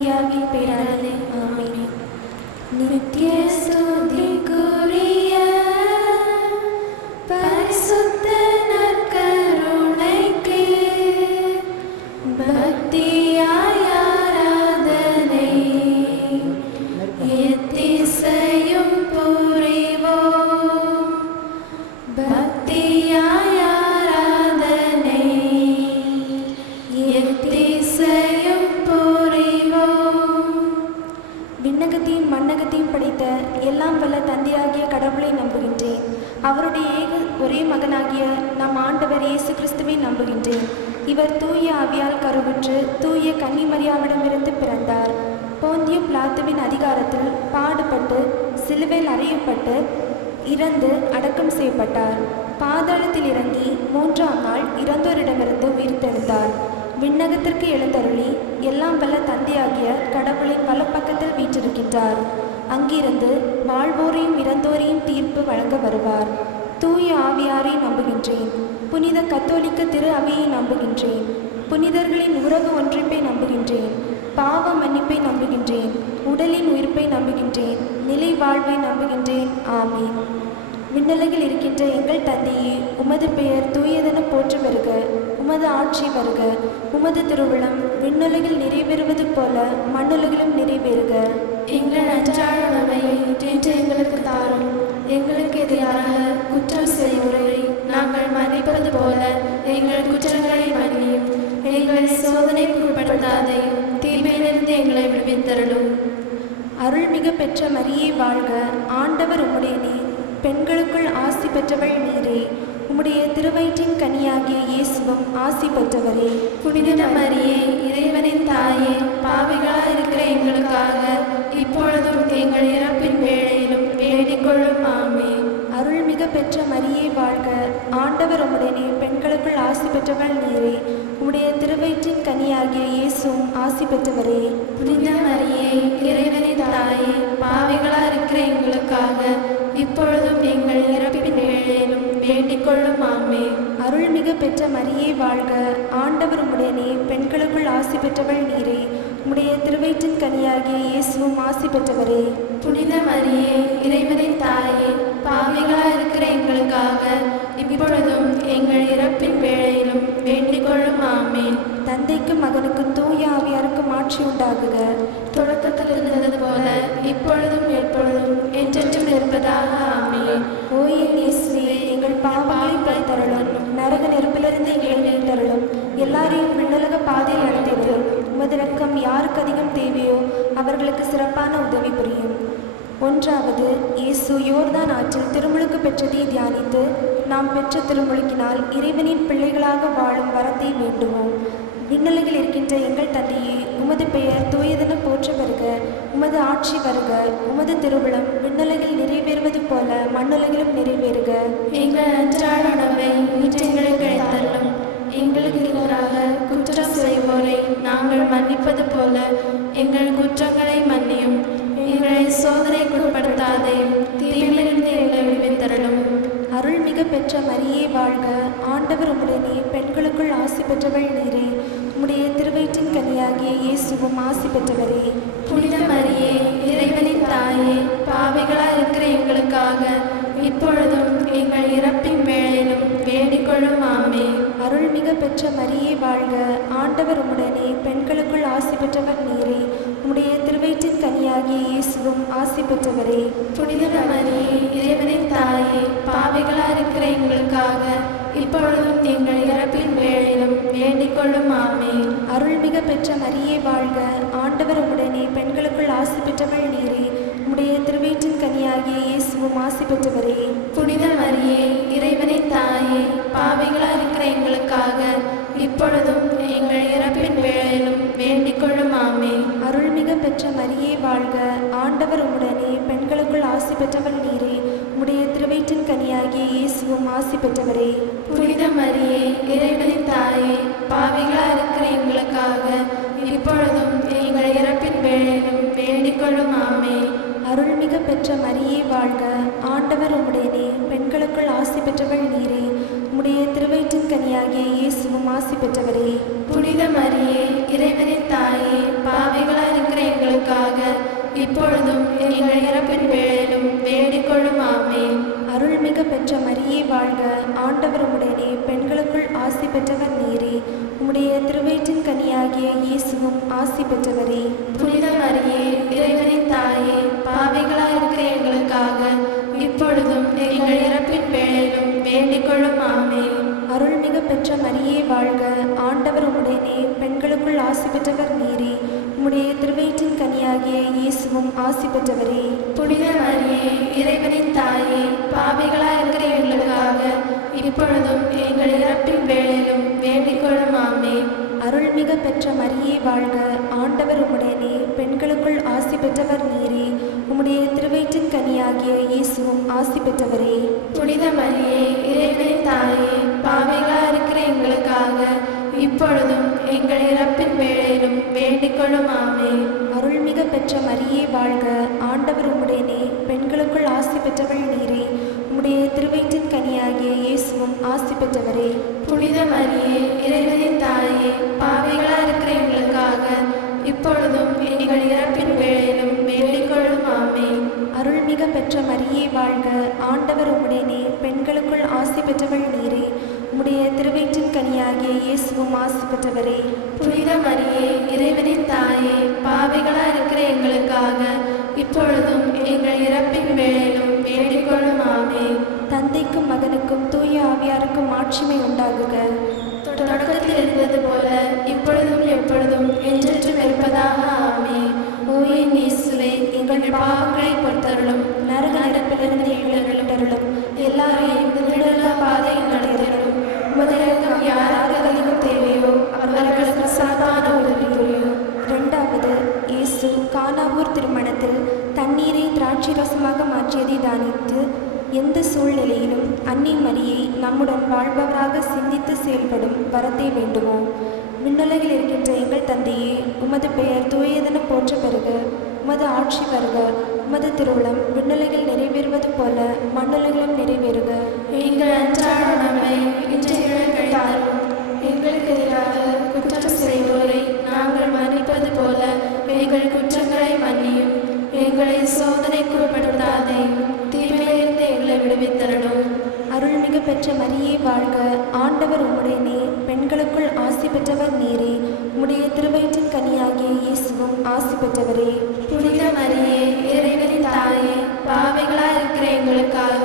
யாவின் பேராலே ஆமென். நித்திய ஸ்துதிக்குரிய பரிசுத்த நற்கருணைக்கு பக்தியாய் ஆராதனை எத்திசையும் புரிவோம். பக்தியாய் ஆராதனை எத்திசையும் விண்ணகத்தையும் மண்ணகத்தையும் படைத்த எல்லாம் வல்ல தந்தையாகிய கடவுளை நம்புகின்றேன். அவருடைய ஒரே மகனாகிய நம் ஆண்டவர் இயேசு கிறிஸ்துவை நம்புகின்றேன். இவர் தூய ஆவியால் கருவுற்று தூய கன்னிமரியாவிடமிருந்து பிறந்தார். போந்திய பிலாத்துவின் அதிகாரத்தில் பாடுபட்டு சிலுவையில் அறையப்பட்டு இறந்து அடக்கம் செய்யப்பட்டார். பாதாளத்தில் இறங்கி 3ஆம் நாள் இறந்தோரிடமிருந்து உயிர்த்தெழுந்தார். விண்ணகத்திற்கு எழுந்தருளி எல்லாம் வல்ல தந்தையாகிய கடவுளின் வலப்பக்கத்தில் வீற்றிருக்கின்றார். அங்கிருந்து வாழ்வோரையும் இறந்தோரையும் தீர்ப்பு வழங்க வருவார். தூய ஆவியாரை நம்புகின்றேன். புனித கத்தோலிக்க திரு அவையை நம்புகின்றேன். புனிதர்களின் உறவு ஒன்றிப்பை நம்புகின்றேன். பாவ மன்னிப்பை நம்புகின்றேன். உடலின் உயிர்ப்பை நம்புகின்றேன். நிலை வாழ்வை நம்புகின்றேன். ஆமீன். விண்ணுலகில் இருக்கின்ற எங்கள் தந்தையே, உமது பெயர் தூயதென போற்ற வருக. உமது ஆட்சி வருக. உமது திருவுளம் விண்ணுலகில் நிறைவேறுவது போல மண்ணுலகிலும் நிறைவேறுக. எங்கள் அன்றாட உணவை இன்று எங்களுக்கு தாரும். எங்களுக்கு எதிராக குற்றம் செய்வோரை நாங்கள் மன்னிப்பது போல எங்கள் குற்றங்களை மன்னியும். எங்களை சோதனைக்கு உட்படுத்தாதையும் தீமையிலிருந்து எங்களை விடுவித்தருளும். அருள்மிகு பெற்ற மரியே வாழ்க. ஆண்டவர் உம்முடையனே, பெண்களுக்குள் ஆசி பெற்றவள் நீரே. உம்முடைய திருவயிற்றின் கனியாகிய இயேசுவும் ஆசி பெற்றவரே. புனித மரியே, இறைவனின் தாயே, பாவிகளாய் இருக்கிற எங்களுக்காக இப்பொழுதும் எங்கள் இறப்பின் வேளையிலும் வேண்டிக் கொள்ளும். ஆமென். அருள்மிகு பெற்ற மரியே வாழ்க. ஆண்டவர் உம்முடையனே, பெண்களுக்குள் ஆசி பெற்றவள் நீரே. உம்முடைய திருவயிற்றின் கனியாகிய இயேசுவும் ஆசி பெற்றவரே. புனித மரியே, இறைவனின் தாயே, பாவிகளாய் இருக்கிற எங்களுக்காக இப்பொழுதும் எங்கள் இறப்பின் வேளையிலும் வேண்டிக் கொள்ளும். ஆமென். அருள்மிகு பெற்ற மரியே வாழ்க. ஆண்டவர் உம்முடையனே, பெண்களுக்குள் ஆசி பெற்றவள் நீரே. உம்முடைய திருவயிற்றின் கனியாகிய இயேசுவும் ஆசி பெற்றவரே. புனித மரியே, இறைவனின் தாயே, பாவிகளாய் இருக்கிற எங்களுக்காக இப்பொழுதும் எங்கள் இறப்பின் வேளையிலும் வேண்டிக் கொள்ளும். ஆமென். தந்தைக்கும் மகனுக்கும் தூய ஆவியாருக்கும் ஆட்சி உண்டாகுக. தொடக்கத்தில் இருந்தது போல இப்பொழுதும் எப்பொழுதும் என்றென்றும் இருப்பதாக. ஆமென். ஓ என் இயேசுவே, எங்கள் பாவங்களை பறித்தருளும். நரக நெருப்பிலிருந்து எங்களை மீட்டருளும். எல்லாரையும் விண்ணுலக பாதையில் நடத்தியவர்கள் உமது இரக்கம் யாருக்கு அதிகம் தேவையோ அவர்களுக்கு சிறப்பான உதவி புரியும். 1. இயேசு யோர்தான் ஆற்றில் திருமுழுக்கு பெற்றதை தியானித்து நாம் பெற்ற திருமுழுக்கினால் இறைவனின் பிள்ளைகளாக வாழும் வரத்தை வேண்டுவோம். விண்ணுலகில் இருக்கின்ற எங்கள் தந்தையே, உமது பெயர் தூயதென போற்ற வருக. உமது ஆட்சி வருக. உமது திருவுளம் விண்ணுலகில் நிறைவேறுவது போல மண்ணுலகிலும் நிறைவேறுக. எங்கள் அன்றாட உணவை இன்று எங்களுக்கு அளித்தருளும். எங்களுக்கு எதிராக குற்றம் செய்வோரை நாங்கள் மன்னிப்பது போல எங்கள் குற்றங்களை மன்னியும். எங்களை சோதனைக்கு உட்படுத்தாதையும் தீமையிலிருந்து எங்களை விடுவித்தருளும். அருள்மிகு பெற்ற மரியே வாழ்க. ஆண்டவர் உம்முடையனே, பெண்களுக்குள் ஆசி பெற்றவள் நீரே. உம்முடைய திருவயிற்றின் கனியாகிய இயேசுவும் ஆசி பெற்றவரே. புனித மரியே, இறைவனின் தாயே, பாவிகளாய் இருக்கிற எங்களுக்காக இப்பொழுதும் எங்கள் இறப்பின் வேளையிலும் வேண்டிக் கொள்ளும். ஆமென். அருள்மிகு பெற்ற மரியே வாழ்க. ஆண்டவர் உம்முடையனே, பெண்களுக்குள் ஆசி பெற்றவர் நீரே. உம்முடைய திருவயிற்றின் கனியாகிய இயேசுவும் ஆசி பெற்றவரே. புனித மரியே, இறைவனின் தாயே, பாவிகளாய் இருக்கிற எங்களுக்காக இப்பொழுதும் எங்கள் இறப்பின் வேளையிலும் வேண்டிக் கொள்ளும். ஆமென். அருள்மிகு பெற்ற மரியே வாழ்க. ஆண்டவர் உம்முடையனே, பெண்களுக்குள் ஆசி பெற்றவள் நீரே. உம்முடைய திருவயிற்றின் கனியாகிய இயேசுவும் ஆசி பெற்றவரே. புனித மரியே, இறைவனின் தாயே, பாவிகளாய் இருக்கிற எங்களுக்காக இப்பொழுதும் எங்கள் இறப்பின் வேளையிலும் வேண்டிக் கொள்ளும். ஆமென். அருள்மிகு பெற்ற மரியே வாழ்க. ஆண்டவர் உம்முடனே, பெண்களுக்குள் ஆசி பெற்றவள் நீரே. உம்முடைய திருவயிற்றின் கனியாகிய இயேசுவும் ஆசி பெற்றவரே. புனித மரியே, இறைவனின் தாயே, பாவிகளாய் இருக்கிற எங்களுக்காக இப்பொழுதும் எங்கள் இறப்பின் வேளையிலும் வேண்டிக் கொள்ளும். ஆமென். அருள்மிகு பெற்ற மரியே வாழ்க. ஆண்டவர் உம்முடனே, பெண்களுக்குள் ஆசி பெற்றவள் நீரே. உம்முடைய திருவயிற்றின் கனியாகிய இயேசுவும் ஆசி பெற்றவரே. புனித மரியே, இறைவனின் தாயே, பாவிகளாய் இருக்கிற இப்பொழுதும் எங்கள் இறப்பின் வேளையிலும் வேண்டிக் கொள்ளும் ஆமென். அருள்மிகு பெற்ற மரியே வாழ்க, ஆண்டவர் உம்முடனே, பெண்களுக்குள் ஆசி பெற்றவர் நீரே. உம்முடைய திருவயிற்றின் கனியாகிய இயேசுவும் ஆசி பெற்றவரே. புனித மரியே, இறைவனின் தாயே, பாவிகளாய் இருக்கிற எங்களுக்காக இப்பொழுதும் எங்கள் இறப்பின் வேளையிலும் வேண்டிக் கொள்ளும் ஆமென். அருள்மிகு பெற்ற மரியே வாழ்க, ஆண்டவர் உம்முடனே, பெண்களுக்குள் ஆசி பெற்றவர் நீரே. உம்முடைய திருவயிற்றின் கனியாகிய இயேசுவும் ஆசி பெற்றவரே. புனித மரியே, இறைவனின் தாயே, பாவிகளாய் இருக்கிற எங்களுக்காக இப்பொழுதும் எங்கள் இறப்பின் வேளையிலும் வேண்டிக் கொள்ளும் ஆமென். அருள்மிகு பெற்ற மரியே வாழ்க, ஆண்டவர் உம்முடனே, பெண்களுக்குள் ஆசி பெற்றவர் நீரே. உம்முடைய திருவயிற்றின் கனியாகிய இயேசுவும் ஆசி பெற்றவரே. புனித மரியே, இறைவனின் தாயே, பாவிகளாய் இருக்கிற எங்களுக்காக இப்பொழுதும் எங்கள் இறப்பின் வேளையிலும் வேண்டிக் கொள்ளும் ஆமென். அருள்மிகு பெற்ற மரியே வாழ்க, ஆண்டவர் உம்முடனே, பெண்களுக்குள் ஆசி பெற்றவள் நீரே. உம்முடைய திருவயிற்றின் கனியாகிய இயேசுவும் ஆசி பெற்றவரே. புனித மரியே, இறைவனின் தாயே, பாவிகளாய் இருக்கிற எங்களுக்காக இப்பொழுதும் எங்கள் இறப்பின் வேளையிலும் வேண்டிக் கொள்ளும் ஆமென். அருள்மிகு பெற்ற மரியே வாழ்க, ஆண்டவர் உம்முடனே, பெண்களுக்குள் ஆசி பெற்றவள் நீரே. உம்முடைய திருவயிற்றின் கனியாகிய இயேசுவும் ஆசி பெற்றவரே. புனித மரியே, இறைவனின் தாயே, பாவிகளாய் இருக்கிற எங்களுக்காக இப்பொழுதும் எங்கள் இறப்பின் வேளையிலும் வேண்டிக் கொள்ளும் ஆமென். தந்தைக்கும் மகனுக்கும் தூய ஆவியாருக்கும் ஆட்சிமை உண்டாகுக. தொடக்கத்தில் இருந்தது போல இப்பொழுதும் எப்பொழுதும் என்றென்றும் இருப்பதாக ஆமென். ஓ என் இயேசுவே, எங்கள் பாவங்களை பொறுத்தருளும், நரக நெருப்பிலிருந்து எங்களை மீட்டருளும், எல்லாரையும் திருடலா பாதையில் நடத்தியருளும். முதலிடம் யாராக அதிகம் தேவையோ அவர்களுக்கு சாதாரண உதவி புரியும். இரண்டாவது, இயேசு கானாவூர் திருமணத்தில் தண்ணீரை திராட்சை ரசமாக மாற்றியதை தானித்து எந்த சூழ்நிலையிலும் அன்னை மரியை நம்முடன் வாழ்பவராக சிந்தித்து செயல்படும் வரத்தை வேண்டுவோம். விண்ணுலகில் இருக்கின்ற எங்கள் தந்தையே, உமது பெயர் தூயதென போற்ற பெறுக. உமது ஆட்சி வருக. உமது திருவுளம் விண்ணுலகில் நிறைவேறுவது போல மண்ணுலகிலும் நிறைவேறுக. எங்கள் அன்றாட உணவை இன்று எங்களுக்கு தாரும். எங்களுக்கு எதிராக குற்றம் செய்வோரை நாங்கள் மன்னிப்பது போல எங்கள் குற்றங்களை மன்னியும். எங்களை சோதனைக்கு உட்படுத்தாதேயும், தீமையிலிருந்து எங்களை விடுவித்தரணும். அருள்மிகு பெற்ற மரியே வாழ்க, ஆண்டவர் உம்முடனே, பெண்களுக்குள் ஆசி பெற்றவர் நீரே. உம்முடைய திருவயிற்றின் கனியாகிய இயேசுவும் ஆசி பெற்றவரே. புனித மரியே, இறைவனின் தாயே, பாவிகளாய் இருக்கிற எங்களுக்காக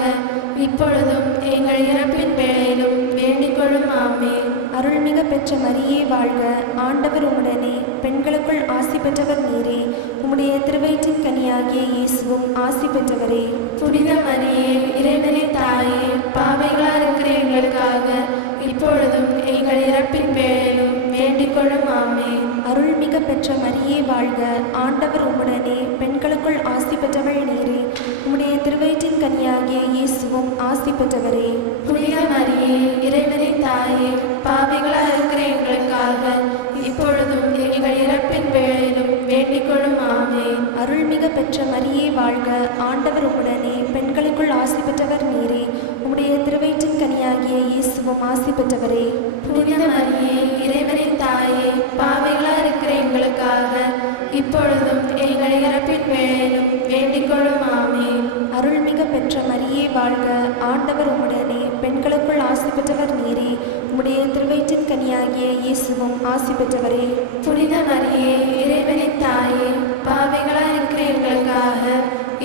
இப்பொழுதும் எங்கள் இறப்பின் வேளையிலும் வேண்டிக் கொள்ளும் ஆமென். அருள்மிகு பெற்ற மரியே வாழ்க, ஆண்டவர் உம்முடனே, பெண்களுக்குள் ஆசி பெற்றவர் நீரே. உம்முடைய திருவயிற்றின் கனியாகிய இயேசுவும் ஆசி பெற்றவரே. புனித மரியே, இறைவனின் தாயே, பாவிகளாய் இருக்கிற எங்களுக்காக இப்பொழுதும் எங்கள் இறப்பின் வேளையிலும் வேண்டிக் கொள்ளும் ஆமென். அருள்மிகு பெற்ற மரியே வாழ்க, ஆண்டவர் உம்முடனே, பெண்களுக்குள் ஆசி பெற்றவள் நீரே. உம்முடைய திருவயிற்றின் கனியாகிய இயேசுவும் ஆசி பெற்றவரே. புனித மரியே, இறைவனின் தாயே, பாவிகளாய் இருக்கிற எங்களுக்காக இப்பொழுதும் எங்கள் இறப்பின் வேளையிலும் வேண்டிக் கொள்ளும் ஆமென். அருள்மிகு பெற்ற மரியே வாழ்க, ஆண்டவர் உம்முடனே, பெண்களுக்குள் ஆசி பெற்றவர் நீரே. உம்முடைய திருவயிற்றின் கனியாகிய இயேசுவும் ஆசி பெற்றவரே. புனித மரியே, இறைவனின் தாயே, பாவிகளாய் இருக்கிற எங்களுக்காக இப்பொழுதும் எங்கள் இறப்பின் வேளையிலும் வேண்டிக் கொள்ளும் ஆமென். அருள்மிகு பெற்ற மரியே வாழ்க, ஆண்டவர் உம்முடனே, பெண்களுக்குள் ஆசி பெற்றவர் நீரே. உம்முடைய திருவயிற்றின் கனியாகிய இயேசுவும் ஆசி பெற்றவரே. புனித மரியே, இறைவனின் தாயே, பாவிகளாய் இருக்கிற எங்களுக்காக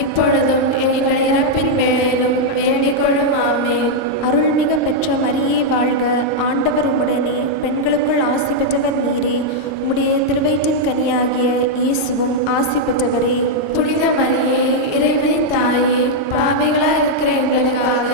இப்பொழுதும் எங்கள் இறப்பின் வேளையிலும் வேண்டிக் கொள்ளும் ஆமென். அருள்மிகு பெற்ற மரியே வாழ்க, ஆண்டவர் உம்முடனே, பெண்களுக்குள் ஆசி பெற்றவர் நீரே. உம்முடைய திருவயிற்றின் கனியாகிய இயேசுவும் ஆசி பெற்றவரே. புனித மரியே, இறைவனின் தாயே, பாவிகளாய் இருக்கிற எங்களுக்காக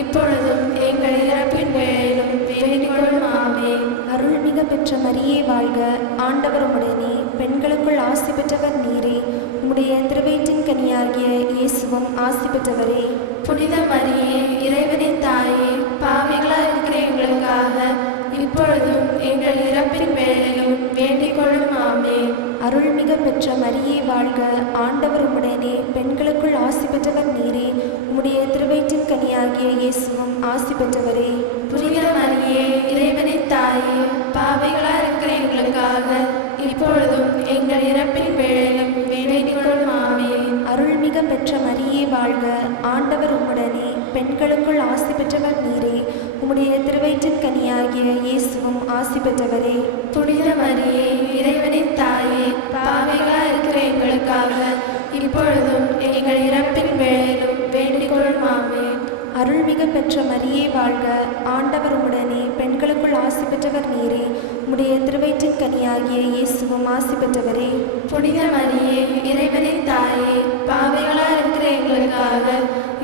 இப்பொழுதும் எங்கள் இறப்பின் வேளையிலும் வேண்டிக் கொள்ளும் ஆமென். அருள்மிகு பெற்ற மரியே வாழ்க, ஆண்டவர் உம்முடனே, பெண்களுக்குள் ஆசி பெற்றவர் நீரே. உம்முடைய திருவயிற்றின் கனியாகிய இயேசுவும் ஆசி பெற்றவரே. புனித மரியே, இறைவனின் தாயே, பாவிகளாய் இருக்கிற எங்களுக்காக இப்பொழுதும் எங்கள் இறப்பின் வேளையிலும் வேண்டிக் கொள்ளும் ஆமென். அருள்மிகு பெற்ற மரியே வாழ்க, ஆண்டவர் உம்முடனே, பெண்களுக்குள் ஆசி பெற்றவர் நீரே. உம்முடைய திருவயிற்றின் கனியாகிய இயேசுவும் ஆசி பெற்றவரே. புனித மரியே, இறைவனின் தாயே, பாவிகளாய் இருக்கிற எங்களுக்காக இப்பொழுதும் எங்கள் இறப்பின் வேளையிலும் வேண்டிக் கொள்ளும் ஆமென். பெற்ற மரியே வாழ்க, ஆண்டவர் உம்முடனே, பெண்களுக்குள் ஆசி பெற்றவர் நீரே. உம்முடைய திருவயிற்றின் கனியாகிய இயேசுவும் ஆசி பெற்றவரே. புனித மரியே, இறைவனின் தாயே, பாவிகளாய் இருக்கிற எங்களுக்காக இப்பொழுதும் எங்கள் இறப்பின் வேளையிலும் வேண்டிக் கொள்ளும். ஆமென். அருள்மிகு பெற்ற மரியே வாழ்க, ஆண்டவர் உம்முடனே, பெண்களுக்குள் ஆசி பெற்றவர் நீரே. உம்முடைய திருவயிற்றின் கனியாகிய இயேசுவும் ஆசி பெற்றவரே. புனித மரியே, இறைவனின் தாயே, பாவிகளாய் இருக்கிற எங்களுக்காக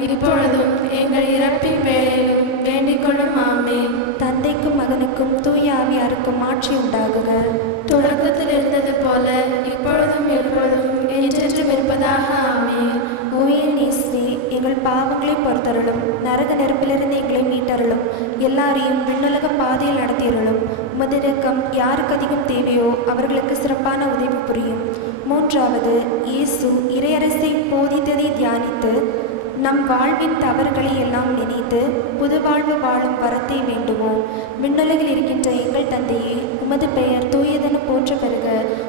இப்பொழுதும் எங்கள் இறப்பின் வேளையிலும் வேண்டிக் கொள்ளும். ஆமென். தந்தைக்கும் மகனுக்கும் தூய ஆவியாருக்கும் ஆட்சி உண்டாகுக. தொடக்கத்தில் இருந்தது போல இப்பொழுதும் எப்பொழுதும் என்றென்றும் இருப்பதாக. ஆமென். ஓயே நேசே, எங்கள் பாவங்களை பொறுத்தருளும், நரக நெருப்பிலிருந்து எங்களை மீட்டருளும், எல்லாரையும் விண்ணுலக பாதையில் நடத்தியருளும். உமது இரக்கம் யாருக்கு அதிகம் தேவையோ அவர்களுக்கு சிறப்பான உதவி புரியும். மூன்றாவது, இயேசு இறையரசை போதித்ததை தியானித்து நம் வாழ்வின் தவறுகளை எல்லாம் நினைத்து புது வாழ்வு வாழும் வரத்தை வேண்டுவோம். விண்ணுலகில் இருக்கின்ற எங்கள் தந்தையே, உமது பெயர் தூயதென போற்ற பெறுக.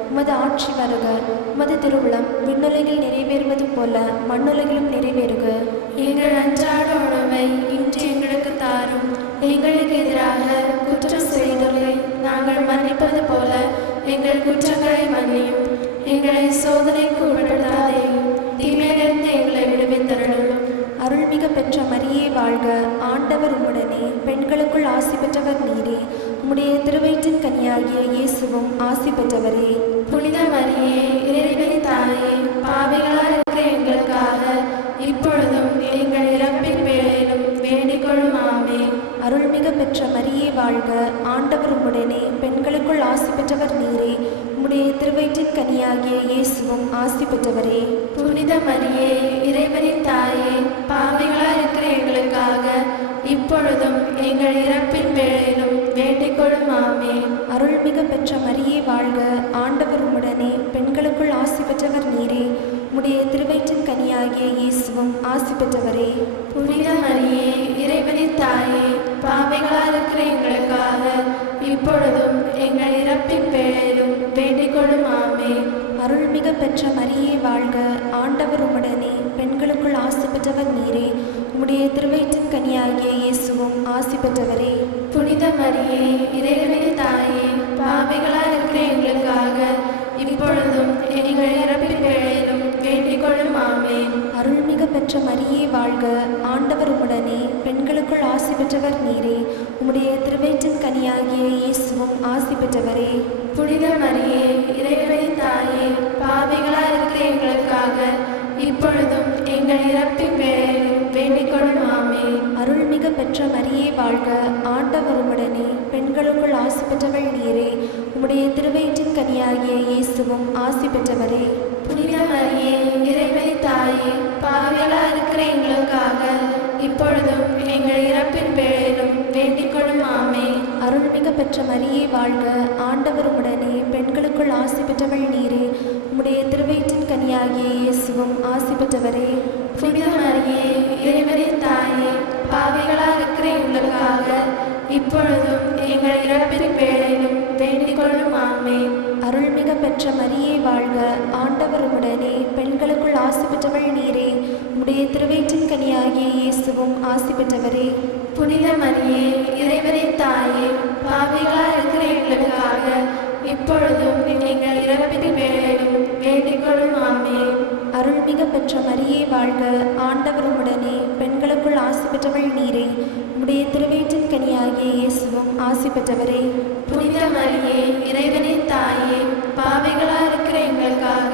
உமது ஆட்சி வருக. உமது திருவுளம் விண்ணுலகில் நிறைவேறுவது போல மண்ணுலகிலும் நிறைவேறுக. எங்கள் அன்றாட உணவை இன்று எங்களுக்கு தாரும். எங்களுக்கு எதிராக குற்றம் செய்தவர்களை நாங்கள் மன்னிப்பது போல எங்கள் குற்றங்களை மன்னியும். எங்களை சோதனைக்கு உட்படுத்தாதேயும், தீமையிலிருந்து எங்களை விடுவித்தருளும். அருள்மிகு பெற்ற மரியே வாழ்க, ஆண்டவர் உம்முடனே, பெண்களுக்குள் ஆசி பெற்றவர் நீரே. உம்முடைய திருவயிற்றின் கனியாகிய இயேசுவும் ஆசி பெற்றவரே. புனித மரியே, இறைவனின் தாயே, பாவிகளாய் இருக்கிற எங்களுக்காக இப்பொழுதும் எங்கள் இறப்பின் வேளையிலும் வேண்டிக் கொள்ளும். ஆமென். அருள்மிகு பெற்ற மரியே வாழ்க, ஆண்டவர் உம்முடனே, பெண்களுக்குள் ஆசி பெற்றவர் நீரே. உம்முடைய திருவயிற்றின் கனியாகிய இயேசுவும் ஆசி பெற்றவரே. புனித மரியே, இறைவனின் தாயே, பாவிகளாய் இருக்கிற எங்களுக்காக இப்பொழுதும் எங்கள் இறப்பின் வேளையிலும் வேண்டிக் கொள்ளும். ஆமென். அருள்மிகு பெற்ற மரியே வாழ்க, ஆண்டவர் உம்முடனே, பெண்களுக்குள் ஆசி பெற்றவர் நீரே. உம்முடைய திருவயிற்றின் கனியாகிய இயேசுவும் ஆசி பெற்றவரே. புனித மரியே, இறைவனின் தாயே, பாவிகளாய் இருக்கிற எங்களுக்காக இப்பொழுதும் எங்கள் இறப்பின் வேளையிலும் வேண்டிக் கொள்ளும். ஆமென். அருள்மிகு பெற்ற மரியே வாழ்க, ஆண்டவர் உம்முடனே, பெண்களுக்குள் ஆசி பெற்றவர் நீரே. உம்முடைய திருவயிற்றின் கனியாகிய இயேசுவும் ஆசி பெற்றவரே. புனித மரியே, இறைவனின் தாயே, பாவிகளாய் இருக்கிற எங்களுக்காக இப்பொழுதும் எங்கள் இறப்பின் வேளையிலும் வேண்டிக் கொள்ளும். ஆமென். அருள்மிகு பெற்ற மரியே வாழ்க, ஆண்டவர் உம்முடனே, பெண்களுக்குள் ஆசி பெற்றவர் நீரே. உம்முடைய திருவயிற்றின் கனியாகிய இயேசுவும் ஆசி பெற்றவரே. புனித மரியே, இறைவனின் தாயே, பாவிகளாய் இருக்கிற எங்களுக்காக இப்பொழுதும் எங்கள் இறப்பின் வேளையிலும் வேண்டிக் கொள்ளும். ஆமென். அருள்மிகு பெற்ற மரியே வாழ்க, ஆண்டவர் உம்முடனே, பெண்களுக்குள் ஆசி பெற்றவள் நீரே. உம்முடைய திருவயிற்றின் கனியாகிய இயேசுவும் ஆசி பெற்றவரே. புனித மரியே, இறைவனின் தாயே, பாவிகளாய் இருக்கிற எங்களுக்காக இப்பொழுதும் எங்கள் இறப்பின் வேளையிலும் வேண்டிக் கொள்ளும். ஆமென். அருள்மிகு பெற்ற மரியே வாழ்க, ஆண்டவர் உம்முடனே, பெண்களுக்குள் ஆசி பெற்றவள் நீரே. உம்முடைய திருவயிற்றின் கனியாகிய இயேசுவும் ஆசி பெற்றவரே. புனித மரியே, இறைவனின் தாயே, பாவிகளாய் இருக்கிற எங்களுக்காக இப்பொழுதும் எங்கள் இறப்பின் வேளையிலும் வேண்டிக் கொள்ளும். ஆமென். அருள்மிகு பெற்ற மரியே வாழ்க, ஆண்டவர் உம்முடனே, பெண்களுக்குள் ஆசி பெற்றவள் நீரே. உம்முடைய திருவயிற்றின் கனியாகிய இயேசுவும் ஆசி பெற்றவரே. புனித மரியே, இறைவனின் தாயே, பாவிகளாய் இருக்கிற எங்களுக்காக இப்பொழுதும் எங்கள் இறப்பின் வேளையிலும் வேண்டிக் கொள்ளும். ஆமென். அருள்மிகு பெற்ற மரியே வாழ்க, ஆண்டவர் உம்முடனே, பெண்களுக்குள் ஆசி பெற்றவள் நீரே. உம்முடைய திருவயிற்றின் கனியாகிய இயேசுவும் ஆசி பெற்றவரே. புனித மரியே, இறைவனின் தாயே, பாவிகளாய் இருக்கிற எங்களுக்காக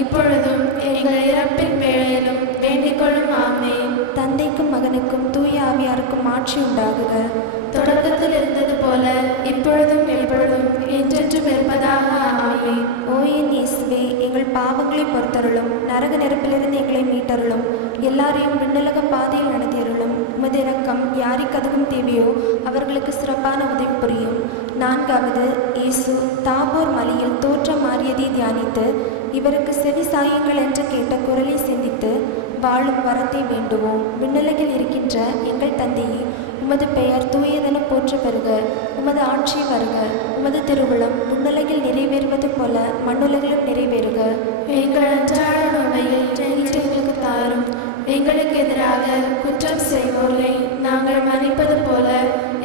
இப்பொழுதும் எங்கள் இறப்பின் வேளையிலும் வேண்டிக் கொள்ளும். ஆமென். தந்தைக்கும் மகனுக்கும் தூய ஆவியாருக்கும் ஆட்சி உண்டாகுக. தொடக்கத்தில் இருந்தது போல இப்பொழுதும் எப்பொழுதும் என்றென்றும் இருப்பதாக. ஆமென். ஓயே இயேசுவே, எங்கள் பாவங்களை பொறுத்தருளும், நரக நெருப்பிலிருந்து எங்களை மீட்டருளும், எல்லாரையும் விண்ணுலக பாதையில் நடத்தியருளும். உமது இரக்கம் யாருக்கு அதிகம் தேவையோ அவர்களுக்கு சிறப்பான உதவி புரியும். நான்காவது, இயேசு தாபோர் மலையில் தோற்றம் மாறியதை தியானித்து இவருக்கு செவி சாயுங்கள் என்று கேட்ட குரலை சிந்தித்து வாழும் வரத்தை வேண்டுவோம். விண்ணுலகில் இருக்கின்ற எங்கள் தந்தையே, உமது பெயர் தூயதென போற்ற பெறுக. உமது ஆட்சி வருக. உமது திருவுளம் விண்ணுலகில் நிறைவேறுவது போல மண்ணுலகிலும் நிறைவேறுக. எங்கள் அன்றாட உணவை இன்று எங்களுக்கு தாரும். எங்களுக்கு எதிராக குற்றம் செய்வோரை நாங்கள் மன்னிப்பது போல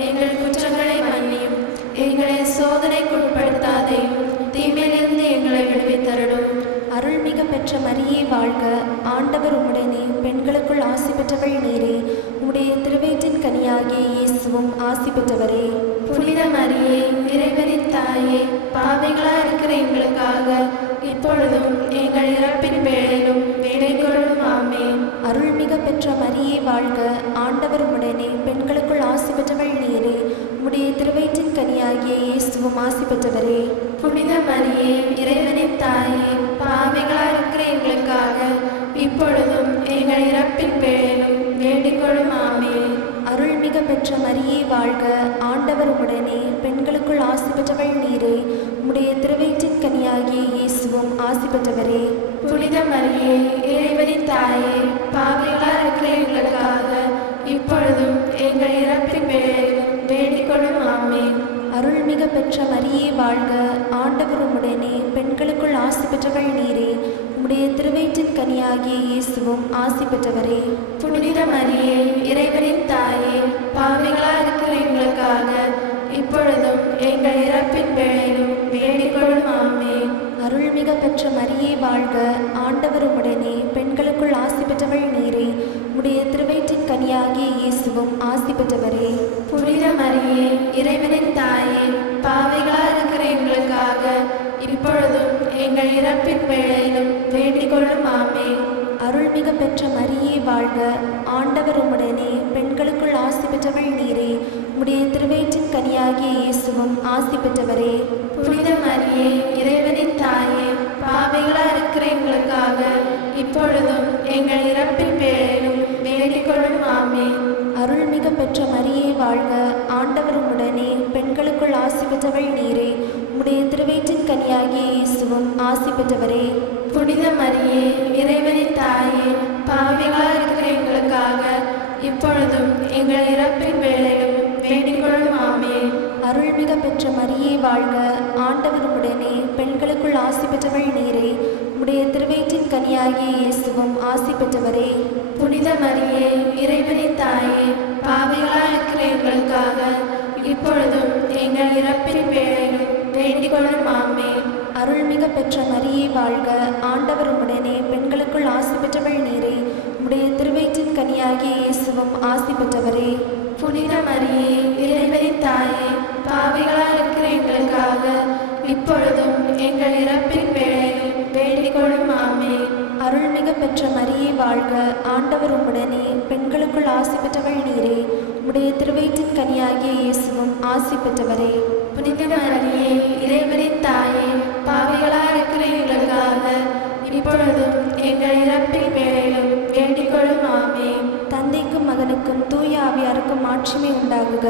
எங்கள் குற்றங்களை மன்னியும். எங்களை சோதனைக்குட்படுத்தாதேயும், தீமையிலிருந்து எங்களை விடுவித்தருளும். அருள்மிக பெற்ற மரியே வாழ்க, ஆண்டவர் உம்முடனே, பெண்களுக்குள் ஆசி பெற்றவள் நீரே. உம்முடைய திருவயிற்றின் கனியாகிய இயேசுவும் ஆசி பெற்றவரே. புனித மரியே, இறைவனின் தாயே, பாவிகளாய் இருக்கிற எங்களுக்காக இப்பொழுதும் எங்கள் இறப்பின் வேளையிலும் வேண்டிக் கொள்ளும். ஆமென். அருள்மிக பெற்ற மரியே வாழ்க, ஆண்டவர் உம்முடனே, பெண்களுக்குள் ஆசி பெற்றவள் நீரே. உம்முடைய திருவயிற்றின் கனியாகிய இயேசுவும் ஆசி பெற்றவரே. புனித மரியே, இறைவனின் தாயே, பாவிகளாய் இருக்கிற எங்களுக்காக இப்பொழுதும் எங்கள் இறப்பின் வேளையிலும் வேண்டிக் கொள்ளும். ஆமென். அருள்மிக பெற்ற மரியே வாழ்க, ஆண்டவர் உம்முடனே, பெண்களுக்குள் ஆசி பெற்றவள் நீரே. உம்முடைய திருவயிற்றின் கனியாகிய இயேசுவும் ஆசி பெற்றவரே. புனித மரியே, இறைவனின் தாயே, பாவிகளாய் இருக்கிற எங்களுக்காக இப்பொழுதும் எங்கள் இறப்பின் வேளையிலும் வேண்டிக் கொள்ளும். ஆமென். அருள்மிக பெற்ற மரியே வாழ்க, ஆண்டவர் உம்முடனே, பெண்களுக்குள் ஆசி பெற்றவள் நீரே. உம்முடைய திருவயிற்றின் கனியாகிய இயேசுவும் ஆசி பெற்றவரே. புனித மரியே, இறைவனின் தாயே, பாவிகளாய் இருக்கிற எங்களுக்காக இப்பொழுதும் எங்கள் இறப்பின் வேளையிலும் வேண்டிக் கொள்ளும். ஆமென். அருள்மிக பெற்ற மரியே வாழ்க, ஆண்டவர் உம்முடனே, பெண்களுக்குள் ஆசி பெற்றவள் நீரே. உம்முடைய திருவயிற்றின் கனியாகிய இயேசுவும் ஆசி பெற்றவரே. புனித மரியே, இறைவனின் தாயே, பாவிகளாய் இருக்கிற எங்களுக்காக இப்பொழுதும் எங்கள் இறப்பின் வேளையிலும் வேண்டிக் கொள்ளும். ஆமென். அருள்மிக பெற்ற மரியே வாழ்க, ஆண்டவர் உம்முடனே, பெண்களுக்குள் ஆசி பெற்றவள் நீரே. உம்முடைய திருவயிற்றின் கனியாகிய இயேசுவும் ஆசி பெற்றவரே. புனித மரியே, இறைவனின் தாயே, பாவிகளாய் இருக்கிற எங்களுக்காக இப்பொழுதும் எங்கள் இறப்பின் வேளையிலும் வேண்டிக் கொள்ளும். ஆமென். அருள்மிக பெற்ற மரியே வாழ்க, ஆண்டவர் உம்முடனே, பெண்களுக்குள் ஆசி பெற்றவள் நீரே. உம்முடைய திருவயிற்றின் கனியாகிய இயேசுவும் ஆசி பெற்றவரே. புனித மரியே, இறைவனின் தாயே, பாவிகளாய் இருக்கிற எங்களுக்காக இப்பொழுதும் எங்கள் இறப்பின் வேளையிலும் வேண்டிக் கொள்ளும். ஆமென். அருள்மிக பெற்ற மரியே வாழ்க, ஆண்டவர் உம்முடனே, பெண்களுக்குள் ஆசி பெற்றவள் நீரே. உம்முடைய திருவயிற்றின் கனியாகிய இயேசுவும் ஆசி பெற்றவரே. புனித மரியே, இறைவனின் தாயே, பாவிகளாய் இருக்கிற எங்களுக்காக இப்பொழுதும் எங்கள் இறப்பின் வேளையிலும் வேண்டிக் கொள்ளும். ஆமென். அருள்மிக பெற்ற மரியே வாழ்க, ஆண்டவர் உம்முடனே, பெண்களுக்குள் ஆசி பெற்றவள் நீரே. உம்முடைய திருவயிற்றின் கனியாகிய இயேசுவும் ஆசி பெற்றவரே. புனித மரியே, இறைவனின் தாயே, பாவிகளாய் இருக்கிற எங்களுக்காக இப்பொழுதும் எங்கள் இறப்பின் வேளையிலும் வேண்டிக் கொள்ளும். ஆமென். அருள்மிக பெற்ற மரியே வாழ்க, ஆண்டவர் உம்முடனே, பெண்களுக்குள் ஆசி பெற்றவள் நீரே. உம்முடைய திருவயிற்றின் கனியாகிய இயேசுவும் ஆசி பெற்றவரே. புனித மரியே, இறைவனின் தாயே, பாவிகளாய் இருக்கிற எங்களுக்காக இப்பொழுதும் எங்கள் இறப்பின் வேளையிலும் வேண்டிக் கொள்ளும். ஆமென். தந்தைக்கும் மகனுக்கும் தூய ஆவியாருக்கும் மாட்சிமை உண்டாகுக.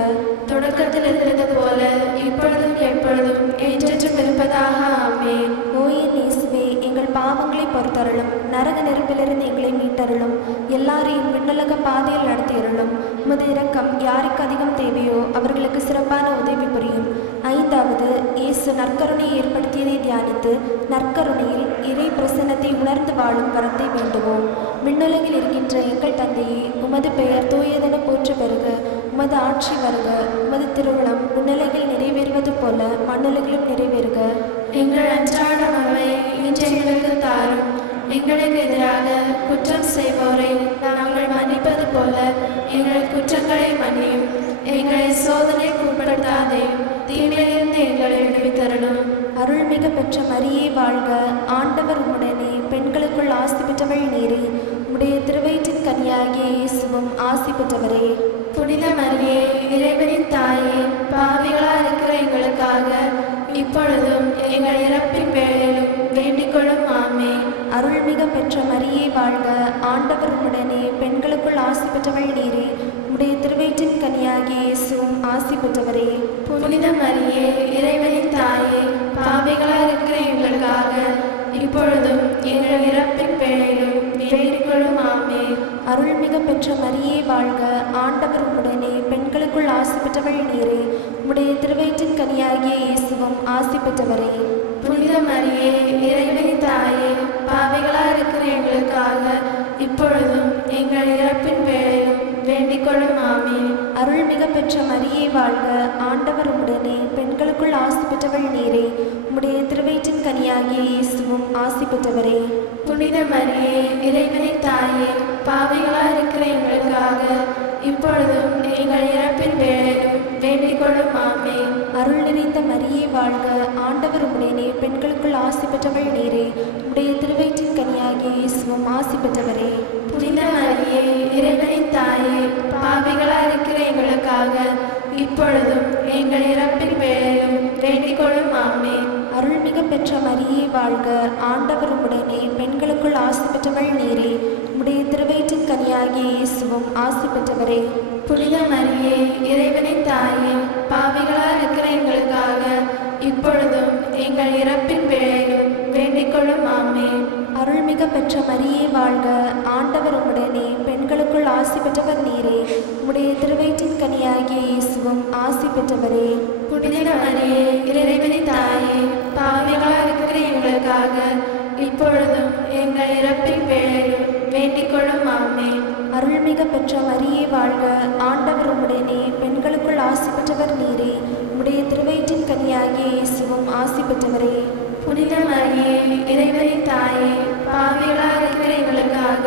தொடக்கத்தில் இருந்தது போல இப்பொழுதும் எப்பொழுதும் என்றென்றும் இருப்பதாக. ஆமென். ஓயின் இயேசுவே, எங்கள் பாவங்களை பொறுத்தருளும், நரக நெருப்பிலிருந்து எங்களை மீட்டருளும், எல்லாரையும் விண்ணுலக பாதையில் நடத்தியருளும். உமது இரக்கம் யாருக்கு அதிகம் தேவையோ அவர்களுக்கு சிறப்பான உதவி புரியும். ஐந்தாவது, இயேசு நற்கருணையை ஏற்படுத்தியதை தியானித்து நற்கருணையில் இறை பிரசன்னத்தை உணர்ந்து வாழும் வரத்தை வேண்டுவோம். விண்ணுலகில் இருக்கின்ற எங்கள் தந்தையே, உமது பெயர் தூயதென போற்ற பெறுக. உமது ஆட்சி வருக. உமது திருவுளம் விண்ணுலகில் நிறைவேறுவது போல மண்ணுலகிலும் நிறைவேறுக. எங்கள் அன்றாட உணவை இன்று எங்களுக்கு தாரும். எங்களுக்கு எதிராக குற்றம் செய்வோரை நாங்கள் மன்னிப்பது போல எங்கள் குற்றங்களை மன்னியும். எங்களை சோதனைக்கு உட்படுத்தாதேயும், தீமையிலிருந்து எங்களை விடுவித்தருளும். அருள்மிக பெற்ற மரியே வாழ்க, ஆண்டவர் உம்முடனே, பெண்களுக்குள் ஆசி பெற்றவள் நீரே. உம்முடைய திருவயிற்றின் கனியாகிய இயேசுவும் ஆசி பெற்றவரே. புனித மரியே, இறைவனின் தாயே, பாவிகளாய் இருக்கிற எங்களுக்காக இப்பொழுதும் எங்கள் இறப்பின் வேளையிலும் வேண்டிக் கொள்ளும். ஆமென். அருள்மிக பெற்ற மரியே வாழ்க, ஆண்டவர் உம்முடனே, பெண்களுக்குள் ஆசி பெற்றவள் நீரே. உம்முடைய திருவயிற்றின் கனியாகிய இயேசுவும் ஆசி பெற்றவரே. புனித மரியே, இறைவனின் தாயே, பாவிகளாய் இருக்கிற எங்களுக்காக இப்பொழுதும் எங்கள் இறப்பின் வேளையிலும் வேண்டிக் கொள்ளும். ஆமென். அருள்மிக பெற்ற மரியே வாழ்க, ஆண்டவர் உம்முடனே, பெண்களுக்குள் ஆசி பெற்றவள் நீரே. உம்முடைய திருவயிற்றின் கனியாகிய இயேசுவும் ஆசி பெற்றவரே. புனித மரியே, இறைவனின் தாயே, பாவிகளாய் இருக்கிற எங்களுக்காக இப்பொழுதும் எங்கள் இறப்பின் வேளையிலும் வேண்டிக் கொள்ளும் ஆமென். அருள்மிக பெற்ற மரியே வாழ்க, ஆண்டவர் உடனே, பெண்களுக்குள் ஆசி பெற்றவள் நீரே. உம்முடைய திருவயிற்றின் கனியாகிய இயேசுவும் ஆசி பெற்றவரே. புனித மரியே, இறைவனின் தாயே, பாவிகளாய் இருக்கிற எங்களுக்காக இப்பொழுதும் எங்கள் இறப்பின் வேளையிலும் வேண்டிக் கொள்ளும் ஆமென். அருள் நிறைந்த மரியே வாழ்க, ஆண்டவர் உடனே, பெண்களுக்குள் ஆசி பெற்றவள் நீரே. உம்முடைய திருவயிற்றின் கனியாகிய இயேசுவும் ஆசி பெற்றவரே. புனித மரியே, இறைவனின் தாயே, பாவிகளாய் இருக்கிற எங்களுக்காக இப்பொழுதும் எங்கள் இறப்பின் வேளையிலும் வேண்டிக் கொள்ளும் ஆமென். அருள்மிக பெற்ற மரியே வாழ்க, ஆண்டவர் உடனே, பெண்களுக்குள் ஆசி பெற்றவள் நீரே. உம்முடைய திருவயிற்றின் கனியாகிய இயேசுவும் ஆசி பெற்றவரே. புனித மரியே, இறைவனின் தாயே, பாவிகளாய் இருக்கிற எங்களுக்காக இப்பொழுதும் எங்கள் இறப்பின் வேளையிலும் வேண்டிக் கொள்ளும் ஆமென். அருள்மிக பெற்ற மரியே வாழ்க, ஆண்டவர் உடனே, பெண்களுக்குள் ஆசி பெற்றவர் நீரே. உம்முடைய திருவயிற்றின் கனியாகிய இயேசுவும் ஆசி பெற்றவரே. புனித மரியே, இறைவனின் தாயே, பாவிகளாய் இருக்கிற எங்களுக்காக இப்பொழுதும் எங்கள் இறப்பின் வேளையிலும் வேண்டிக் கொள்ளும் ஆமென். அருள்மிக பெற்ற மரியே வாழ்க, ஆண்டவர் உடனே, பெண்களுக்குள் ஆசி பெற்றவர் நீரே. உம்முடைய திருவயிற்றின் கனியாகிய இயேசுவும் ஆசி பெற்றவரே. புனித மரியே, இறைவனின் தாயே, பாவிகளாய் இருக்கிற எங்களுக்காக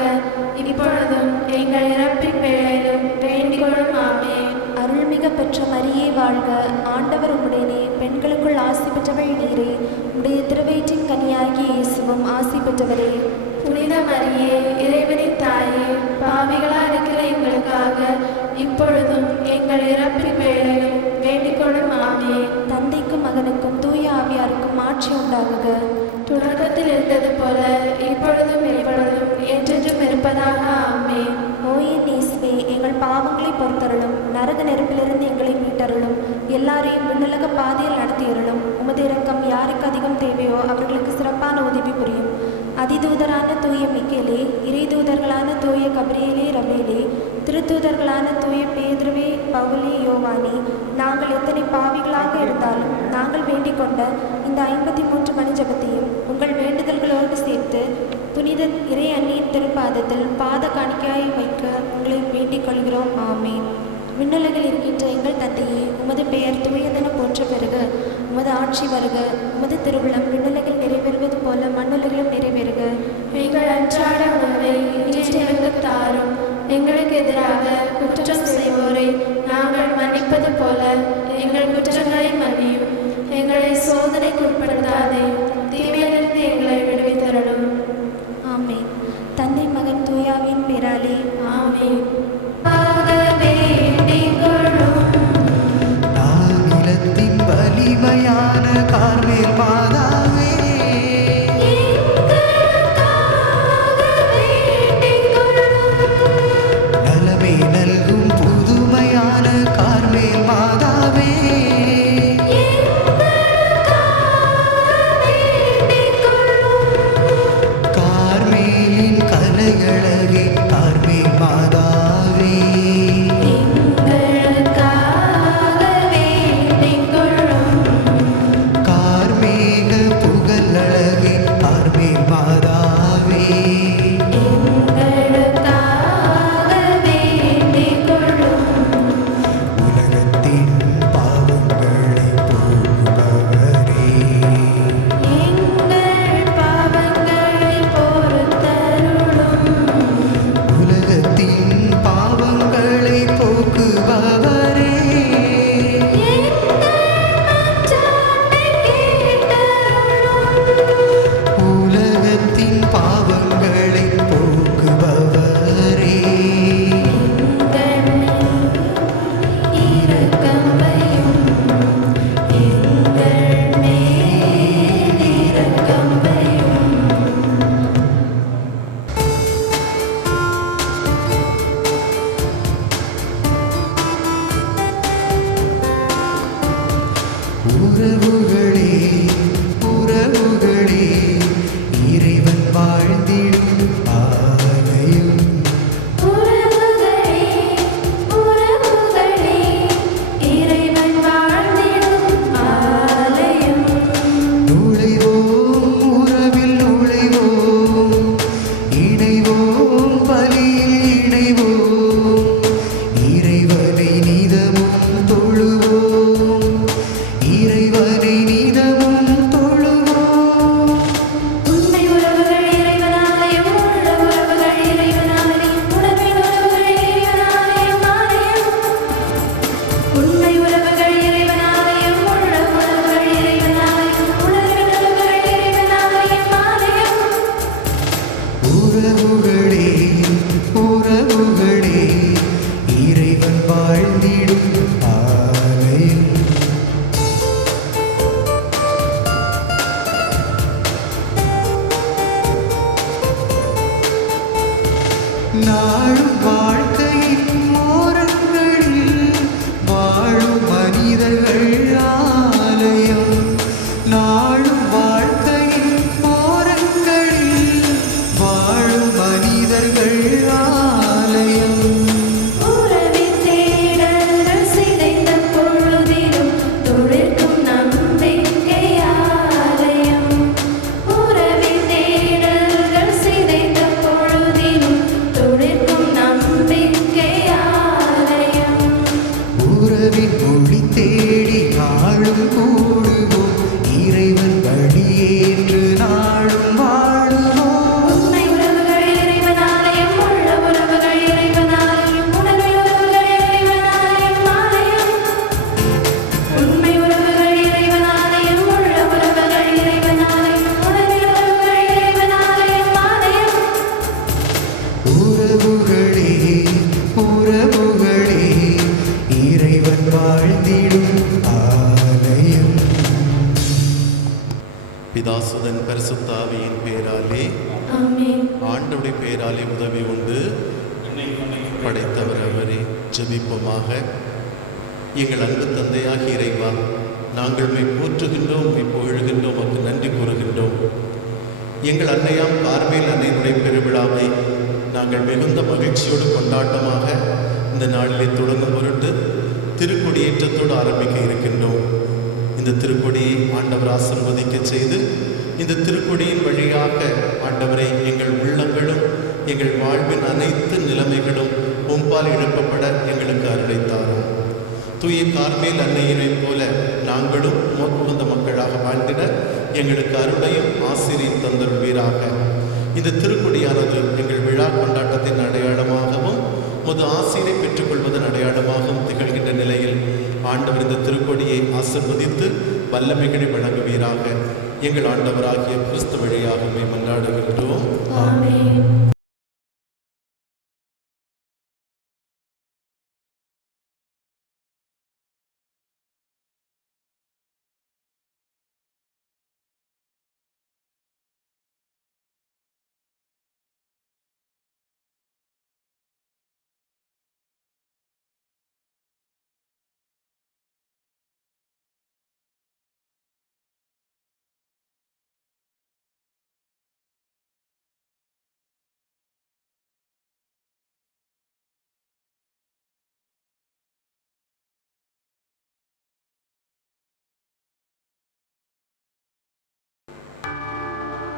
இப்பொழுதும் எங்கள் இறப்பின் வேளையிலும் வேண்டிக் கொள்ளும் ஆமென். அருள்மிக பெற்ற மரியே வாழ்க, ஆண்டவர் உடனே, பெண்களுக்குள் ஆசி பெற்றவள் நீரே. உம்முடைய திருவயிற்றின் கனியாகிய இயேசுவும் ஆசி பெற்றவரே. புனித மரியே, இறைவனின் தாயே, பாவிகளாய் இருக்கிற எங்களுக்காக இப்பொழுதும் எங்கள் இறப்பின் வேளையிலும் வேண்டிக் கொள்ளும் ஆமென். தந்தைக்கும் மகனுக்கும் தூய ஆவியாருக்கும் ஆட்சி உண்டாகுக. தொடக்கத்தில் இருந்தது போல இப்பொழுதும் எப்பொழுதும் என்றென்றும் இருப்பதாக ஆமென். ஓயே இயேசுவே, எங்கள் பாவங்களை பொறுத்தருளும், நரக நெருப்பிலிருந்து எங்களை மீட்டருளும், எல்லாரையும் விண்ணுலக பாதையில் நடத்தியருளும். உமது இரக்கம் யாருக்கு அதிகம் தேவையோ அவர்களுக்கு சிறப்பான உதவி புரியும். அதிதூதரான தூய மிக்கேலே, இறைதூதர்களான தூய கபிரியேலே ரபேலே, திருத்தூதர்களான தூய பேதுருவே, பவுலே, யோவானே, நாங்கள் எத்தனை பாவிகளாக இருந்தாலும் நாங்கள் வேண்டிக் கொண்ட இந்த 53 மணி ஜபத்தையும் உங்கள் வேண்டுதல்களோடு சேர்த்து புனித இறை அன்னியின் திருப்பாதத்தில் பாத காணிக்கையாய் வைக்க உங்களை வேண்டிக் கொள்கிறோம். ஆமென். விண்ணுலகில் இருக்கின்ற எங்கள் தந்தையே, உமது பெயர் தூயதென போற்ற பெறுக. உமது ஆட்சி வருக. உமது திருவிழம் விண்ணுலகில் நிறைவேறுவது போல மண்ணுலகிலும் நிறைவேறுக. எங்கள் அன்றாட உணவை இன்று எங்களுக்கு தாரும். எங்களுக்கு எதிராக குற்றம் செய்வோரை நாங்கள் மன்னிப்பது போல எங்கள் குற்றங்களை மன்னியும். எங்களை சோதனைக்கு உட்படுத்தாதே, தீமையிலிருந்து எங்களை விடுவித்தருளும். ஆமென். தந்தை மகன் தூயாவின் பேராலே ஆமென். வேண்டிக் கொள்ளும் நானிலத்தின் வலிமையான கார்மேல் மாதாவே, நலமே நல்கும் புதுமையான கார்மேல் மாதாவே, கார்மேலின் கலையழகே கார்மேல் மாதாவே, கார்மேக புகழழகே கார்மேல் மாதாவே, உலகத்தின் பாவங்களை போக்குபவரே, உலகத்தின் பாவங்களை போக்குபவரே, உலகத்தின் பாவங்களை போக்குபவரே, உறவுகளே உறவுகளே, இறைவன் வாழ்ந்திடும் ஆலயம், நுழைவோம் உறவில் நுழைவோம், இணைவோம் பலியில் சுதன் பரிசுத்த ஆவியின் பெயராலே ஆமென். ஆண்டவருடைய பெயராலே உதவி உண்டு. படைத்தவர் அவரே. ஜெபிப்போமாக. எங்கள் அன்பு தந்தையாகி இறைவா, நாங்கள் உம்மை போற்றுகின்றோம், உம்மை புகழ்கின்றோம், உமக்கு நன்றி கூறுகின்றோம். எங்கள் அன்னையாம் கார்மேல் அன்னையினுடைய பெருவிழாவை நாங்கள் மிகுந்த மகிழ்ச்சியோடு கொண்டாட்டமாக இந்த நாளிலே தொடங்கும் பொருட்டு திருக்கொடியேற்றத்தோடு ஆரம்பிக்க இருக்கின்றோம். இந்த திருக்கொடியை ஆண்டவர் ஆசீர்வதிக்க செய்து, இந்த திருக்கொடியின் வழியாக ஆண்டவரை எங்கள் உள்ளங்களும் எங்கள் வாழ்வின் அனைத்து நிலைமைகளும் உம்பால் எழுப்பப்பட எங்களுக்கு அருளைத்தாரும். தூய கார்மேல் அன்னையினைப் போல நாங்களும் மோட்புந்த மக்களாக வாழ்ந்திட எங்களுக்கு அருளையும் ஆசிரியை தந்தருள்வீராக. இந்த திருக்கொடியானது எங்கள் விழா கொண்டாட்டத்தின் அடையாளமாகவும் முது ஆசிரியை பெற்றுக்கொள்வதன் அடையாளமாகவும் திகழ்கின்ற நிலையில் ஆண்டவர் இந்த திருக்கொடியை ஆசீர்வதித்து வல்லமைகளை வழங்குவீராக. எங்கள் ஆண்டவராகிய கிறிஸ்து வழியாகவே மன்றாடுகின்றோம். ஆமென்.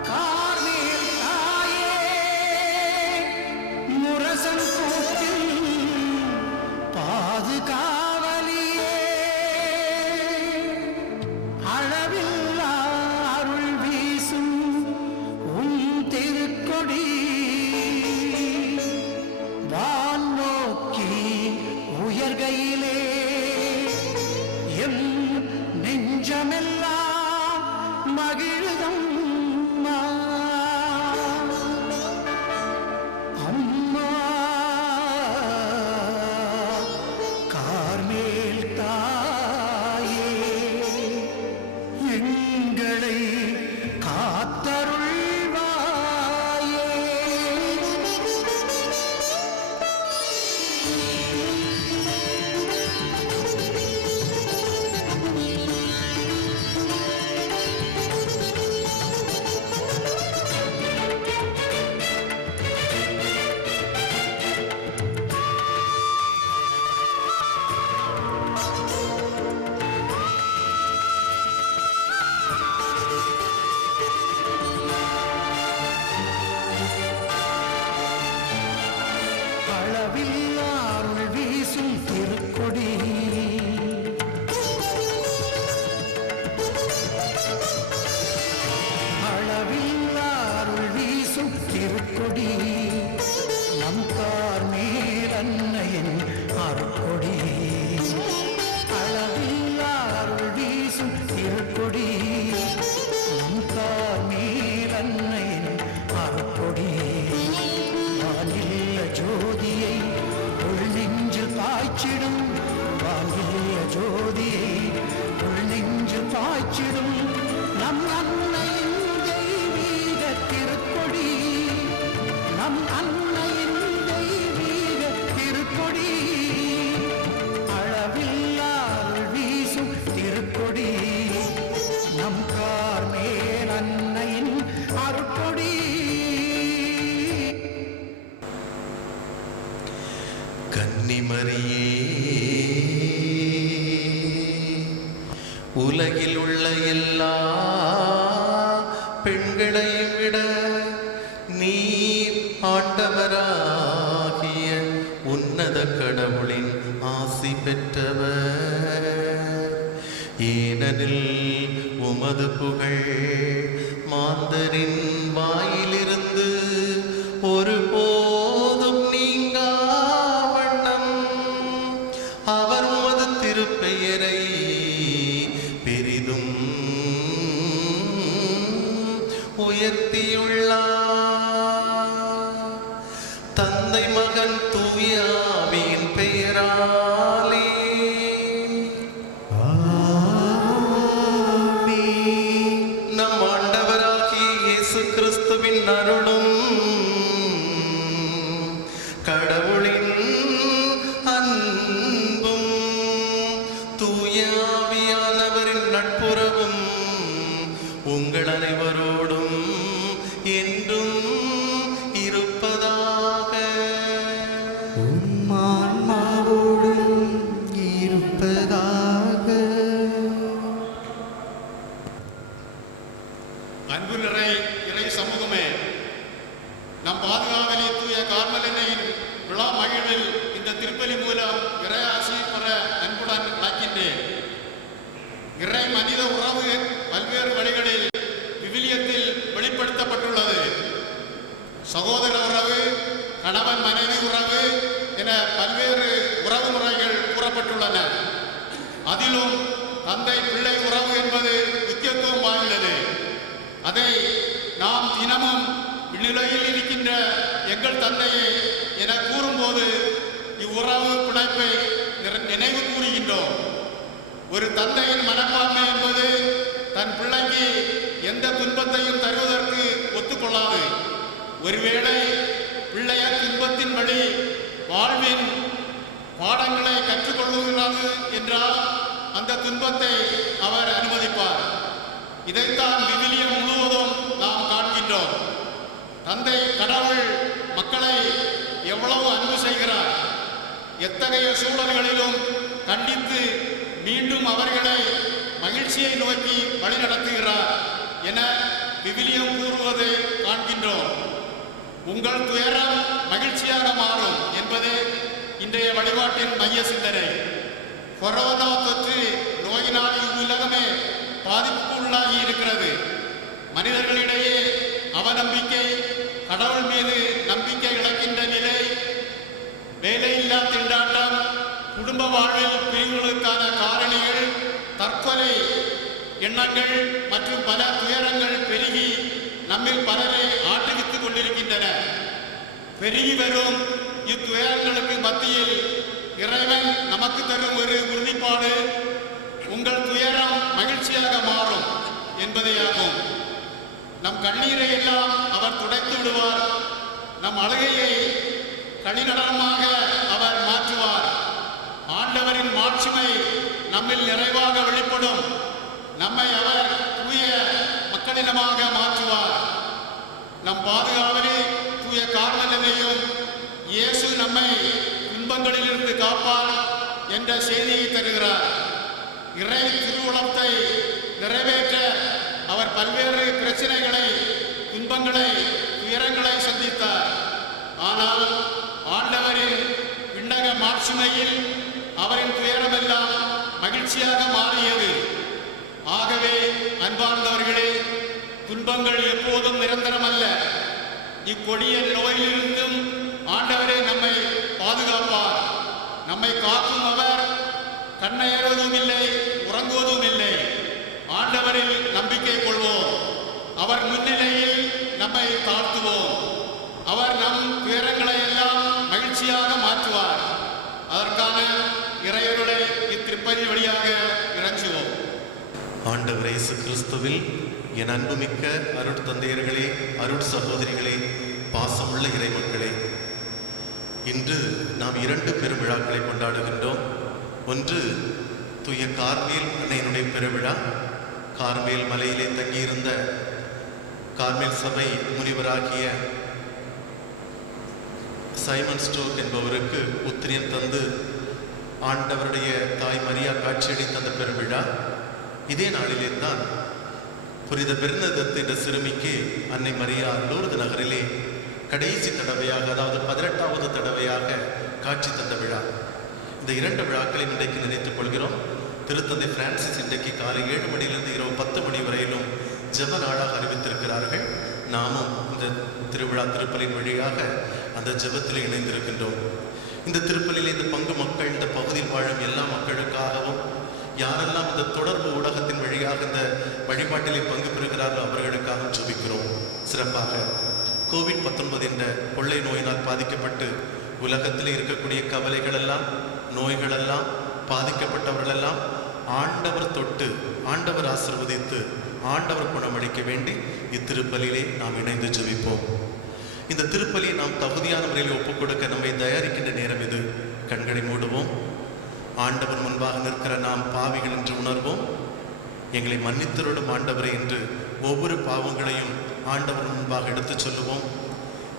கார்மேல் தாயே, முரசன் கூட்டில் பாதுகாவலியே, அளவில்லா அருள் வீசும் உன் திருக்கொடி வான் நோக்கி உயர்கையிலே எம் நெஞ்சமெல்லாம் மகிழுதம்மா. அம்மா கார்மேல் தாயே, எங்களை காத்தருள்வாயே. அளவில்லா அருள் வீசும் திருக்கொடி அளவில்லா அருள் வீசும் திருக்கொடி நம் கார்மேல் அன்னையின் அருட்கொடி. அளவில்லா அருள் வீசும் திருக்கொடி நம் கார்மேல் அன்னையின் அருட்கொடி. வானில்ல ஜோதியை உள் நெஞ்சில் பாய்ச்சிடும், வானில்ல ஜோதியை உள் நெஞ்சில் பாய்ச்சிடும் நம் அன்னையின் தெய்வீக திருக்கொடி, நம் அன்னையின் தெய்வீக திருக்கொடி. அளவில்லா அருள் வீசும் திருக்கொடி நம் கார்மேல் அன்னையின் அருட்கொடி. கன்னிமரியே, உலகில் உள்ள எல்லா பெண்களையும் விட நீர் ஆண்டவராகிய உன்னத கடவுளின் ஆசி பெற்றவர். ஏனெனில் உமது புகழ் மாந்தரின் வாயிலிருந்து ஒருபோதும் நீங்கா வண்ணம் அவர் உமது திருப்பெயரை பெரிதும் உயர்த்தியுள்ளார். தந்தை மகன் தூய ஆவியின் பெயராலே நம் ஆண்டவர் கண்டேன். இறை மனித உறவு பல்வேறு வழிகளில் விவிலியத்தில் வெளிப்படுத்தப்பட்டுள்ளது. சகோதர உறவு, கணவன் மனைவி உறவு என பல்வேறு உறவு முறைகள் கூறப்பட்டுள்ளன. அதிலும் தந்தை பிள்ளை உறவு என்பது முக்கியத்துவம் வாய்ந்தது. அதை நாம் தினமும் இந்நிலையில் இருக்கின்ற எங்கள் தந்தையே என கூறும்போது இவ்வுறவு பிணைப்பை நினைவு கூறுகின்றோம். ஒரு தந்தையின் மனப்பான்மை என்பது தன் பிள்ளைக்கு எந்த துன்பத்தையும் தருவதற்கு ஒத்துக்கொள்ளாது. ஒருவேளை பிள்ளையர் துன்பத்தின் வழி வாழ்வின் பாடங்களை கற்றுக்கொள்ளுகிறது என்றால் அந்த துன்பத்தை அவர் அனுமதிப்பார். இதைத்தான் விவிலியம் முழுவதும் நாம் காண்கின்றோம். தந்தை கடவுள் மக்களை எவ்வளவு அன்பு செய்கிறார், எத்தகைய சூழல்களிலும் கண்டித்து மீண்டும் அவர்களை மகிழ்ச்சியை நோக்கி வழிநடத்துகிறார் என விவிலியம் கூறுவதை காண்கின்றோம். உங்கள் துயரம் மகிழ்ச்சியாக மாறும் என்பது இன்றைய வழிபாட்டின் மைய சிந்தனை. கொரோனா தொற்று நோயினால் இவ்வுலகமே பாதிப்புக்கு உள்ளாகி இருக்கிறது. மனிதர்களிடையே அவநம்பிக்கை, கடவுள் மீது நம்பிக்கை இழக்கின்ற நிலை, வேலையில்லா திண்டாட்டம், குடும்ப வாழ்வில் பிரிவுகளுக்கான காரணிகள், தற்கொலை எண்ணங்கள் மற்றும் பல துயரங்கள் பெருகி நம்மில் பலரை ஆட்டுவித்துக் கொண்டிருக்கின்றன. பெருகி வரும் இத்துயரங்களுக்கு மத்தியில் இறைவன் நமக்கு தரும் ஒரு உறுதிப்பாடு உங்கள் துயரம் மகிழ்ச்சியாக மாறும் என்பதேயாகும். நம் கண்ணீரை எல்லாம் அவர் துடைத்து விடுவார். நம் அழுகையை களிநடனமாக அவர் மாற்றுவார். ஆண்டவரின் மாட்சிமை நம்மில் நிறைவாக வெளிப்படும். நம்மை அவர் தூய மக்களிடமாக மாற்றுவார். நம் பாதுகாவலே தூய காரணத்தையும் இயேசு நம்மை துன்பங்களிலிருந்து காப்பார் என்ற செய்தியை தருகிறார். இறை திருவுளத்தை நிறைவேற்ற அவர் பல்வேறு பிரச்சனைகளை, துன்பங்களை, துயரங்களை சந்தித்தார். ஆனால் ஆண்டவரின் விண்ணக மாட்சிமையில் அவரின் துயரமெல்லாம் மகிழ்ச்சியாக மாறியது. ஆகவே அன்பார்ந்தவர்களே, துன்பங்கள் எப்போதும் நிரந்தரமல்ல. இக்கொடிய நோயிலிருந்தும் ஆண்டவரே நம்மை பாதுகாப்பார். நம்மை காக்கும் அவர் கண்ணையறுவதும் இல்லை, உறங்குவதும் இல்லை. ஆண்டவரில் நம்பிக்கை கொள்வோம். அவர் முன்னிலையில் நம்மை தாழ்த்துவோம். அவர் நம் துயரங்களை எல்லாம் மகிழ்ச்சியாக மாற்றுவார். அதற்கான இறைவருடைய இத்திருப்பதி வழியாக இறைஞ்சுவோம். ஆண்டவர் இயேசு கிறிஸ்துவில் என் அன்புமிக்க அருட்தந்தையர்களே, அருட் சகோதரிகளே, பாசமுள்ள இறைமக்களே, இன்று நாம் 2 பெருவிழாக்களை கொண்டாடுகின்றோம். ஒன்று தூய கார்மேல் அன்னையினுடைய பெருவிழா. கார்மேல் மலையிலே தங்கியிருந்த கார்மேல் சபை முனிவராகிய சைமன் ஸ்டோக் என்பவருக்கு உத்திரியன் தந்து ஆண்டவருடைய தாய் மரியா காட்சியளித்த அந்த பெருவிழா. இதே நாளிலே தான் புனித பெர்னதத்து என்ற சிறுமிக்கு அன்னை மரியா லூர்து நகரிலே கடைசி தடவையாக, அதாவது 18வது தடவையாக காட்சி தந்த விழா. இந்த 2 விழாக்களையும் இன்றைக்கு நினைத்துக் கொள்கிறோம். திருத்தந்தை பிரான்சிஸ் இன்றைக்கு காலை 7 மணியிலிருந்து இரவு 10 மணி வரையிலும் ஜெப நாளாக அறிவித்திருக்கிறார்கள். நாமும் இந்த திருவிழா திருப்பலின் வழியாக அந்த ஜெபத்தில் இணைந்திருக்கின்றோம். இந்த திருப்பலியில் இந்த பங்கு மக்கள், இந்த பகுதியில் வாழும் எல்லா மக்களுக்காகவும், யாரெல்லாம் இந்த தொடர்பு ஊடகத்தின் வழியாக இந்த வழிபாட்டிலே பங்கு பெறுகிறார்களோ அவர்களுக்காகவும் ஜெபிக்கிறோம். சிறப்பாக கோவிட்-19 என்ற கொள்ளை நோயினால் பாதிக்கப்பட்டு உலகத்திலே இருக்கக்கூடிய கவலைகளெல்லாம், நோய்களெல்லாம், பாதிக்கப்பட்டவர்களெல்லாம் ஆண்டவர் தொட்டு, ஆண்டவர் ஆசீர்வதித்து, ஆண்டவர் குணமளிக்க வேண்டி இத்திருப்பலியிலே நாம் இணைந்து ஜெபிப்போம். இந்த திருப்பலியை நாம் தகுதியான முறையில் ஒப்புக் கொடுக்க நம்மை தயாரிக்கின்ற நேரம் இது. கண்களை மூடுவோம். ஆண்டவர் முன்பாக நிற்கிற நாம் பாவிகள் என்று உணர்வோம். எங்களை மன்னித்தருளும் ஆண்டவரை என்று ஒவ்வொரு பாவங்களையும் ஆண்டவர் முன்பாக எடுத்துச் சொல்லுவோம்.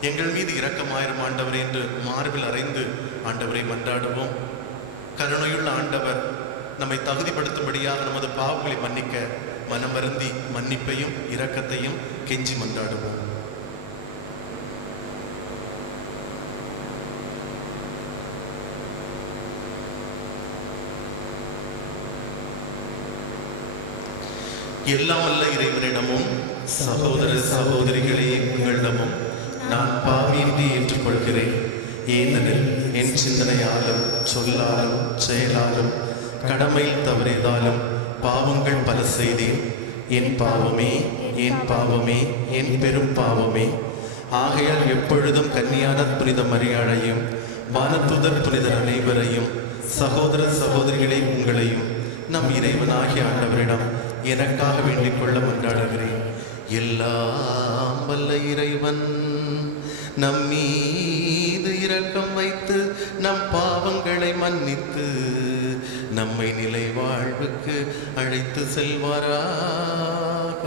எங்கள் மீது இரக்கமாயிரும் ஆண்டவரை என்று மார்பில் அறைந்து ஆண்டவரை மன்றாடுவோம். கருணையுள்ள ஆண்டவர் நம்மை தகுதிப்படுத்தும்படியாக நமது பாவங்களை மன்னிக்க மனம் வருந்தி மன்னிப்பையும் இரக்கத்தையும் கெஞ்சி மன்றாடுவோம். எல்லாம் வல்ல இறைவனிடமும் சகோதர சகோதரிகளே உங்களிடமும் நான் பாவியின்றி ஏற்றுக்கொள்கிறேன். ஏனெனில் என் சிந்தனையாலும் சொல்லாலும் செயலாலும் கடமையில் தவறியதாலும் பாவங்கள் பல செய்தேன். என் பாவமே, என் பாவமே, என் பெரும் பாவமே. ஆகையால் எப்பொழுதும் கன்னியான புனித மரியாளையும் வானதூதர் புனிதர் அனைவரையும் சகோதர சகோதரிகளே உங்களையும் நம் இறைவனாகிய ஆண்டவரிடம் எனக்காக வேண்டிக் கொள்ள மன்றாடுகிறேன். எல்லாம் வல்ல இறைவன் நம் மீது இரக்கம் வைத்து நம் பாவங்களை மன்னித்து நம்மை நிலை வாழ்வுக்கு அழைத்து செல்வாராக.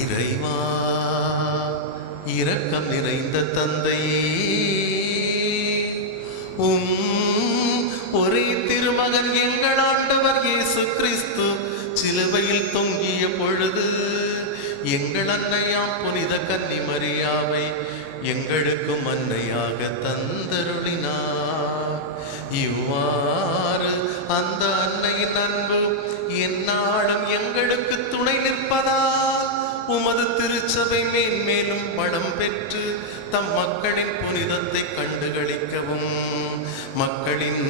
இறைவா, இரக்கம் நிறைந்த தந்தையே, ஒரே திருமகன் எங்கள் ஆண்டவர் இயேசு கிறிஸ்து சிலுவையில் தொங்கிய பொழுது எங்கள் அன்னையாம் புனித கன்னி மரியாவை எங்களுக்கும் அன்னையாக தந்தருளினார். இவ்வாறு அந்த அன்னையின் அன்பு எந்நாளும் எங்களுக்கு துணை நிற்பதால் உமது திருச்சபை மேன்மேலும் வளம் பெற்று தம் மக்களின் புனிதத்தை கண்டுகளிக்கவும் மக்களின்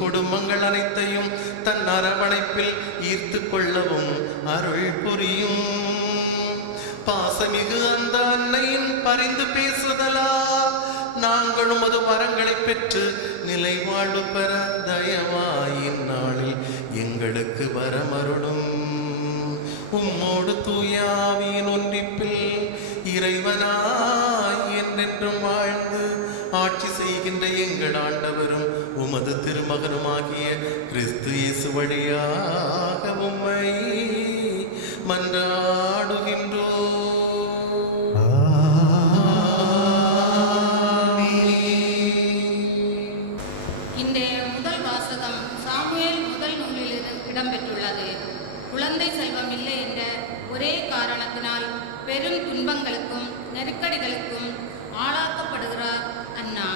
குடும்பங்கள் அனைத்தையும் தன் அரவணைப்பில் ஈர்த்து கொள்ளவும் அருள் புரியும். பாசமிகு அந்த அன்னையின் பரிந்து பேசுதலா நாங்கள் நாங்கள் உமது வரங்களை பெற்று நிலை வாழ்வு பெற தயவாயின் நாளில் எங்களுக்கு வரமருளும். உம்மோடு தூயாவியின் ஒன்றிப்பில் இறைவனாய் என்றென்றும் வாழ்ந்து ஆட்சி செய்கின்ற எங்கள் ஆண்டவரும் உமது திருமகனுமாகிய கிறிஸ்து இயேசு வழியாக உம்மை மன்றாடுகின்றோம். இன்றைய முதல் வாசகம் சாமுவேல் முதல் நூலில் இடம்பெற்றுள்ளது. குழந்தை செல்வம் இல்லை என்ற ஒரே காரணத்தினால் பெரும் துன்பங்களுக்கும் நெருக்கடிகளுக்கும் ஆளாக்கப்படுகிறார் அன்னா.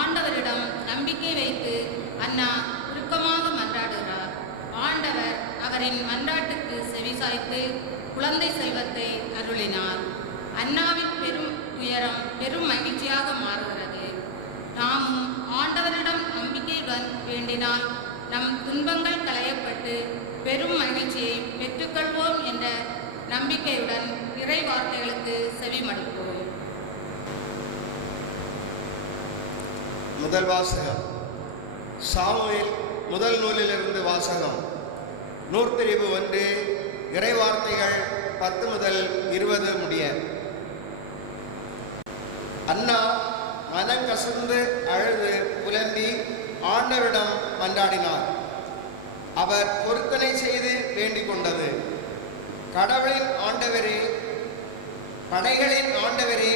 ஆண்டவரிடம் நம்பிக்கை வைத்து அன்னா உருக்கமாக மன்றாடுகிறார். ஆண்டவர் அவரின் மன்றாட்டுக்கு செவிசாய்த்து குழந்தை செல்வத்தை அருளினார். அன்னாவின் பெரும் துயரம் பெரும் மகிழ்ச்சியாக மாறுகிறது. நாமும் ஆண்டவரிடம் நம்பிக்கையுடன் வேண்டினால் நம் துன்பங்கள் களையப்பட்டு பெரும் மகிழ்ச்சியை பெற்றுக்கொள்வோம் என்ற நம்பிக்கையுடன் இறை வார்த்தைகளுக்கு செவிமடுப்போம். முதல் வாசகம் சாமுவேல் முதல் நூலிலிருந்து வாசகம். நூற்பிரிவு 1, இறை வார்த்தைகள் 10 முதல் 20 முடிய. அன்னா மனங்கசந்து அழுது புலம்பி ஆண்டவரிடம் மன்றாடினார். அவர் பொருத்தனை செய்து வேண்டிக் கொண்டது, கடவுளின் ஆண்டவரே, படைகளின் ஆண்டவரே,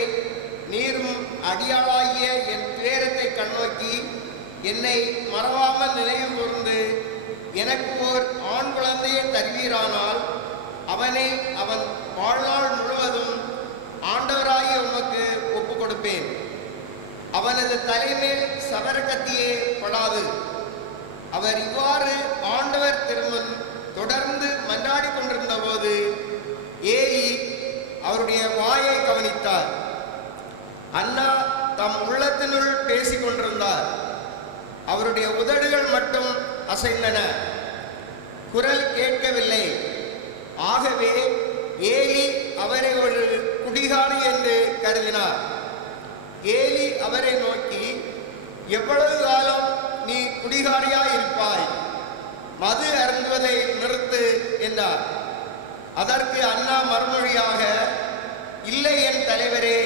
நீரும் அடியாளாகிய என் துயரத்தை கண்ணோக்கி என்னை மறவாமல் நினைவு கூர்ந்து எனக்கு ஓர் ஆண் குழந்தையை தருவீரானால் அவனை அவன் வாழ்நாள் முழுவதும் ஆண்டவராகிய உமக்கு ஒப்புக் கொடுப்பேன். அவனது தலைமேல் சவர கத்தியே படாது. அவர் இவ்வாறு ஆண்டவர் திருமுன் தொடர்ந்து மன்றாடி கொண்டிருந்த போது ஏலி அவருடைய வாயை கவனித்தார். அன்னா தம் உள்ளத்தினுள் பேசிக் கொண்டிருந்தார். அவருடைய உதடுகள் மட்டும் அசைந்தன, குரல் கேட்கவில்லை. ஆகவே ஏலி அவரை ஒரு குடிகாரி என்று கருதினார். ஏலி அவரை நோக்கி, எவ்வளவு காலம் நீ குடிகாரியாய் இருப்பாய்? மது அருந்துவதை நிறுத்து என்றார். அதற்கு அன்னா மறுமொழியாக, இல்லை என் தலைவரே,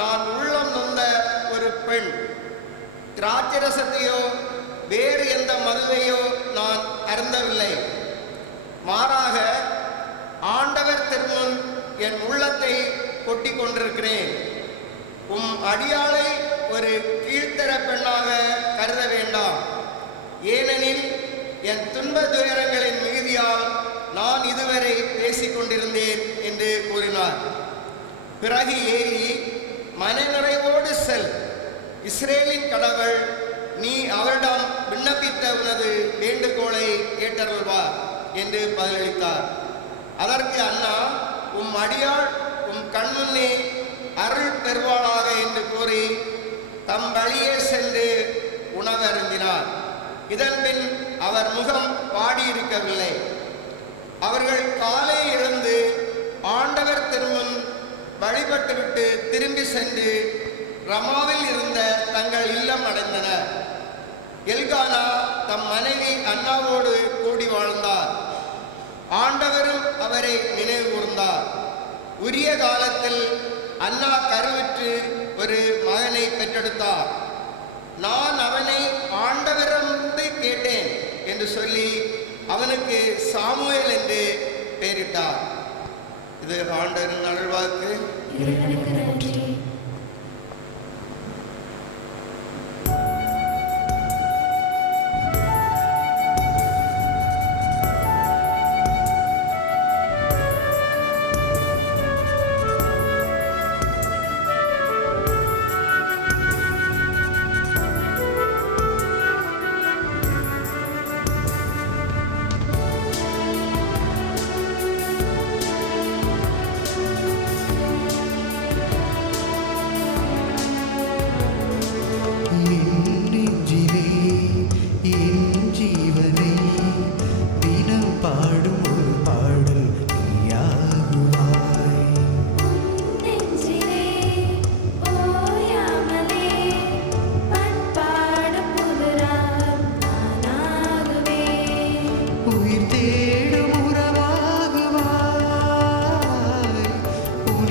நான் உள்ளம் நொந்த ஒரு பெண். திராட்சரசத்தையோ வேறு எந்த மதுவையோ நான் அருந்தவில்லை. மாறாக ஆண்டவர் திருமுன் என் உள்ளத்தை கொட்டி கொண்டிருக்கிறேன். உம் அடியாளை ஒரு கீழ்த்தர பெண்ணாக கருத வேண்டாம். ஏனெனில் என் துன்ப துயரங்களின் மிகுதியால் நான் இதுவரை பேசிக் கொண்டிருந்தேன் என்று கூறினார். பிறகு ஏலி, மனநிறைவோடு செல், இஸ்ரேலின் கடவுள் நீ அவரிடம் விண்ணப்பித்த உனது வேண்டுகோளை கேட்டருள்வார் என்று பதிலளித்தார். அதற்கு அன்னா, உம் அடியாள் உம் கண்முன்னே அருள் பெறுவாளாக என்று கூறி தம் வழியே சென்று உணவு அருந்தினார். இதன்பின் அவர் முகம் வாடியிருக்கவில்லை. அவர்கள் காலை எழுந்து ஆண்டவர் திருமுன் வழிபட்டுவிட்டு திரும்பி சென்று ரமாவில் இருந்த தங்கள் இல்லம் அடைந்தனர். எல்கானா தம் மனைவி அன்னாவோடு கூடி வாழ்ந்தார். ஆண்டவரும் அவரை நினைவு கூர்ந்தார். உரிய காலத்தில் அன்னா கருவுற்று ஒரு மகனை பெற்றெடுத்தார். நான் அவனை ஆண்டவரிடமிருந்து கேட்டேன் என்று சொல்லி அவனுக்கு சாமுவேல் என்று பெயரிட்டார். இது ஆண்டவரின் அருள்வாக்கு. இறைவனுக்கு நன்றி.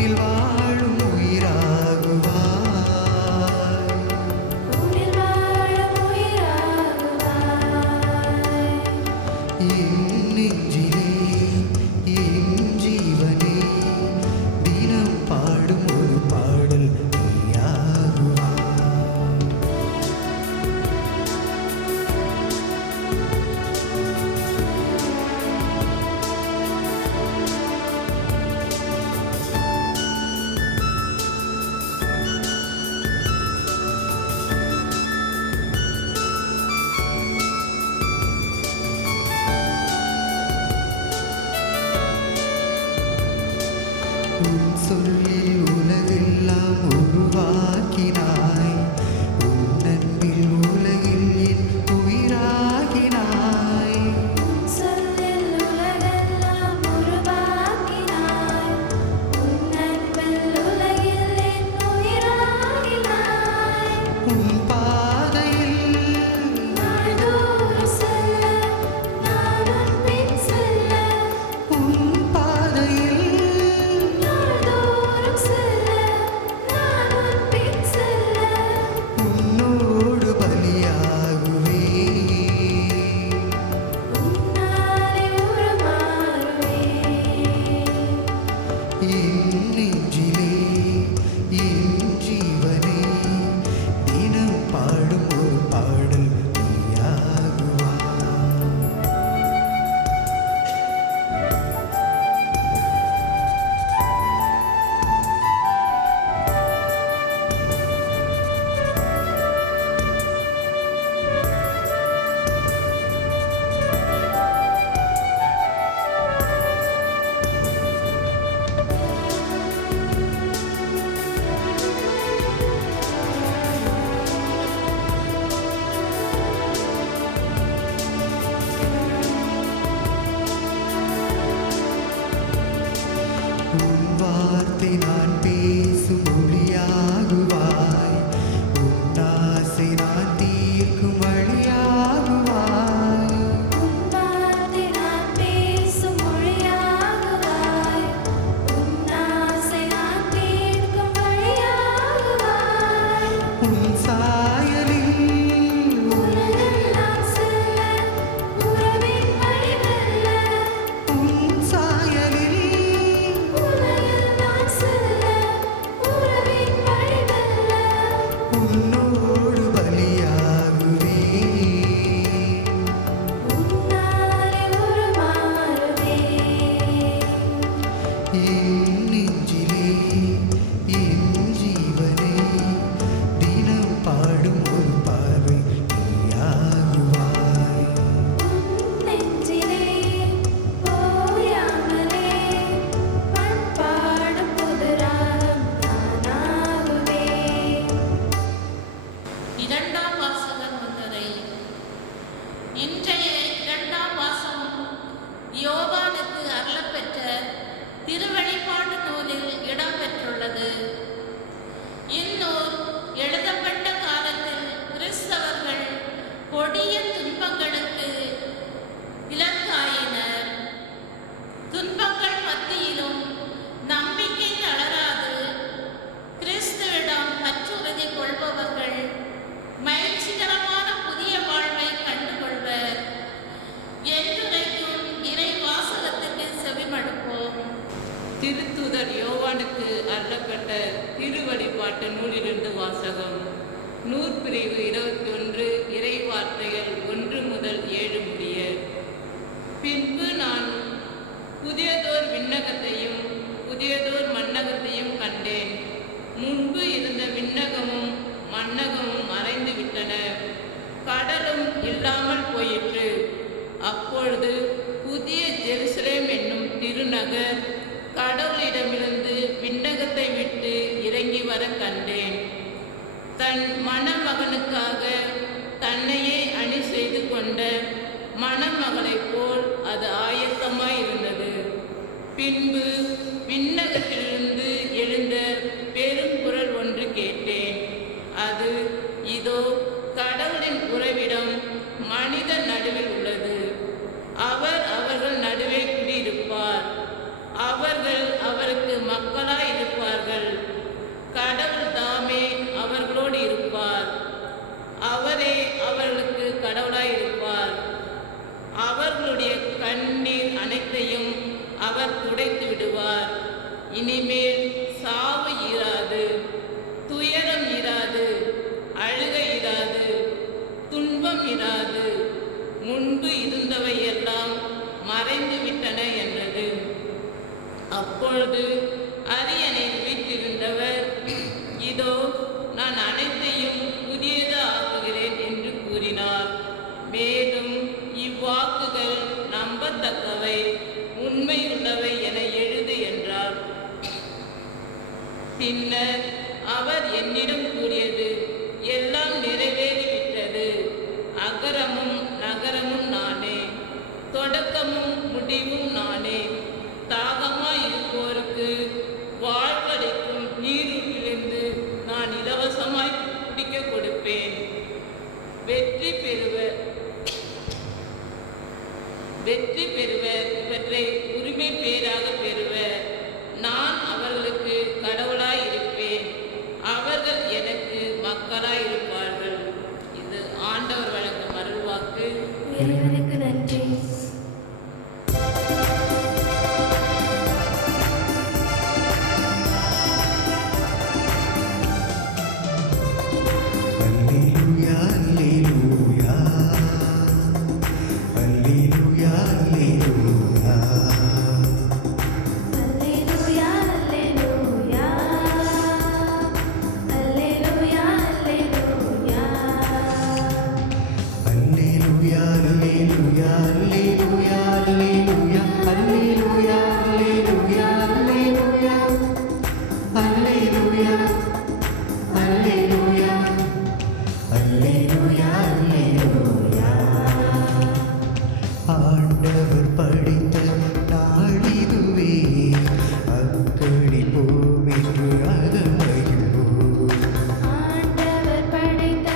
ஊனில் வாழும் உயிராகுவாய். ஊனில் வாழும் உயிராகுவாய். என் நெஞ்சிலே என் ஜீவனே தினம் பாடும் ஒரு பாடல் நீயாகுவாய். உன் சொல்லில் உலகெல்லாம் உருவாக்கினாய். உன் அன்பில் உலகில் என் உயிராகினாய். சொல்லில் உலகெல்லாம் உருவாக்கினாய். உன் அன்பில் உலகில் என் உயிராகினாய். உன் பாதையில் நாள்தோறும் செல்ல நான் உன் பின் செல்ல. உன் பாதையில் நாள்தோறும் செல்ல நான் உன் பின் செல்ல. உன்னோடு பலியாகுவேன். உன்னாலே உருமாறுவேன். என் நெஞ்சிலே என் ஜீவனே தினம் பாடும் ஒரு பாடல் நீயாகுவாய். உன் வார்த்தை நான் பேசும் மொழியாகுவாய். உன் ஆசை நான் தீர்க்கும் வழியாகுவாய். உன் வார்த்தை நான் பேசும் மொழியாகுவாய். உன் ஆசை நான் தீர்க்கும் வழியாகுவாய். உன் சாயலில் உலகெல்லாம் செல்ல உறவின் வழி வெல்ல. உன் சாயலில் உலகெல்லாம் செல்ல உறவின் வழி வெல்ல. உன்னோடு பலியாகுவேன். உன்னாலே உருமாறுவேன். என் நெஞ்சிலே என் ஜீவனே தினம் பாடும் ஒரு பார்வை நீயாகுவாய். நெஞ்சிலே ஓயாமலே பண்பாடும் புதுராகம் நானாகுவேன். இரண்டாம் வாசகம் வந்ததை இன்றைய இரண்டாம் வாசகம் யோவானுக்கு அருளப்பெற்ற திருவெளிப்பாடு நூலில் இடம்பெற்றுள்ளது. இந்நூல் எழுதப்பட்ட காலத்தில் கிறிஸ்தவர்கள் கொடிய துன்பங்களுக்கு இலக்காயினர். துன்பங்கள் மத்தியிலும் நம்பிக்கை தளராது கிறிஸ்துவிடம் பற்றுறுதி கொள்பவர்கள் மகிழ்ச்சிகரமான புதிய வாழ்வை கண்டுகொள்வர். என்றுரைக்கும் இறை வாசகத்துக்கு செவிமடுப்போம். திருத்தூதர் யோவானுக்கு அருளப்பட்ட திருவழிபாட்டு நூலிலிருந்து வாசகம். நூற்பிரிவு 21 இறை வார்த்தைகள் 1 முதல் 7 முடிய. பின்பு நான் புதியதோர் விண்ணகத்தையும் புதியதோர் மண்ணகத்தையும் கண்டேன். முன்பு இருந்த விண்ணகமும் மண்ணகமும் மறைந்து விட்டன, கடலும் இல்லாமல் போயிற்று. அப்பொழுது புதிய ஜெருசலேம் என்னும் திருநகர் கடவுளிடமிருந்து விண்ணகத்தை விட்டு இறங்கி வர கண்டேன். தன் மணமகனுக்காக தன்னையே அணி செய்து கொண்ட மணமகளைப் போல் அது ஆயத்தமாயிருந்தது. பின்பு விண்ணகத்திலிருந்து எழுந்த பெருங்குரல் ஒன்று கேட்டேன். அது, இதோ கடவுளின் உறைவிடம் மனித நடுவில் உள்ளது. அவர் அவர்கள் நடுவே குடியிருப்பார். அவர்கள் அவருக்கு மக்களாய் இருப்பார். அப்பொழுது அரியணையில் வீற்றிருந்தவர், இதோ நான் அனைத்தையும் புதியது ஆக்குகிறேன் என்று கூறினார். மேலும் இவ்வாக்குகள் நம்பத்தக்கவை, உண்மையுள்ளவை என எழுது என்றார். பின்னர் அவர் என்னிடம் கூறியது, எல்லாம் நிறைவேறிவிட்டது. அகரமும் நகரமும் நானே, தொடக்கமும் முடிவும் நானே. தாகமாய் இருப்போருக்கு வாழ்வளிக்கும் நீரூற்றிலிருந்து நான் இலவசமாய் குடிக்க கொடுப்பேன். வெற்றி பெறுவர் இவற்றை உரிமை பேராக பெறுவர். நான் அவர்களுக்கு கடவுளாய் இருப்பேன், அவர்கள் எனக்கு மக்களாய் இருப்பார்கள். இது ஆண்டவர் வழங்கும் அருள்வாக்கு. இறைவனுக்கு நன்றி. ஆண்டவர் படைத்த நாளிதுவே, அக்களில் போம் என்று அகமகிழ்வோம். ஆண்டவர் படைத்த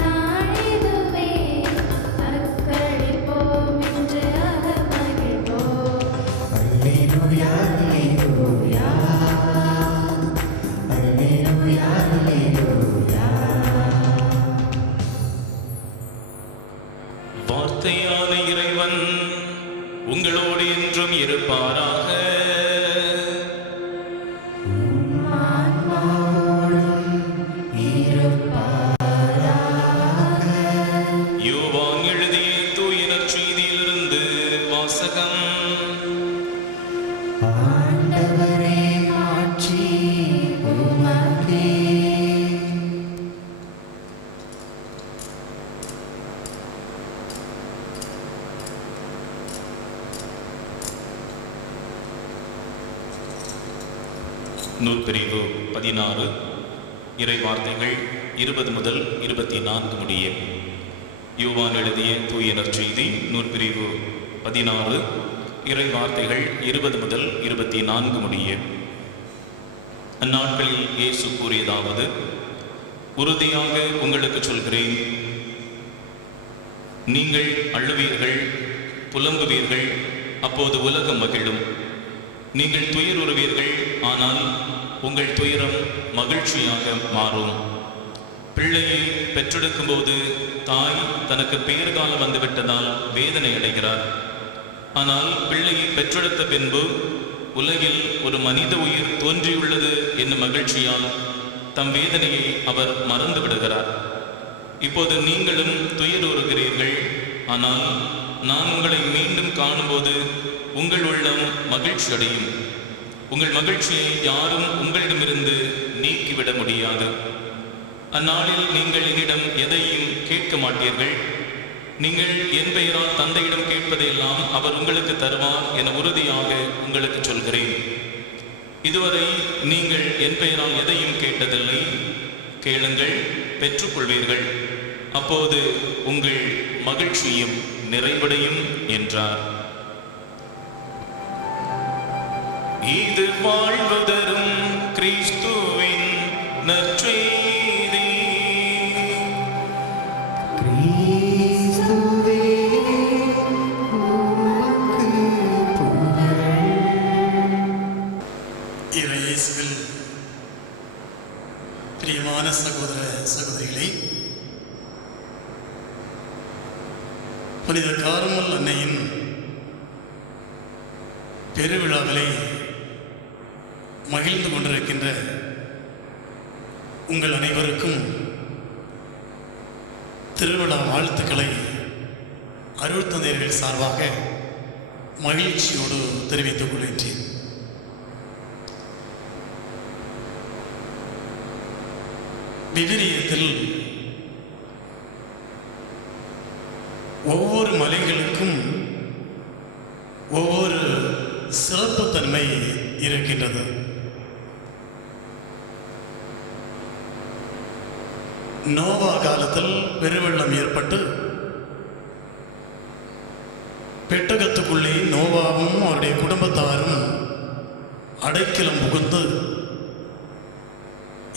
நாளிதுவே, அக்களில் போம் என்று அகமகிழ்வோம். அல்லேலூயா அல்லேலூயா அல்லேலூயா அல்லேலூயா. வார்த்தையான இறைவன் உங்களோடு என்றும் இருப்பாராக. யோவான் எழுதிய தூய நற்செய்தியிலிருந்து வாசகம். ஆண்டவரே மாட்சி உமக்கே. நூற்பிரிவு 16, இறை வார்த்தைகள் 20 முதல் 24 முடிய. யோவான் எழுதிய தூய நற்செய்தி நூற்பிரிவு 16, இறை வார்த்தைகள் 20 முதல் 24 முடிய. அந்நாட்களில் இயேசு கூறியதாவது, உறுதியாக உங்களுக்கு சொல்கிறேன், நீங்கள் அழுவீர்கள், புலம்புவீர்கள், அப்போது உலகம் மகிழும். நீங்கள் துயருறுவீர்கள், ஆனால் உங்கள் துயரம் மகிழ்ச்சியாக மாறும். பிள்ளையை பெற்றெடுக்கும் போது தாய் தனக்கு பேறுகாலம் வந்துவிட்டதால் வேதனை அடைகிறார். ஆனால் பிள்ளையை பெற்றெடுத்த பின்பு உலகில் ஒரு மனித உயிர் தோன்றியுள்ளது என்னும் மகிழ்ச்சியால் தம் வேதனையை அவர் மறந்து விடுகிறார். இப்போது நீங்களும் துயருறுகிறீர்கள், ஆனால் நான் உங்களை மீண்டும் காணும்போது உங்கள் உள்ளம் மகிழ்ச்சி அடையும். உங்கள் மகிழ்ச்சியை யாரும் உங்களிடமிருந்து நீக்கிவிட முடியாது. அந்நாளில் நீங்கள் என்னிடம் எதையும் கேட்க மாட்டீர்கள். நீங்கள் என் பெயரால் தந்தையிடம் கேட்பதையெல்லாம் அவர் உங்களுக்கு தருவார் என உறுதியாக உங்களுக்கு சொல்கிறேன். இதுவரை நீங்கள் என் பெயரால் எதையும் கேட்டதில்லை. கேளுங்கள், பெற்றுக்கொள்வீர்கள். அப்போது உங்கள் மகிழ்ச்சியும் நிறைவடையும் என்றார். இது வாழ்வு தரும் கிறிஸ்துவின் நற்செய்தி. கிறிஸ்துவே உமக்கு புகழ். இயேசுவில் பிரியமான சகோதர சகோதரிகளே, புனித கார்மல் அன்னையின் பெருவிழாவிலே மகிழ்ந்து கொண்டிருக்கின்ற உங்கள் அனைவருக்கும் திருவிழா வாழ்த்துக்களை அருட்தந்தையர்கள் சார்பாக மகிழ்ச்சியோடு தெரிவித்துக் கொள்கின்றேன். விவிலியத்தில் ஒவ்வொரு மலைகளுக்கும் ஒவ்வொரு சிறப்புத்தன்மை இருக்கின்றது. நோவா காலத்தில் பெருவெள்ளம் ஏற்பட்டு பெட்டகத்துக்குள்ளே நோவாவும் அவருடைய குடும்பத்தாரும் அடைக்கலம் புகுந்து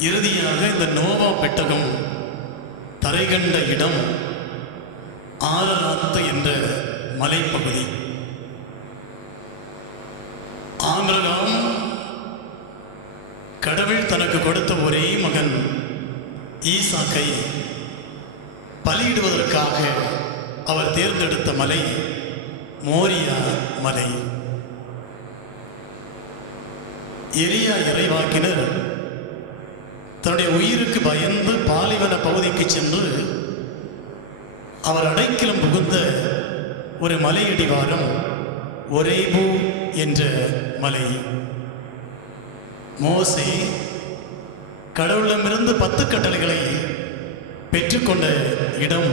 இறுதியாக இந்த நோவா பெட்டகம் தரைகண்ட இடம் ஆரராத்து என்ற மலைப்பகுதி. ஆபிரகாம் கடவுள் தனக்கு கொடுத்த ஒரே மகன் ஈசாக்கை பலியிடுவதற்காக அவர் தேர்ந்தெடுத்த மலை மோரியா மலை. எலியா இறைவாக்கினர் தன்னுடைய உயிருக்கு பயந்து பாலைவன பகுதிக்கு சென்று அவர் அடைக்கலம் புகுந்த ஒரு மலையடிவாரம் ஒரேபு என்ற மலை. மோசே கடவுளிடமிருந்து 10 கட்டளைகளை பெற்றுக்கொண்ட இடம்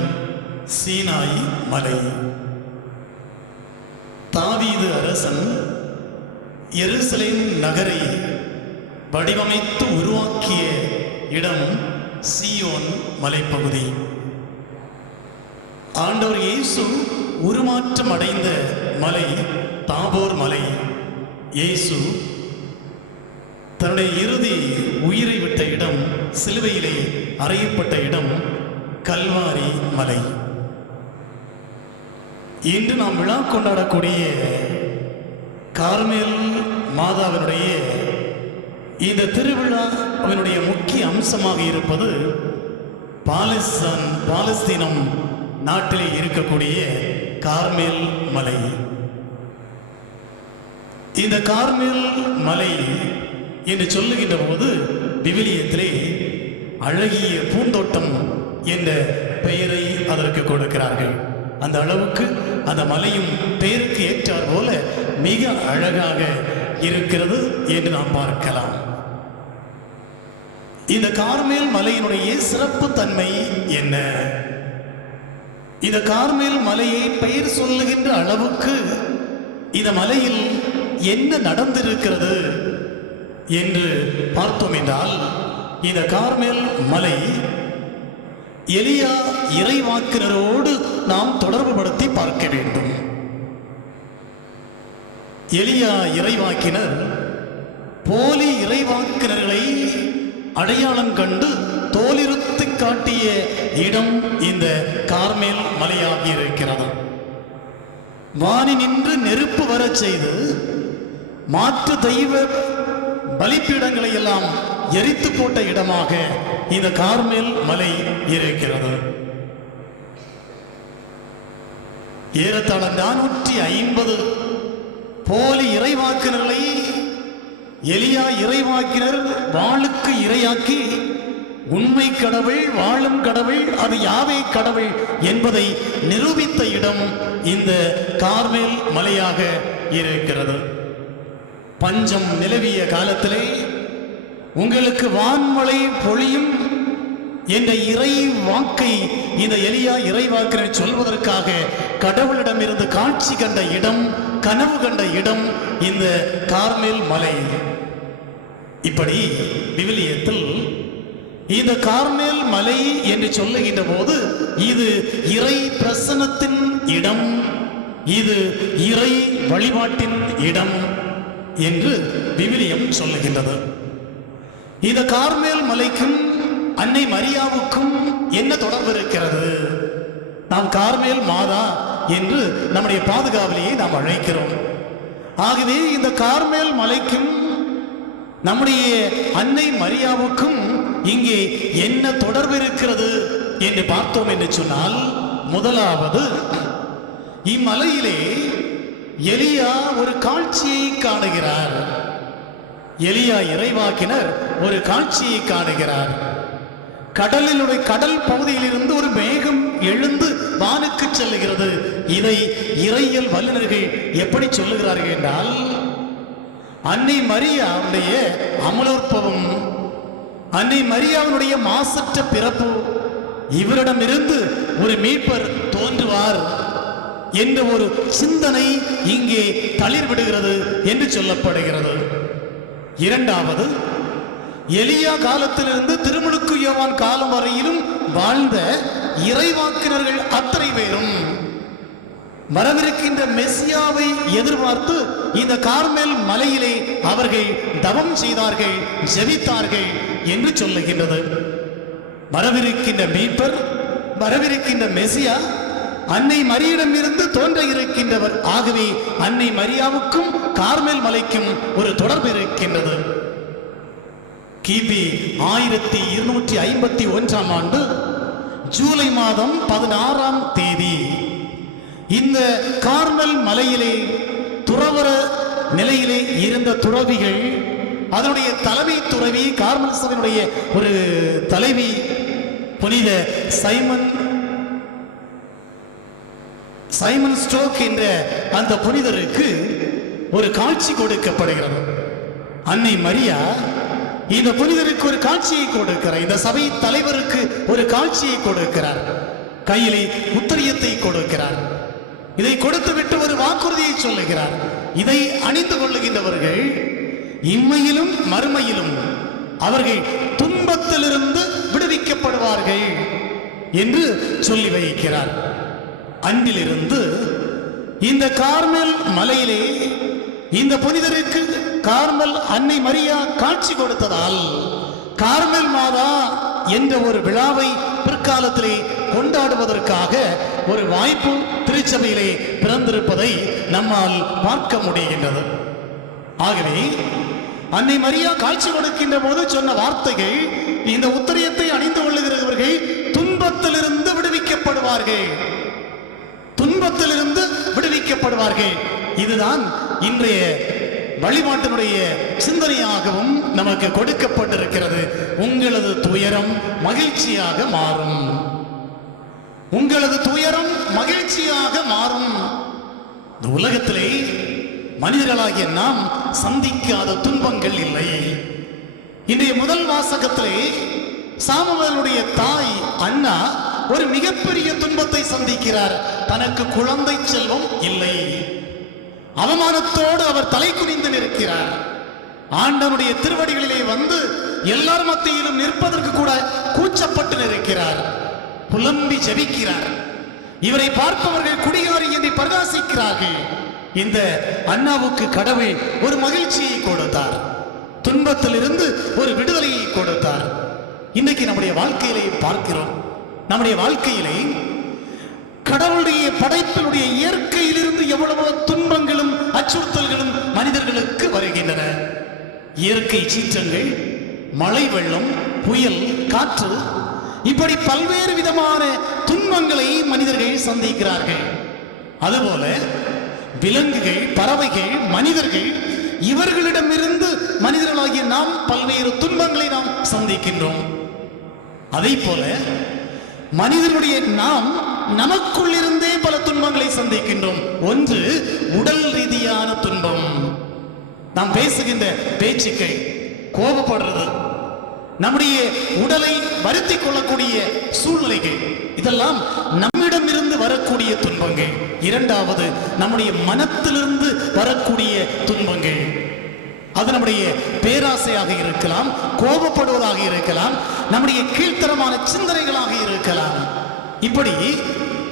சீனாய் மலை. தாவீது அரசன் எருசலேம் நகரை வடிவமைத்து உருவாக்கிய இடம் சீயோன் மலைப்பகுதி. ஆண்டவர் இயேசு உருமாற்றம் அடைந்த மலை தாபோர் மலை. இயேசு தன்னுடைய இறுதி உயிரை விட்ட இடம், சிலுவையிலே அறையப்பட்ட இடம் கல்வாரி மலை. இன்று நாம் விழா கொண்டாடக்கூடிய கார்மேல் மாதாவினுடைய இந்த திருவிழா அவனுடைய முக்கிய அம்சமாக இருப்பது பாலஸ்தீனம் நாட்டிலே இருக்கக்கூடிய கார்மேல் மலை. இந்த கார்மேல் மலை என்று சொல்லுகின்ற போது விவிலியத்திலே அழகிய பூந்தோட்டம் என்ற பெயரை அதற்கு கொடுக்கிறார்கள். அந்த அளவுக்கு அந்த மலையும் பெயருக்கு ஏற்றார் போல மிக அழகாக இருக்கிறது என்று நாம் பார்க்கலாம். இந்த கார்மேல் மலையினுடைய சிறப்பு தன்மை என்ன? இந்த கார்மேல் மலையை பெயர் சொல்லுகின்ற அளவுக்கு இந்த மலையில் என்ன நடந்திருக்கிறது என்று பார்த்தோம் என்றால், இந்த கார்மேல் மலை எலியா இறைவாக்கினரோடு நாம் தொடர்பு படுத்தி பார்க்க வேண்டும். எலியா இறைவாக்கினர் போலி இறைவாக்கினர்களை அடையாளம் கண்டு தோலிருத்தி காட்டிய இடம் இந்த கார்மேல் மலையாகி இருக்கிறது. வானி நின்று நெருப்பு வரச் செய்து மாற்று தெய்வ பலிப்பீடங்களை எல்லாம் எரித்து போட்ட இடமாக இந்த கார்மேல் மலை இருக்கிறது. ஏறத்தாழ 450 போலி இறைவாக்கினர்களை எலியா இறைவாக்கினர் வாளுக்கு இரையாக்கி உண்மை கடவுள், வாழும் கடவுள், அது யாவே கடவுள் என்பதை நிரூபித்த இடம் இந்த கார்மேல் மலையாக இருக்கிறது. பஞ்சம் நிலவிய காலத்திலே உங்களுக்கு வான்மழை பொழியும் என்ற இறை வாக்கை இந்த எலியா இறைவாக்கினர் சொல்வதற்காக கடவுளிடமிருந்து காட்சி கண்ட இடம், கனவு கண்ட இடம் இந்த கார்மேல் மலை. இப்படி விவிலியத்தில் இந்த கார்மேல் மலை என்று சொல்லுகின்ற போது இது இறை பிரசன்னத்தின் இடம், இது இறை வழிபாட்டின் இடம் என்று விவிலியம் சொல்லுகின்றது. இந்த கார்மேல் மலைக்கும் அன்னை மரியாவுக்கும் என்ன தொடர்பு இருக்கிறது? நாம் கார்மேல் மாதா என்று நம்முடைய பாதுகாவலியை நாம் அழைக்கிறோம். ஆகவே இந்த கார்மேல் மலைக்கும் நம்முடைய அன்னை மரியாவுக்கும் இங்கே என்ன தொடர்பு இருக்கிறது என்று பார்த்தோம் என்று சொன்னால், முதலாவது, இம்மலையிலே எலியா ஒரு காட்சியை காணுகிறார். எலியா இறைவாக்கினர் ஒரு காட்சியை காணுகிறார். கடல் பகுதியிலிருந்து ஒரு மேகம் எழுந்து வானுக்கு செல்லுகிறது. இதை இறையியல் வல்லுநர்கள் எப்படி சொல்லுகிறார்கள் என்றால், அன்னை மரியாவுடைய அமலோற்பவம் அன்னை மரியாவினுடைய மாசற்ற பிறப்பு, இவரிடமிருந்து ஒரு மீட்பர் தோன்றுவார் என்ற ஒரு சிந்தனை இங்கே தளிர்விடுகிறது என்று சொல்லப்படுகிறது. இரண்டாவது, எலியா காலத்திலிருந்து திருமுழுக்கு யோவான் காலம் வரையிலும் வாழ்ந்த இறைவாக்கினர்கள் அத்தனை பேரும் வரவிருக்கின்ற மெசியாவை எதிர்பார்த்து இந்த கார்மேல் மலையிலே அவர்கள் தவம் செய்தார்கள், ஜெபித்தார்கள் என்று சொல்லுகின்றது. வரவிருக்கின்ற மீட்பர், வரவிருக்கின்ற மெசியா அன்னை மரியிடமிருந்து தோன்ற இருக்கின்றவர். ஆகவே அன்னை மரியாவுக்கும் கார்மேல் மலைக்கும் ஒரு தொடர்பு இருக்கின்றது. கிபி 1251 ஆண்டு ஜூலை மாதம் 16ஆம் தேதி இந்த கார்மல் மலையிலே துறவற நிலையிலே இருந்த துறவிகள், அதனுடைய தலைமை துறவி, கார்மல் சபையினுடைய ஒரு தலைவி புனித சைமன் ஸ்டோக் என்ற அந்த புனிதருக்கு ஒரு காட்சி கொடுக்கப்படுகிறது. அன்னை மரியா இந்த புனிதருக்கு ஒரு காட்சியை கொடுக்கிறார். இந்த சபை தலைவருக்கு ஒரு காட்சியை கொடுக்கிறார். கையிலே உத்தரியத்தை கொடுக்கிறார். இதை கொடுத்துவிட்டு ஒரு வாக்குறுதியை சொல்லுகிறார். இதை அணிந்து கொள்ளுகின்றவர்கள் இம்மையிலும் மறுமையிலும் அவர்கள் துன்பத்திலிருந்து விடுவிக்கப்படுவார்கள் என்று சொல்லி வைக்கிறார். அன்றிலிருந்து இந்த கார்மல் மலையிலே இந்த புனிதருக்கு கார்மல் அன்னை மரியா காட்சி கொடுத்ததால் கார்மல் மாதா என்ற ஒரு விழாவை பிற்காலத்திலே கொண்டாடுவதற்காக ஒரு வாய்ப்பு திருச்சபையிலே பிறந்திருப்பதை நம்மால் பார்க்க முடிகின்றது. ஆகவே அன்னை மரியா காட்சி கொடுக்கின்ற போது சொன்ன வார்த்தைகள், இந்த உத்தரியத்தை அணிந்து கொள்ளுகிறவர்கள் துன்பத்திலிருந்து விடுவிக்கப்படுவார்கள், துன்பத்திலிருந்து விடுவிக்கப்படுவார்கள். இதுதான் இன்றைய வழிபாட்டினுடைய சிந்தனையாகவும் நமக்கு கொடுக்கப்பட்டிருக்கிறது. உங்களது துயரம் மகிழ்ச்சியாக மாறும், உங்களது துயரம் மகிழ்ச்சியாக மாறும். இந்த உலகத்திலே மனிதர்களாகிய நாம் சந்திக்காத துன்பங்கள் இல்லை. இன்றைய முதல் வாசகத்திலே சாமுவேலுடைய தாய் அன்னா ஒரு மிகப்பெரிய துன்பத்தை சந்திக்கிறார். தனக்கு குழந்தை செல்வம் இல்லை. அவமானத்தோடு அவர் தலை குனிந்து நிற்கிறார். ஆண்டவருடைய திருவடிகளிலே வந்து எல்லார் மத்தியிலும் நிற்பதற்கு கூட கூச்சப்பட்டு நிற்கிறார். புலம்பி ஜெபிக்கிறார். இவரை பார்ப்பவர்கள் குடிகாரி என்று பிரகாசிக்கிறார்கள். இந்த அண்ணாவுக்கு கடவுள் ஒரு மகிழ்ச்சியை கொடுத்தார், துன்பத்திலிருந்து ஒரு விடுதலையை கொடுத்தார். இன்னைக்கு நம்முடைய வாழ்க்கையிலே பார்க்கிறோம். நம்முடைய வாழ்க்கையிலே கடவுளுடைய படைப்பினுடைய இயற்கையிலிருந்து எவ்வளவோ துன்பங்களும் அச்சுறுத்தல்களும் மனிதர்களுக்கு வருகின்றன. இயற்கை சீற்றங்கள், மழை, வெள்ளம், புயல், காற்று, இப்படி பல்வேறு விதமான துன்பங்களை மனிதர்கள் சந்திக்கிறார்கள். அதுபோல விலங்குகள், பறவைகள், மனிதர்கள், இவர்களிடமிருந்து மனிதர்களாகிய நாம் பல்வேறு துன்பங்களை நாம் சந்திக்கின்றோம். அதை போல மனிதனுடைய நாம் நமக்குள்ளிருந்தே பல துன்பங்களை சந்திக்கின்றோம். ஒன்று உடல் ரீதியான துன்பம். நாம் பேசுகின்ற பேச்சுக்கள், கோபப்படுறது, நம்முடைய உடலை வருத்தி கொள்ளக்கூடிய சூழ்நிலைகள், இதெல்லாம் நம்மிடமிருந்து வரக்கூடிய துன்பங்கள். இரண்டாவது நம்முடைய மனத்திலிருந்து வரக்கூடிய துன்பங்கள். அது நம்முடைய பேராசையாக இருக்கலாம், கோபப்படுவதாக இருக்கலாம், நம்முடைய கீழ்த்தரமான சிந்தனைகளாக இருக்கலாம். இப்படி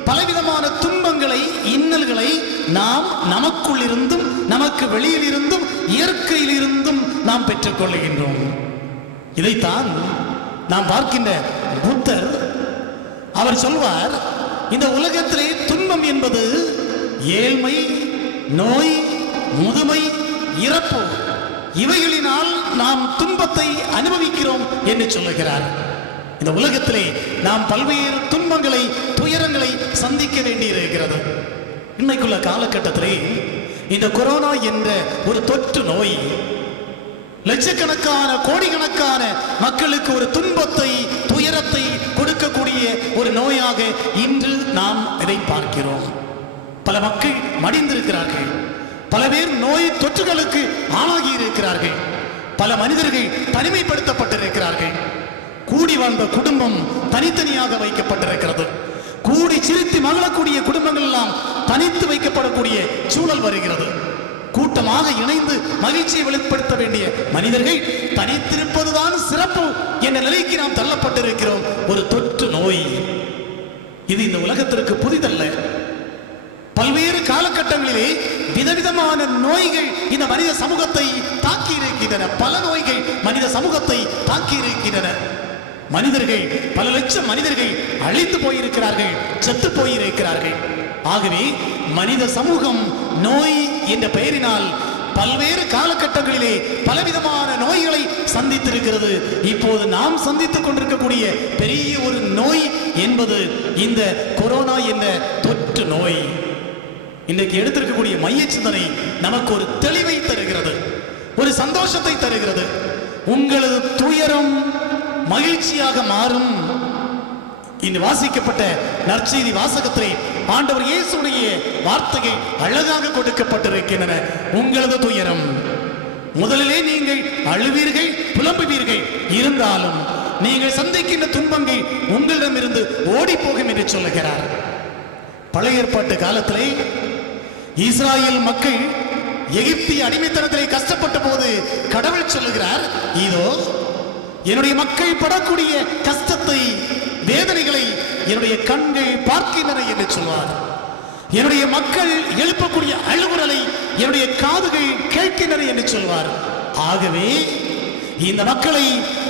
பலவிதமான துன்பங்களை, இன்னல்களை நாம் நமக்குள் இருந்தும் நமக்கு வெளியில் இருந்தும் இயற்கையில் இருந்தும் நாம் பெற்றுக் கொள்ளுகின்றோம். இதைத்தான் நாம் பார்க்கின்ற புத்தர் அவர் சொல்வார், இந்த உலகத்திலே துன்பம் என்பது ஏழ்மை, நோய், முதுமை, இறப்பு, இவைகளினால் நாம் துன்பத்தை அனுபவிக்கிறோம் என்று சொல்லுகிறார். இந்த உலகத்திலே நாம் பல்வேறு துன்பங்களை, துயரங்களை சந்திக்க வேண்டியிருக்கிறது. இன்னைக்குள்ள காலகட்டத்திலே இந்த கொரோனா என்ற ஒரு தொற்று நோய் லட்சக்கணக்கான, கோடிக்கணக்கான மக்களுக்கு ஒரு துன்பத்தை, துயரத்தை கொடுக்கக்கூடிய ஒரு நோயாக இன்று நாம் இதை பார்க்கிறோம். பல மக்கள் மடிந்திருக்கிறார்கள், பல பேர் நோய் தொற்றுகளுக்கு ஆளாகி இருக்கிறார்கள், பல மனிதர்கள் தனிமைப்படுத்தப்பட்டிருக்கிறார்கள். வாழ்ந்த குடும்பம் தனித்தனியாக வைக்கப்பட்டிருக்கிறது. கூடி சிரித்து மகிழக்கூடிய குடும்பங்கள் எல்லாம் தனித்து வைக்கப்படக்கூடிய சூழல் வருகிறது. கூட்டமாக இணைந்து மகிழ்ச்சியை வெளிப்படுத்த வேண்டிய மனிதர்கள் தனித்திருப்பதுதான் சிறப்பு என்ற நிலைக்கு நாம் தள்ளப்பட்டிருக்கிறோம். ஒரு தொற்று நோய் இது இந்த உலகத்திற்கு புதிதல்ல. பல்வேறு காலகட்டங்களிலே விதவிதமான நோய்கள் இந்த மனித சமூகத்தை தாக்கி இருக்கின்றன. பல நோய்கள் மனித சமூகத்தை தாக்கி இருக்கின்றன. மனிதர்கள், பல லட்சம் மனிதர்கள் அழித்து போயிருக்கிறார்கள், செத்து போயிருக்கிறார்கள். ஆகவே மனித சமூகம் நோய் என்ற பெயரினால் பல்வேறு காலகட்டங்களிலே பலவிதமான நோய்களை சந்தித்திருக்கிறது. இப்போது நாம் சந்தித்துக் கொண்டிருக்கக்கூடிய பெரிய ஒரு நோய் என்பது இந்த கொரோனா என்ற தொற்று நோய். இன்றைக்கு எடுத்திருக்கக்கூடிய மைய சிந்தனை நமக்கு ஒரு தெளிவை தருகிறது, ஒரு சந்தோஷத்தை தருகிறது. உங்களது துயரம் மகிழ்ச்சியாக மாறும். இந்த வாசிக்கப்பட்ட நற்செய்தி வாசகத்திலே ஆண்டவர் இயேசுடைய வார்த்தைகள் அழகாக கொடுக்கப்பட்டிருக்கின்றன. உங்களது துயரம், முதலிலே நீங்கள் அழுவீர்கள், புலம்புவீர்கள், இருந்தாலும் நீங்கள் சந்திக்கின்ற துன்பங்கள் உங்களிடமிருந்து ஓடி போகும் என்று சொல்லுகிறார். பழைய ஏற்பாட்டு காலத்திலே இஸ்ராயேல் மக்கள் எகிப்திய அடிமைத்தனத்திலே கஷ்டப்பட்ட போது கடவுள் சொல்லுகிறார், இதோ என்னுடைய மக்கள் படக்கூடிய கஷ்டத்தை, வேதனைகளை என்னுடைய கண்கள் பார்க்கின்றன என்று சொல்வார். என்னுடைய மக்கள் எழுப்பக்கூடிய அழுகுரலை என்னுடைய காதுகள் கேட்கின்றன என்று சொல்வார். ஆகவே இந்த மக்களை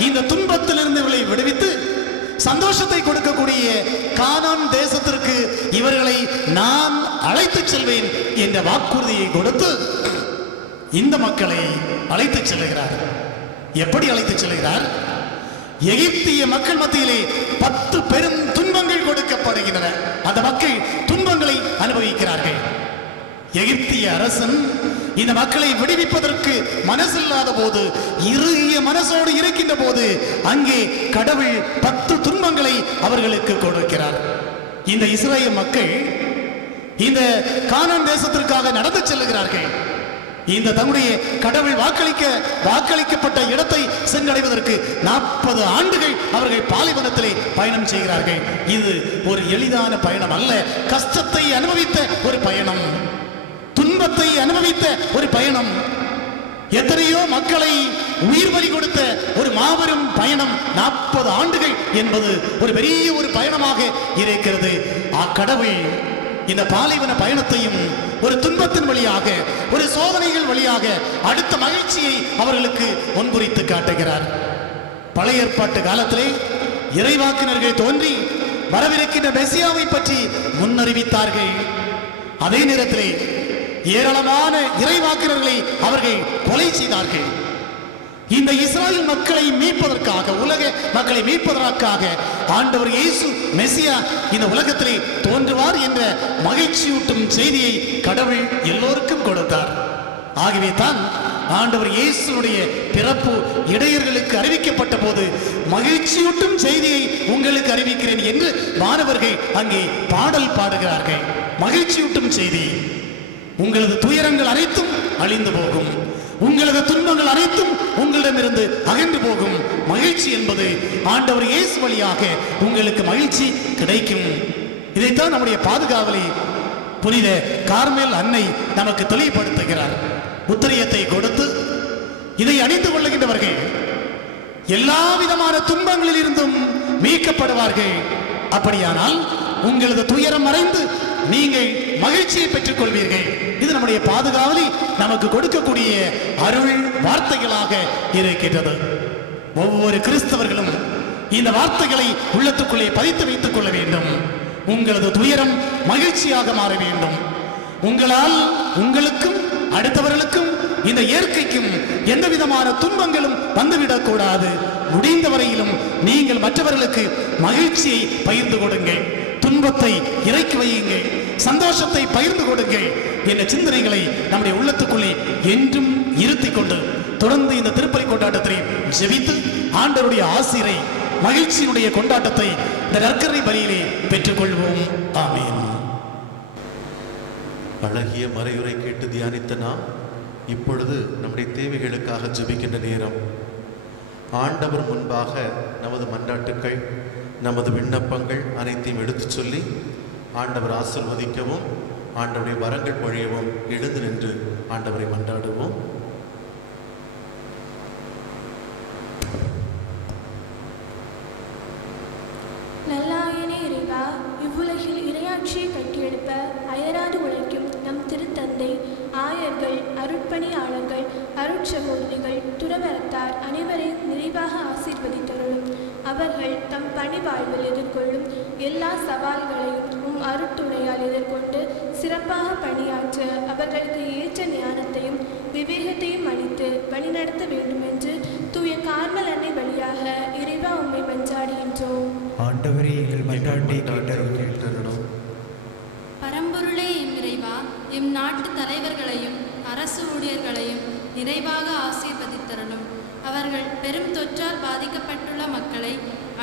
இந்த துன்பத்திலிருந்து இவர்களை விடுவித்து சந்தோஷத்தை கொடுக்கக்கூடிய கானான் தேசத்திற்கு இவர்களை நான் அழைத்துச் செல்வேன் என்ற வாக்குறுதியை கொடுத்து இந்த மக்களை அழைத்துச் செல்கிறார். எப்படி அழைத்துச் செல்கிறார்? எகிப்திய மக்கள் மத்தியிலே 10 பெரும் துன்பங்கள் கொடுக்கப்படுகின்றன. அந்த மக்கள் துன்பங்களை அனுபவிக்கிறார்கள். எகிப்திய அரசன் இந்த மக்களை விடுவிப்பதற்கு மனசில்லாத போது, இறுகிய மனசோடு இருக்கின்ற போது அங்கே கடவுள் 10 துன்பங்களை அவர்களுக்கு கொடுக்கிறார். இந்த இஸ்ரேல் மக்கள் இந்த கானான் தேசத்திற்காக நடந்து செல்லுகிறார்கள். இந்த தன்னுடைய கடவுள் வாக்களிக்கப்பட்ட இடத்தை சென்றடைவதற்கு 40 ஆண்டுகள் அவர்கள் பாலைவனத்திலே பயணம் செய்கிறார்கள். இது ஒரு எளிதான பயணம் அல்ல. கஷ்டத்தை அனுபவித்த ஒரு பயணம், துன்பத்தை அனுபவித்த ஒரு பயணம், எத்தனையோ மக்களை உயிர் பலி கொடுத்த ஒரு மாபெரும் பயணம். 40 ஆண்டுகள் என்பது ஒரு பெரிய ஒரு பயணமாக இருக்கிறது. கடவுள் இந்த பாலைவன பயணத்தையும் ஒரு துன்பத்தின் வழியாக, ஒரு சோதனைகள் வழியாக அடுத்த மகிழ்ச்சியை அவர்களுக்கு முன்குறித்து காட்டுகிறார். பழைய ஏற்பாட்டு காலத்திலே இறைவாக்கினர்கள் தோன்றி வரவிருக்கின்ற மெசியாவை பற்றி முன்னறிவித்தார்கள். அதே நேரத்திலே ஏராளமான இறைவாக்கினர்களை அவர்கள் கொலை செய்தார்கள். இந்த இஸ்ராயேல் மக்களை மீட்பதற்காக, உலக மக்களை மீட்பதற்காக ஆண்டவர் இயேசு மெசியா இந்த உலகத்திலே தோன்றுவார் என்ற மகிழ்ச்சியூட்டும் செய்தியை கடவுள் எல்லோருக்கும் கொடுத்தார். ஆகவே தான் ஆண்டவர் இயேசுடைய பிறப்பு இடையர்களுக்கு அறிவிக்கப்பட்ட போது மகிழ்ச்சியூட்டும் செய்தியை உங்களுக்கு அறிவிக்கிறேன் என்று மாணவர்கள் அங்கே பாடல் பாடுகிறார்கள். மகிழ்ச்சியூட்டும் செய்தி, உங்களது துயரங்கள் அனைத்தும் அழிந்து போகும், உங்களது துன்பங்கள் அனைத்தும் உங்களிடமிருந்து அகன்று போகும். மகிழ்ச்சி என்பது ஆண்டவர் இயேசு வழியாக உங்களுக்கு மகிழ்ச்சி கிடைக்கும். இதைத்தான் நம்முடைய பாதுகாவலி புனித கார்மேல் அன்னை நமக்கு தெளிவுபடுத்துகிறார். உத்திரியத்தை கொடுத்து இதை அணிந்து கொள்ளுகின்றவர்கள் எல்லா விதமான துன்பங்களில் இருந்தும் மீட்கப்படுவார்கள். அப்படியானால் உங்களது துயரம் மறைந்து நீங்கள் மகிழ்ச்சியை பெற்றுக் கொள்வீர்கள். இது நம்முடைய பாதுகாவலி நமக்கு கொடுக்கக்கூடிய அருள் வார்த்தைகளாக இருக்கின்றது. ஒவ்வொரு கிறிஸ்தவர்களும் இந்த வார்த்தைகளை உள்ளத்துக்குள்ளே பதித்து வைத்துக் கொள்ள வேண்டும். உங்களது துயரம் மகிழ்ச்சியாக மாற வேண்டும். உங்களால் உங்களுக்கும் அடுத்தவர்களுக்கும் இந்த இயற்கைக்கும் எந்த விதமான துன்பங்களும் வந்துவிடக்கூடாது. முடிந்த வரையிலும் நீங்கள் மற்றவர்களுக்கு மகிழ்ச்சியை பகிர்ந்து கொடுங்கள், துன்பத்தை இறக்கி வையுங்கள், சந்தோஷத்தை பகிர்ந்து கொடுங்கள் என்ற சிந்தனைகளை நம்முடைய உள்ளத்துக்குள்ளே என்றும் இருத்திக் கொண்டு தொடர்ந்து இந்த திருப்பலி கொண்டாட்டத்தை ஜெபித்து ஆண்டவருடைய ஆசீரை, மகிழ்ச்சியினுடைய கொண்டாட்டத்தை இந்த நற்கரை பலியிலே பெற்றுக்கொள்வோம். ஆமென். அழகிய மறையுரை கேட்டு தியானித்த நாம் இப்பொழுது நம்முடைய தேவைகளுக்காக ஜெபிக்கின்ற நேரம். ஆண்டவர் முன்பாக நமது மன்றாட்டுக்கள், நமது விண்ணப்பங்கள் அனைத்தையும் எடுத்துச் சொல்லி ஆண்டவர் ஆசீர்வதிக்கவும், ஆண்டவருடைய வரங்கள் பொழியவும் எழுந்து நின்று ஆண்டவரை மன்றாடுவோம். நல்லாயனே இறைவா, இவ்வுலகில் இறையாட்சியை கட்டியெழுப்ப அயராது உழைக்கும் நம் திருத்தந்தை, ஆயர்கள், அருட்பணியாளர்கள், அருட்சகோதரிகள், துறவரத்தார் அனைவரையும் நிறைவாக ஆசீர்வதித்தருளும். அவர்கள் தம் பணி வாழ்வில் எதிர்கொள்ளும் எல்லா சவால்களையும் உம் அருட்டுணையால் எதிர்கொண்டு சிறப்பாக பணியாற்ற அவர்களுக்கு ஏற்ற ஞானத்தையும் விவேகத்தையும் அளித்து வழிநடத்த வேண்டும் என்று தூய கார்மல் அன்னை வழியாக இறைவா உம்மை மன்றாடுகின்றோம். ஆண்டவரே, எங்கள் மன்றாட்டை கேட்டருளும். பரம்பொருளே எம் இறைவா, எம் நாட்டு தலைவர்களையும் அரசு ஊழியர்களையும் நிறைவாக ஆசீர்வதித்தருளும். அவர்கள் பெரும் தொற்றால் பாதிக்கப்பட்டுள்ள மக்களை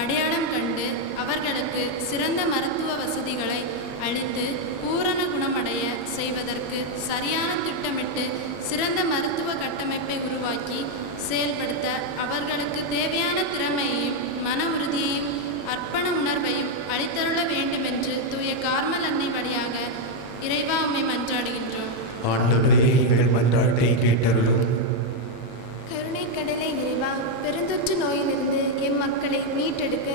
அடையாளம் கண்டு அவர்களுக்கு சிறந்த மருத்துவ வசதிகளை அளித்து பூரண குணமடைய செய்வதற்கு சரியான திட்டமிட்டு சிறந்த மருத்துவ கட்டமைப்பை உருவாக்கி செயல்படுத்த அவர்களுக்கு தேவையான திறமையையும் மன உறுதியையும் அர்ப்பண உணர்வையும் அளித்தருள வேண்டுமென்று தூய கார்மல் அன்னை வழியாக இறைவா உம்மை மன்றாடுகின்றோம். ஆண்டவரே, எங்கள் மன்றாட்டை கேட்டருளும். கருணை கடலை இறைவா, பெருந்தொற்று நோயிலிருந்து எம் மக்களை மீட்டெடுக்க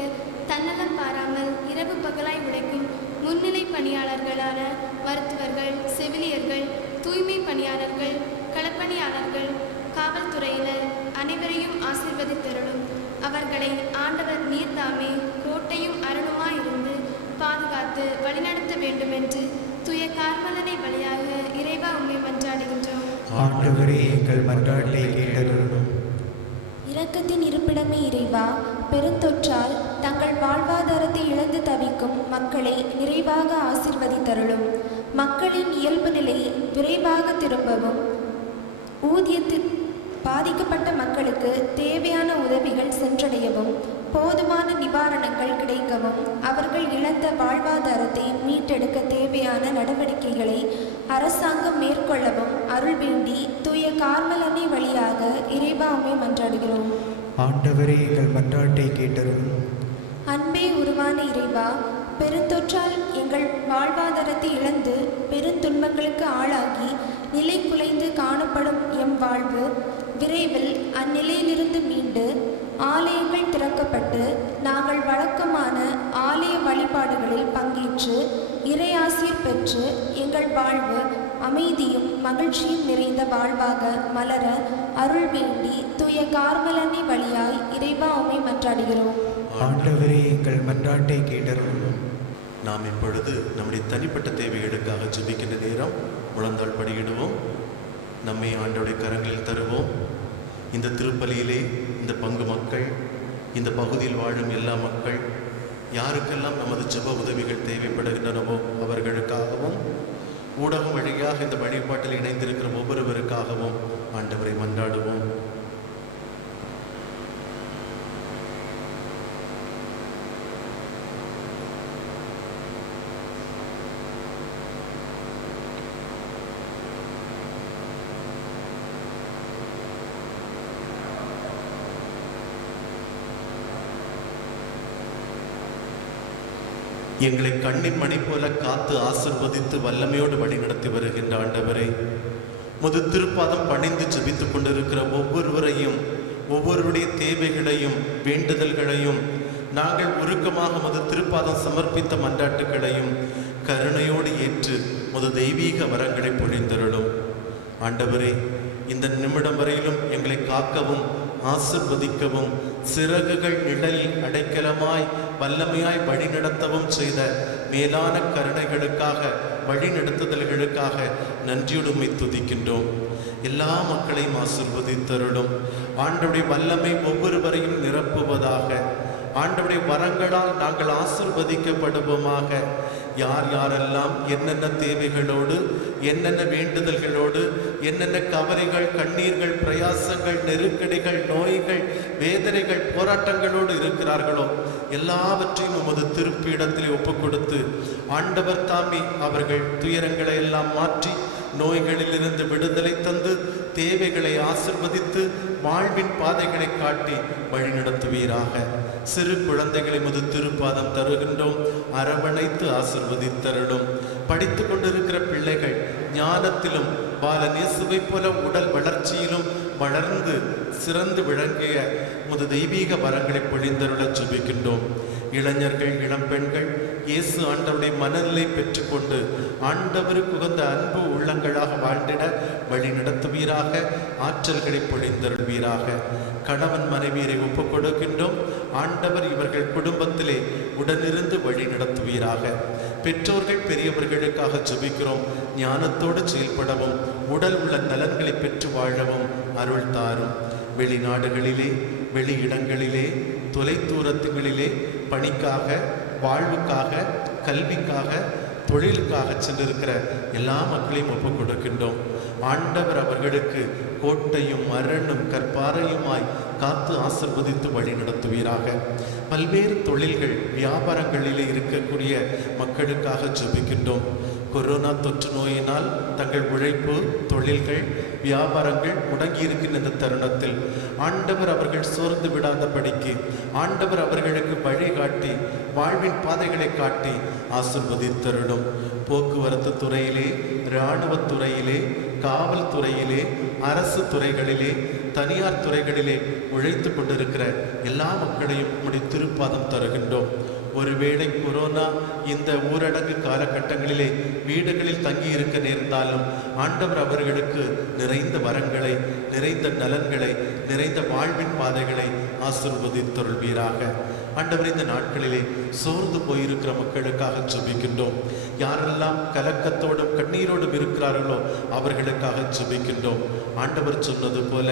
தன்னலம் பாராமல் இரவு பகலாய் உழைக்கும் முன்னிலை பணியாளர்களான மருத்துவர்கள், செவிலியர்கள், தூய்மை பணியாளர்கள், களப்பணியாளர்கள், காவல்துறையினர் அனைவரையும் ஆசீர்வதித்தருளும். அவர்களை ஆண்டவர் நீர்தாமே கோட்டையும் அருணுமாயிருந்து பாதுகாத்து வழிநடத்த வேண்டுமென்று தூய கார்மலனை வழியாக இறைவா உம்மை மன்றாடுகின்றோம். ஆண்டவரே, எங்கள் மன்றாட்டை கேட்டருளும். இரக்கத்தின் இருப்பிடமே இறைவா, பெருந்தொற்றால் தங்கள் வாழ்வாதாரத்தை இழந்து தவிக்கும் மக்களை நிறைவாக ஆசீர்வதித்தருளும். மக்களின் இயல்பு நிலை விரைவாக திரும்பவும், ஊதியத்தில் பாதிக்கப்பட்ட மக்களுக்கு தேவையான உதவிகள் சென்றடையவும், போதுமான நிவாரணங்கள் கிடைக்கவும், அவர்கள் இழந்த வாழ்வாதாரத்தை மீட்டெடுக்க தேவையான நடவடிக்கைகளை அரசாங்கம் மேற்கொள்ளவும் அருள் வேண்டி தூய கார்மல் அன்னை வழியாக இறைவா உம்மை மன்றாடுகிறோம். ஆண்டவரே, எங்கள் மன்றாட்டை கேட்டருளும். அன்பே உருவான இறைவா, பெருந்தொற்றால் எங்கள் வாழ்வாதாரத்தை இழந்து பெருந்துன்பங்களுக்கு ஆளாகி நிலை குலைந்து காணப்படும் எம் வாழ்வு விரைவில் அந்நிலையிலிருந்து மீண்டு ஆலயங்கள் திறக்கப்பட்டு நாங்கள் வழக்கமான ஆலய வழிபாடுகளில் பங்கேற்று இறையாசிர் பெற்று எங்கள் வாழ்வு அமைதியும் மகிழ்ச்சியும் நிறைந்த வாழ்வாக மலர அருள் வேண்டி தூய கார்மலனை வழியாய் இறைவா உம்மை மன்றாடுகிறோம். ஆண்டவரே, எங்கள் மன்றாட்டை கேட்டருளும். நாம் இப்பொழுது நம்முடைய தனிப்பட்ட தேவைகளுக்காக ஜெபிக்கின்ற நேரம். முழந்தாள் படியிடுவோம். நம்மை ஆண்டவருடைய கரங்களில் தருவோம். இந்த திருப்பலியிலே இந்த பங்கு மக்கள், இந்த பகுதியில் வாழும் எல்லா மக்கள், யாருக்கெல்லாம் நமது ஜெப உதவிகள் தேவைப்படுகின்றனவோ அவர்களுக்காகவும், ஊடகம் வழியாக இந்த வழிபாட்டில் இணைந்திருக்கிற ஒவ்வொருவருக்காகவும் ஆண்டவரை மன்றாடுவோம். எங்களை கண்ணின் மணி போல காத்து ஆசிர்வதித்து வல்லமையோடு வழிநடத்தி வருகின்ற ஆண்டவரே, முது திருப்பாதம் பணிந்து ஜெபித்துக் கொண்டிருக்கிற ஒவ்வொருவரையும், ஒவ்வொருவருடைய தேவைகளையும் வேண்டுதல்களையும், நாங்கள் உருக்கமாக முது திருப்பாதம் சமர்ப்பித்த மன்றாட்டுகளையும் கருணையோடு ஏற்று முது தெய்வீக வரங்களை பொழிந்தருளும். ஆண்டவரே, இந்த நிமிடம் வரையிலும் எங்களை காக்கவும் ஆசிர்வதிக்கவும் சிறகுகள் நிழலில் அடைக்கலமாய் வல்லமையாய் வழிநடத்தவும் செய்த மேலான கருணைகளுக்காக, வழிநடத்துதல்களுக்காக நன்றியுடுமை துதிக்கின்றோம். எல்லா மக்களையும் ஆசிர்வதித்தருளும். ஆண்டவருடைய வல்லமை ஒவ்வொருவரையும் நிரப்புவதாக. ஆண்டவருடைய வரங்களால் நாங்கள் ஆசிர்வதிக்கப்படுவோமாக. யார் யாரெல்லாம் என்னென்ன தேவைகளோடு, என்னென்ன வேண்டுதல்களோடு, என்னென்ன கவலைகள், கண்ணீர்கள், பிரயாசங்கள், நெருக்கடிகள், நோய்கள், வேதனைகள், போராட்டங்களோடு இருக்கிறார்களோ எல்லாவற்றையும் உமது திருப்பீடத்தில் ஒப்புக் கொடுத்து ஆண்டவர் தாமே அவர்கள் துயரங்களை எல்லாம் மாற்றி நோய்களிலிருந்து விடுதலை தந்து தேவைகளை ஆசிர்வதித்து வாழ்வின் பாதைகளை காட்டி வழிநடத்துவீராக. சிறு குழந்தைகளை முது திருப்பாதம் தருகின்றோம், அரவணைத்து ஆசிர்வதித்தருளும். படித்து கொண்டிருக்கிற பிள்ளைகள் ஞானத்திலும் பாலன் இயேசுவை போல உடல் வளர்ச்சியிலும் வளர்ந்து சிறந்து விளங்கிய முது தெய்வீக வரங்களை பொழிந்தருள ஜெபிக்கின்றோம். இளைஞர்கள், இளம்பெண்கள் இயேசு ஆண்டவருடைய மனநிலை பெற்றுக்கொண்டு ஆண்டவருக்கு உகந்த அன்பு உள்ளங்களாக வாழ்ந்திட வழி நடத்துவீராக. ஆற்றல்களை பொழிந்தருள்வீராக. கணவன் மனைவியரை ஒப்புக் கொடுக்கின்றோம். ஆண்டவர் இவர்கள் குடும்பத்திலே உடனிருந்து வழி நடத்துவீராக. பெற்றோர்கள் பெரியவர்களுக்காக ஜெபிக்கிறோம். ஞானத்தோடு செயல்படவும் உடல் உள்ள நலன்களை பெற்று வாழவும் அருள் தாரும். வெளிநாடுகளிலே, வெளியிடங்களிலே, தொலைதூரத்துகளிலே பணிக்காக, வாழ்வுக்காக, கல்விக்காக, தொழிலுக்காக சென்றிருக்கிற எல்லா மக்களையும் ஒப்புக் கொடுக்கின்றோம். ஆண்டவர் அவர்களுக்கு கோட்டையும் அரணும் கற்பாறையுமாய் காத்து ஆசிர்வதித்து வழி நடத்துவீராக. பல்வேறு தொழில்கள், வியாபாரங்களிலே இருக்கக்கூடிய மக்களுக்காக ஜெபிக்கின்றோம். கொரோனா தொற்று நோயினால் தங்கள் உழைப்பு, தொழில்கள், வியாபாரங்கள் முடங்கி இருக்கின்ற இந்த தருணத்தில் ஆண்டவர் அவர்கள் சோர்ந்து விடாதபடிக்கு ஆண்டவர் அவர்களுக்கு வழிகாட்டி வாழ்வின் பாதைகளை காட்டி ஆசிர்வதித்தருளும். போக்குவரத்து துறையிலே, இராணுவத் துறையிலே, காவல்துறையிலே, அரசு துறைகளிலே, தனியார் துறைகளிலே உழைத்து கொண்டிருக்கிற எல்லா மக்களையும் உம்முடைய திருப்பாதம் தருகின்றோம். ஒருவேளை கொரோனா இந்த ஊரடங்கு காலகட்டங்களிலே வீடுகளில் தங்கி இருக்க நேர்ந்தாலும் ஆண்டவர் அவர்களுக்கு நிறைந்த வரங்களை, நிறைந்த நலன்களை, நிறைந்த வாழ்வின் பாதைகளை ஆசீர்வதித்தருள்வீராக. ஆண்டவர் இந்த நாட்களிலே சோர்ந்து போயிருக்கிற மக்களுக்காக ஜெபிக்கின்றோம். யாரெல்லாம் கலக்கத்தோடும் கண்ணீரோடும் இருக்கிறார்களோ அவர்களுக்காக ஜெபிக்கின்றோம். ஆண்டவர் சொன்னது போல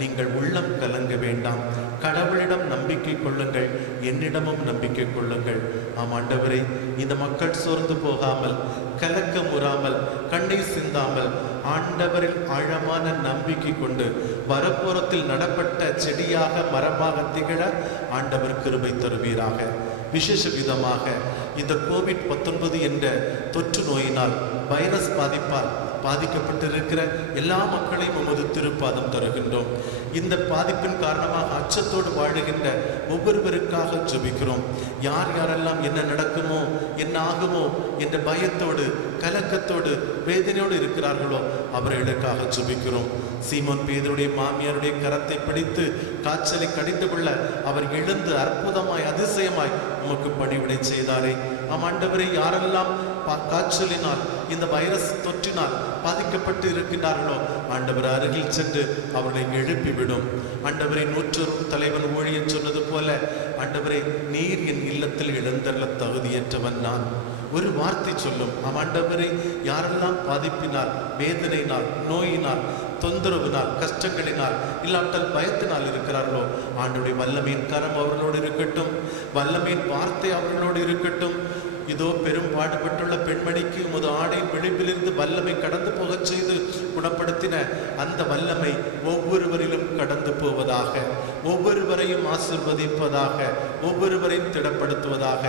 நீங்கள் உள்ளம் கலங்க வேண்டாம், கடவுளிடம் நம்பிக்கை கொள்ளுங்கள், என்னிடமும் நம்பிக்கை கொள்ளுங்கள். ஆம் ஆண்டவரே, இந்த மக்கள் சோர்ந்து போகாமல், கலக்கம் உறாமல், கண்ணீர் சிந்தாமல் ஆண்டவரில் ஆழமான நம்பிக்கை கொண்டு வரப்போரத்தில் நடப்பட்ட செடியாக மரமாக திகழ ஆண்டவர் கிருபை தருவீராக. விசேஷ விதமாக இந்த கோவிட்-19 என்ற தொற்று நோயினால், வைரஸ் பாதிப்பால் பாதிக்கப்பட்டிருக்கிற எல்லா மக்களையும் உமது திருப்பாதம் தருகின்றோம். இந்த பாதிப்பின் காரணமாக அச்சத்தோடு வாழுகின்ற ஒவ்வொருவருக்காக ஜெபிக்கிறோம். யார் யாரெல்லாம் என்ன நடக்குமோ, என்ன ஆகுமோ என்ற பயத்தோடு, கலக்கத்தோடு, வேதனையோடு இருக்கிறார்களோ அவர்களுக்காக ஜெபிக்கிறோம். சீமோன் பேதுருடைய மாமியாருடைய கரத்தை பிடித்து காய்ச்சலை கடிந்து கொள்ள அவர் எழுந்து அற்புதமாய், அதிசயமாய் உமக்கு பணிவிடை செய்தாரே. ஆண்டவரே, யாரெல்லாம் காய்ச்சலினால், இந்த வைரஸ் தொற்றினால் பாதிக்கப்பட்டு இருக்கின்றார்களோ ஆண்டவர் அருகில் சென்று அவர்களை எழுப்பிவிடும். ஆண்டவரை நூற்றொரு தலைவன் ஊழியன் சொன்னது போல, ஆண்டவரை நீர் என் இல்லத்தில் எழுந்தருள தகுதியற்றவன் நான். ஒரு வார்த்தை சொல்லும். ஆண்டவரை, யாரெல்லாம் பாதிப்பினால், வேதனையினால், நோயினால், தொந்தரவினால், கஷ்டங்களினால், இல்லாட்டால் பயத்தினால் இருக்கிறார்களோ ஆண்டவருடைய வல்லமையின் கரம் அவர்களோடு இருக்கட்டும், வல்லமையின் வார்த்தை அவர்களோடு இருக்கட்டும். இதோ பெரும் பாடுபட்டுள்ள பெண்மணிக்கு உமது ஆடையின் விளிம்பிலிருந்து வல்லமை கடந்து போகச் செய்து குணப்படுத்தின அந்த வல்லமை ஒவ்வொருவரிலும் கடந்து போவதாக, ஒவ்வொருவரையும் ஆசீர்வதிப்பதாக, ஒவ்வொருவரையும் திடப்படுத்துவதாக.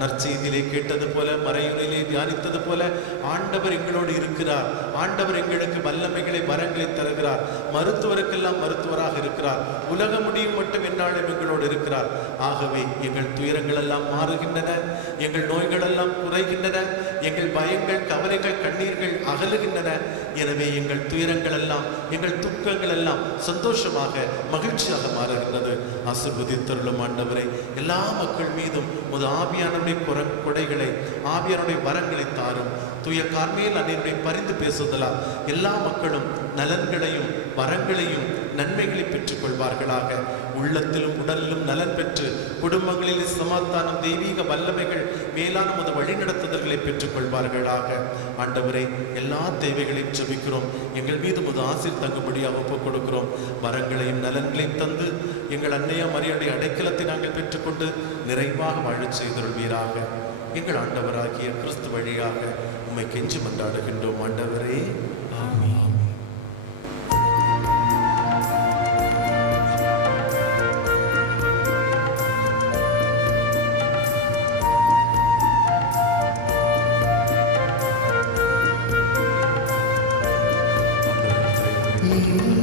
நற்செய்தியிலே கேட்டது போல, மறையுறையிலே தியானித்தது போல, ஆண்டவர் எங்களோடு இருக்கிறார். ஆண்டவர் எங்களுக்கு வல்லமைகளை, வரங்களை தருகிறார். மருத்துவருக்கெல்லாம் மருத்துவராக இருக்கிறார். உலக முடியும் மட்டும் என்னாலும் எங்களோடு இருக்கிறார். ஆகவே எங்கள் துயரங்கள் எல்லாம் மாறுகின்றன, எங்கள் நோய்கள் எல்லாம் குறைகின்றன, எங்கள் பயங்கள், கவலைகள், கண்ணீர்கள் அகலுகின்றன. எனவே எங்கள் துயரங்கள் எல்லாம், எங்கள் துக்கங்கள் எல்லாம் சந்தோஷமாக, மகிழ்ச்சியாக மாறுகின்றது. ஆசீர்வதித்தருளும் ஆண்டவரை. எல்லா மக்கள் மீதும் ஒரு ஆவியானுடைய கொடைகளை, ஆவியானுடைய வரங்களை தாரும். தூய கார்மேல் அன்னையருடைய பரிந்து பேசுதலால் எல்லா மக்களும் நலன்களையும் வரங்களையும் நன்மைகளை பெற்றுக் கொள்வார்களாக. உள்ளத்திலும் உடலிலும் நலன் பெற்று குடும்பங்களில் சமாதானம், தெய்வீக வல்லமைகள், மேலான முத வழிநடத்துதல்களை பெற்றுக் கொள்வார்களாக. ஆண்டவரை, எல்லா தேவைகளையும் ஜெபிக்கிறோம். எங்கள் மீது முத ஆசீர் தங்கும்படியாக ஒப்புக் கொடுக்கிறோம். வரங்களையும் நலன்களையும் தந்து எங்கள் அன்னையா மரியாதை அடைக்கலத்தை நாங்கள் பெற்றுக்கொண்டு நிறைவாக வாழச் செய்தருள்வீராக. எங்கள் ஆண்டவராகிய கிறிஸ்து வழியாக உம்மை கெஞ்சி மன்றாடுகின்றோம். ஆண்டவரே, ஆமென். You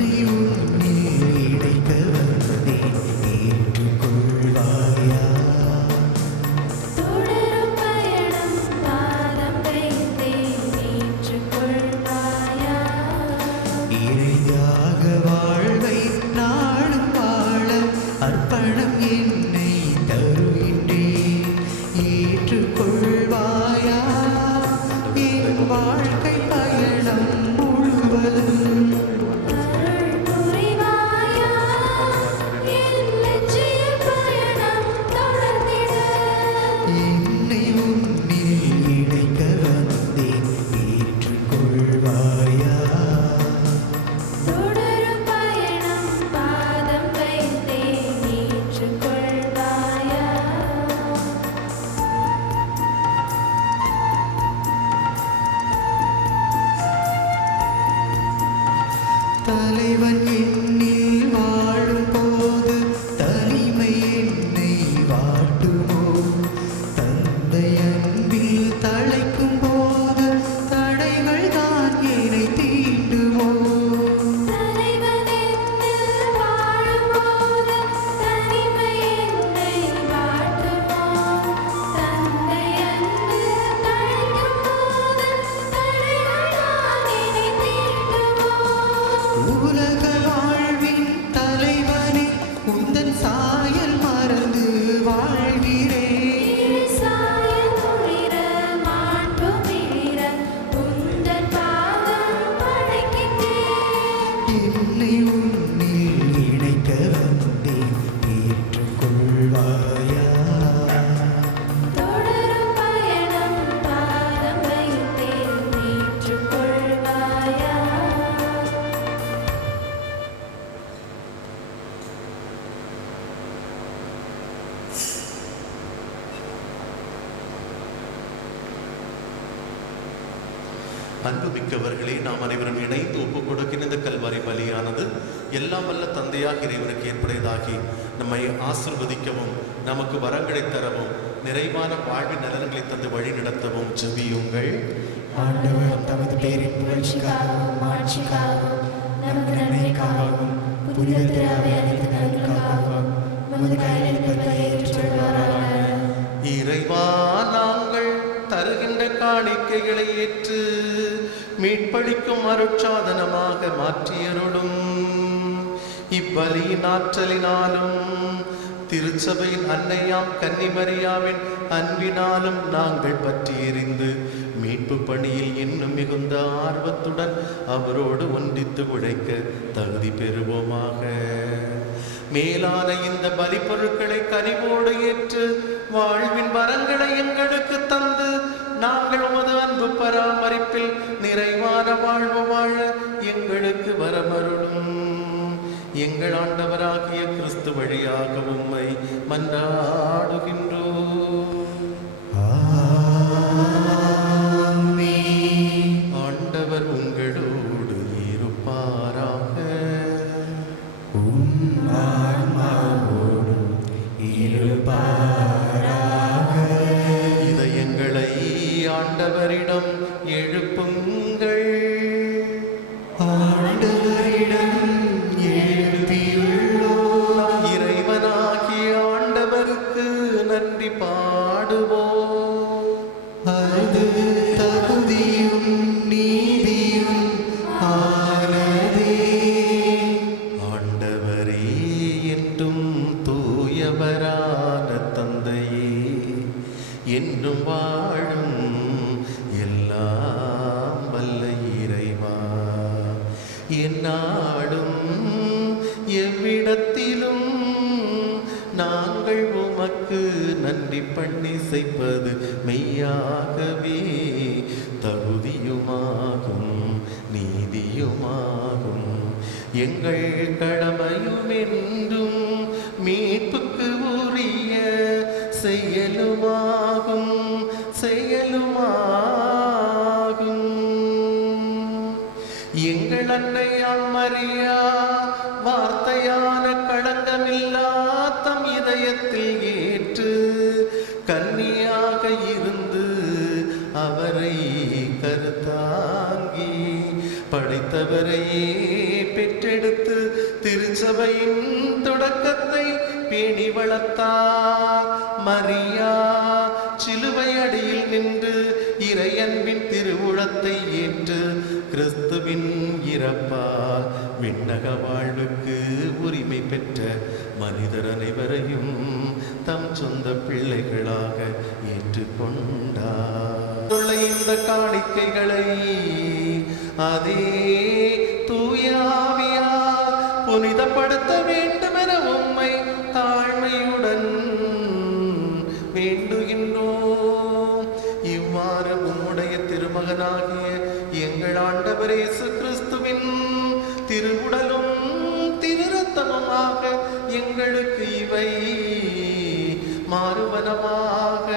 அன்புமிக்கவர்களே, நாம் அனைவரும் இணைந்து ஒப்புக் கொடுக்கின்ற இந்த கல்வாரி பலியானது எல்லாம் வல்ல தந்தையாக இறைவனுக்கு ஏற்படையதாகி நம்மை ஆசிர்வதிக்கவும் நமக்கு வரங்களை தரவும் நிறைவான வாழ்வின் நலன்களை தந்து வழி நடத்தவும் ஜெபியுங்கள். ஆண்டவர் தமது பேரின் புகழ்ச்சிக்காகவும் மாட்சிக்காகவும் நமது நன்மைக்காகவும் புனித திரு அனைத்து நலன்களுக்காகவும் நமது கையளிப்பதை ஏற்றுக்கொள்வாராக. இறைவா, நாங்கள் தருகின்ற காணிக்கைகளை ஏற்று மீட்பளிக்கும் அருட்சாதனமாக மாற்றியருளும். இப்பலியின் ஆற்றலினாலும் திருச்சபையின் அன்னையாம் கன்னிமரியாவின் அன்பினாலும் நாங்கள் பற்றி எறிந்து மீட்பு பணியில் இன்னும் மிகுந்த ஆர்வத்துடன் அவரோடு ஒன்றித்து உழைக்க தகுதி பெறுவோமாக. மேலான இந்த பலி பொருட்களை கனிவோடு ஏற்று வாழ்வின் வரங்களை எங்களுக்கு தந்து நாங்கள் உமது அன்பு பராமரிப்பில் நிறைவான வாழ்வு வாழ எங்களுக்கு வரமருளும். எங்கள் ஆண்டவராகிய கிறிஸ்து வழியாக உம்மை மன்றாடுகின்றோம். ஆண்டவர் உங்களோடு இருப்பாராக. இதயங்களை ஆண்டவரிடம் எழுப்புங்கள். இறைவனாகிய ஆண்டவருக்கு நன்றி பாடுவோம். அது தகுதியும் நீதியும் ஆனதே. ஆண்டவரே, என்றும் தூயவரான தந்தையே, என்றும் வாழும் எல்லாம் வல்ல இறைவா, எந்நாளும் எவ்விடத்திலும் நாங்கள் உமக்கு நன்றி பண்ணி செய்வது மெய்யாகவே தகுதியுமாகும் நீதியுமாகும். எங்கள் கடமையும் என்றும் மீட்புக்கு உரிய செயலுமாகும் செயலுமாகும். எங்கள் அன்னையாம் மரியா வார்த்தையான களங்கமில்லா தம் இதயத்தில் ஏற்று கன்னியாக இருந்து அவரை கருத்தாங்கி படைத்தவரையே பெற்றெடுத்து திருச்சபையின் தொடக்கத்தை பேணி வளர்த்தார். மரியா சிலுவை அடியில் நின்று இறையன்பின் திருவுளத்தை ஏற்று கிறிஸ்துவின் இறப்பால் விண்ணக வாழ்வுக்கு உரிமை பெற்ற மனிதர் அனைவரையும் தம் சொந்த பிள்ளைகளாக ஏற்றுக்கொண்டார். இந்த காணிக்கைகளை அதே தூயாவியார் புனிதப்படுத்த வேண்டும் என உம்மை தாழ்மையுடன் வேண்டுகின்றோம். இவ்வாறு உம்முடைய திருமகனாகிய எங்கள் ஆண்டவர் இயேசு கிறிஸ்துவின் திருவுடலும் திருரத்தமுமாக எங்களுக்கு இவை மாறுவனமாக.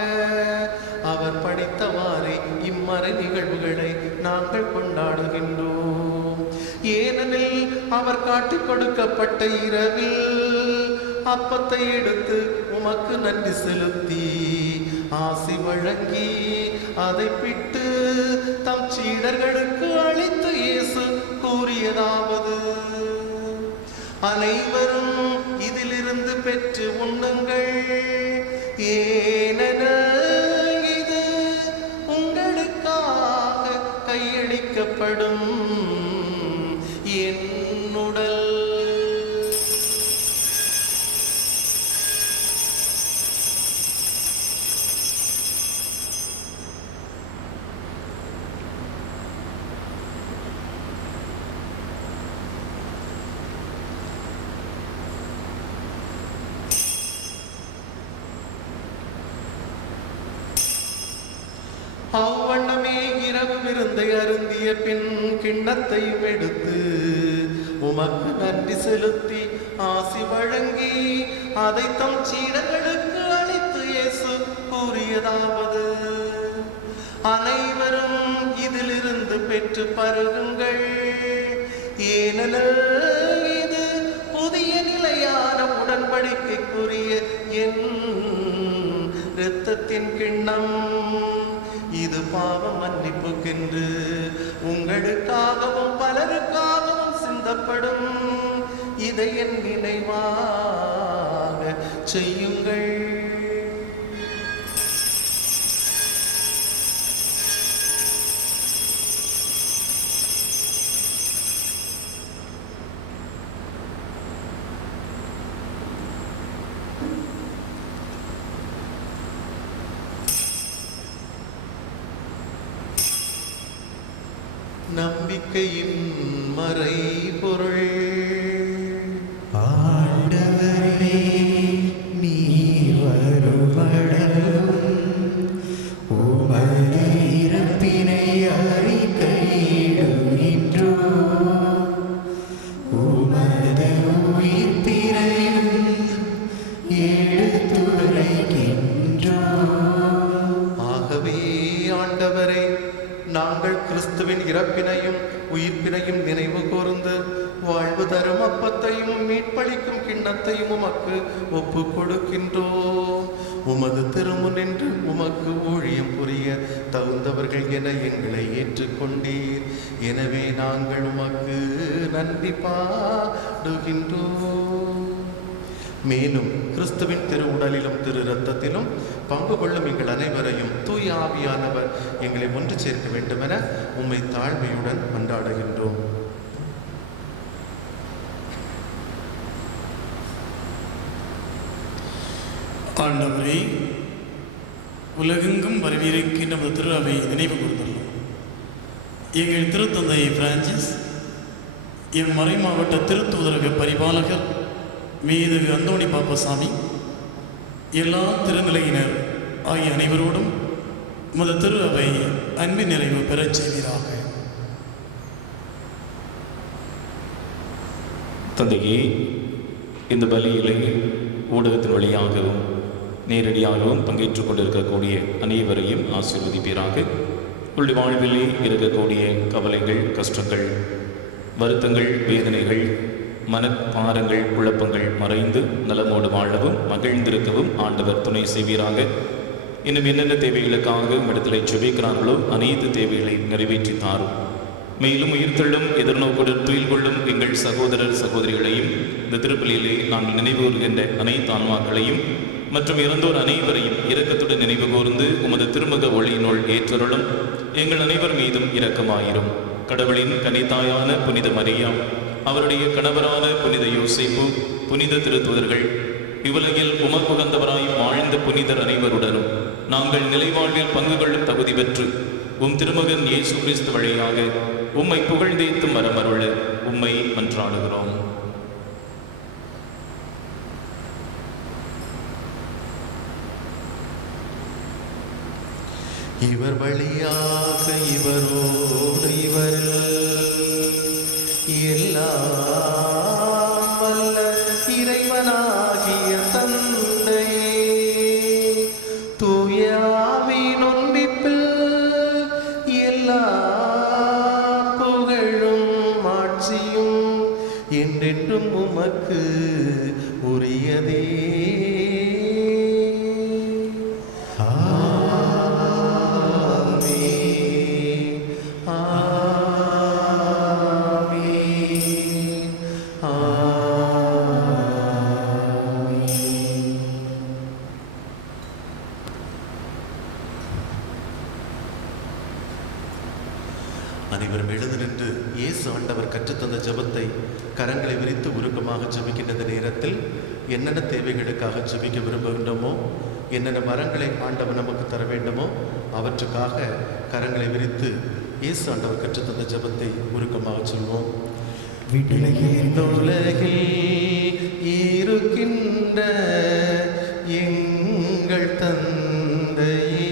அவர் படித்தவாறே இம்மறை நிகழ்வுகளை நாங்கள் கொண்டாடுகின்றோம். ஏனெனில் அவர் காட்டிக் கொடுக்கப்பட்ட இரவில் அப்பத்தை எடுத்து உமக்கு நன்றி செலுத்தி ஆசி வழங்கி அதை பிட்டு தம் சீடர்களுக்கு அளித்து இயேசு கூறியதாவது: அனைவரும் இதிலிருந்து பெற்று உண்ணுங்கள், ஏனெனில் இது உங்களுக்காக கையளிக்கப்படும் என் உடல். அவ்வண்ணமே இரவு விருந்தை அருந்திய பின் கிண்ணத்தையும் எடுத்து உமக்கு நன்றி செலுத்தி ஆசி வழங்கி அதை தம் சீடர்களுக்கு அளித்து இயேசு கூறியதாவது: அனைவரும் இதிலிருந்து விருந்து பெற்று பருகுங்கள். ஏனெனில் இது புதிய நிலையான உடன்படிக்கைக்குரிய என் இரத்தத்தின் கிண்ணம். இது பாவ மன்னிப்புக்கென்று உங்களுக்காகவும் பலருக்காகவும் சிந்தப்படும். இதை என் நினைவாக செய்யுங்கள். நம்பிக்கையின் மறைபொருள். ஆண்டவரே, நீர் வருமளவும் உமது இறப்பினை அறிக்கையிடுகின்றோம். உமது உயிர்ப்பினையும் எடுத்துரைக்கின்றோம். ஆகவே ஆண்டவரே, நாங்கள் கிறிஸ்துவின் இறப்பினையும் உயிர்ப்பினையும் நினைவு கூர்ந்து வாழ்வு தரும் அப்பத்தையும் மீட்பளிக்கும் கிண்ணத்தையும் உமக்கு ஒப்பு கொடுக்கின்றோம். உமது திருமுனின்று உமக்கு ஊழியம் புரிய தகுந்தவர்கள் என எங்களை ஏற்றுக்கொண்டீர். எனவே நாங்கள் உமக்கு நன்றி பாடுகின்றோம். மேலும் கிறிஸ்துவின் திரு உடலிலும் திரு இரத்தத்திலும் பங்கு கொள்ளும் எங்கள் அனைவரையும் தூய ஆவியானவர் எங்களை ஒன்று சேர்க்க வேண்டும் என உம்மை தாழ்மையுடன் கொண்டாடுகின்றோம். ஆண்டவரே, உலகெங்கும் பரவியிருக்கின்ற நமது திரு அவை நினைவு கூர்ந்துள்ளோம். எங்கள் திருத்தந்தை பிரான்சிஸ், என் மறை மாவட்ட திருத்தூதரக பரிபாலகர் மீது அந்தோணி பாப்பசாமி, எல்லா திருநிலையினர் ஆகிய அனைவரோடும் உமது திரு அவை அன்பின் நிறைவு பெறச் செய்வீராக. தந்தையே, இந்த பலியிலே ஊடகத்தின் வழியாகவும் நேரடியாகவும் பங்கேற்றுக் கொண்டிருக்கக்கூடிய அனைவரையும் ஆசீர்வதிப்பீராக. உங்களுடைய வாழ்விலே இருக்கக்கூடிய கவலைகள், கஷ்டங்கள், வருத்தங்கள், வேதனைகள், மனப்பாரங்கள், குழப்பங்கள் மறைந்து நலமோடு வாழவும் மகிழ்ந்திருக்கவும் ஆண்டவர் துணை செய்வீராக. இன்னும் என்னென்ன தேவைகளுக்காக இடத்துல ஜெபிக்கிறார்களோ அனைத்து தேவைகளை நிறைவேற்றி தாரும். மேலும் உயிர்த்தெழும் எதிர்நோக்குடன் துயில் கொள்ளும் எங்கள் சகோதரர் சகோதரிகளையும் இந்த திருப்பலியிலே நாங்கள் நினைவு கூறுகின்ற அனைத்து ஆன்மாக்களையும் மற்றும் இறந்தோர் அனைவரையும் இரக்கத்துடன் நினைவு கூர்ந்து உமது திருமுக ஒளியினுள் ஏற்றருளும். எங்கள் அனைவர் மீதும் இரக்கமாயிரும். கடவுளின் கனிதாயான புனித மரியா, அவருடைய கணவரான புனித யோசேப்பு, புனித திருத்தூதர்கள், இவ்வுலகில் உமக்குகந்தவராய் வாழ்ந்த புனிதர் அனைவருடனும் நாங்கள் நிலைவாழ்வில் பங்கு கொள்ளும் தகுதி பெற்று உம் திருமகன் இயேசு கிறிஸ்து வழியாக உம்மை புகழ்ந்தேத்தும் வரமருள உம்மை மன்றாடுகிறோம். இவர் வழியாக இவரோடு இவரில் எல்லாம் வல்ல இறைவனாகிய தந்தையே, தூய ஆவியின் ஒன்றிப்பில் எல்லா புகழும் ஆட்சியும் என்றென்றும் உமக்கு உரியதே. அனைவரும் எழுந்து நின்று இயேசு ஆண்டவர் கற்றுத்தந்த ஜெபத்தை கரங்களை விரித்து உருக்கமாக ஜெபிக்கின்ற நேரத்தில் என்னென்ன தேவைகளுக்காக ஜெபிக்க விரும்புகின்றோமோ, என்னென்ன வரங்களை ஆண்டவர் நமக்கு தர வேண்டுமோ அவற்றுக்காக கரங்களை விரித்து இயேசு ஆண்டவர் கற்றுத்தந்த ஜெபத்தை உருக்கமாக சொல்வோம். விடுதலையில் உலகில் இருக்கின்ற எங்கள் தந்தையே,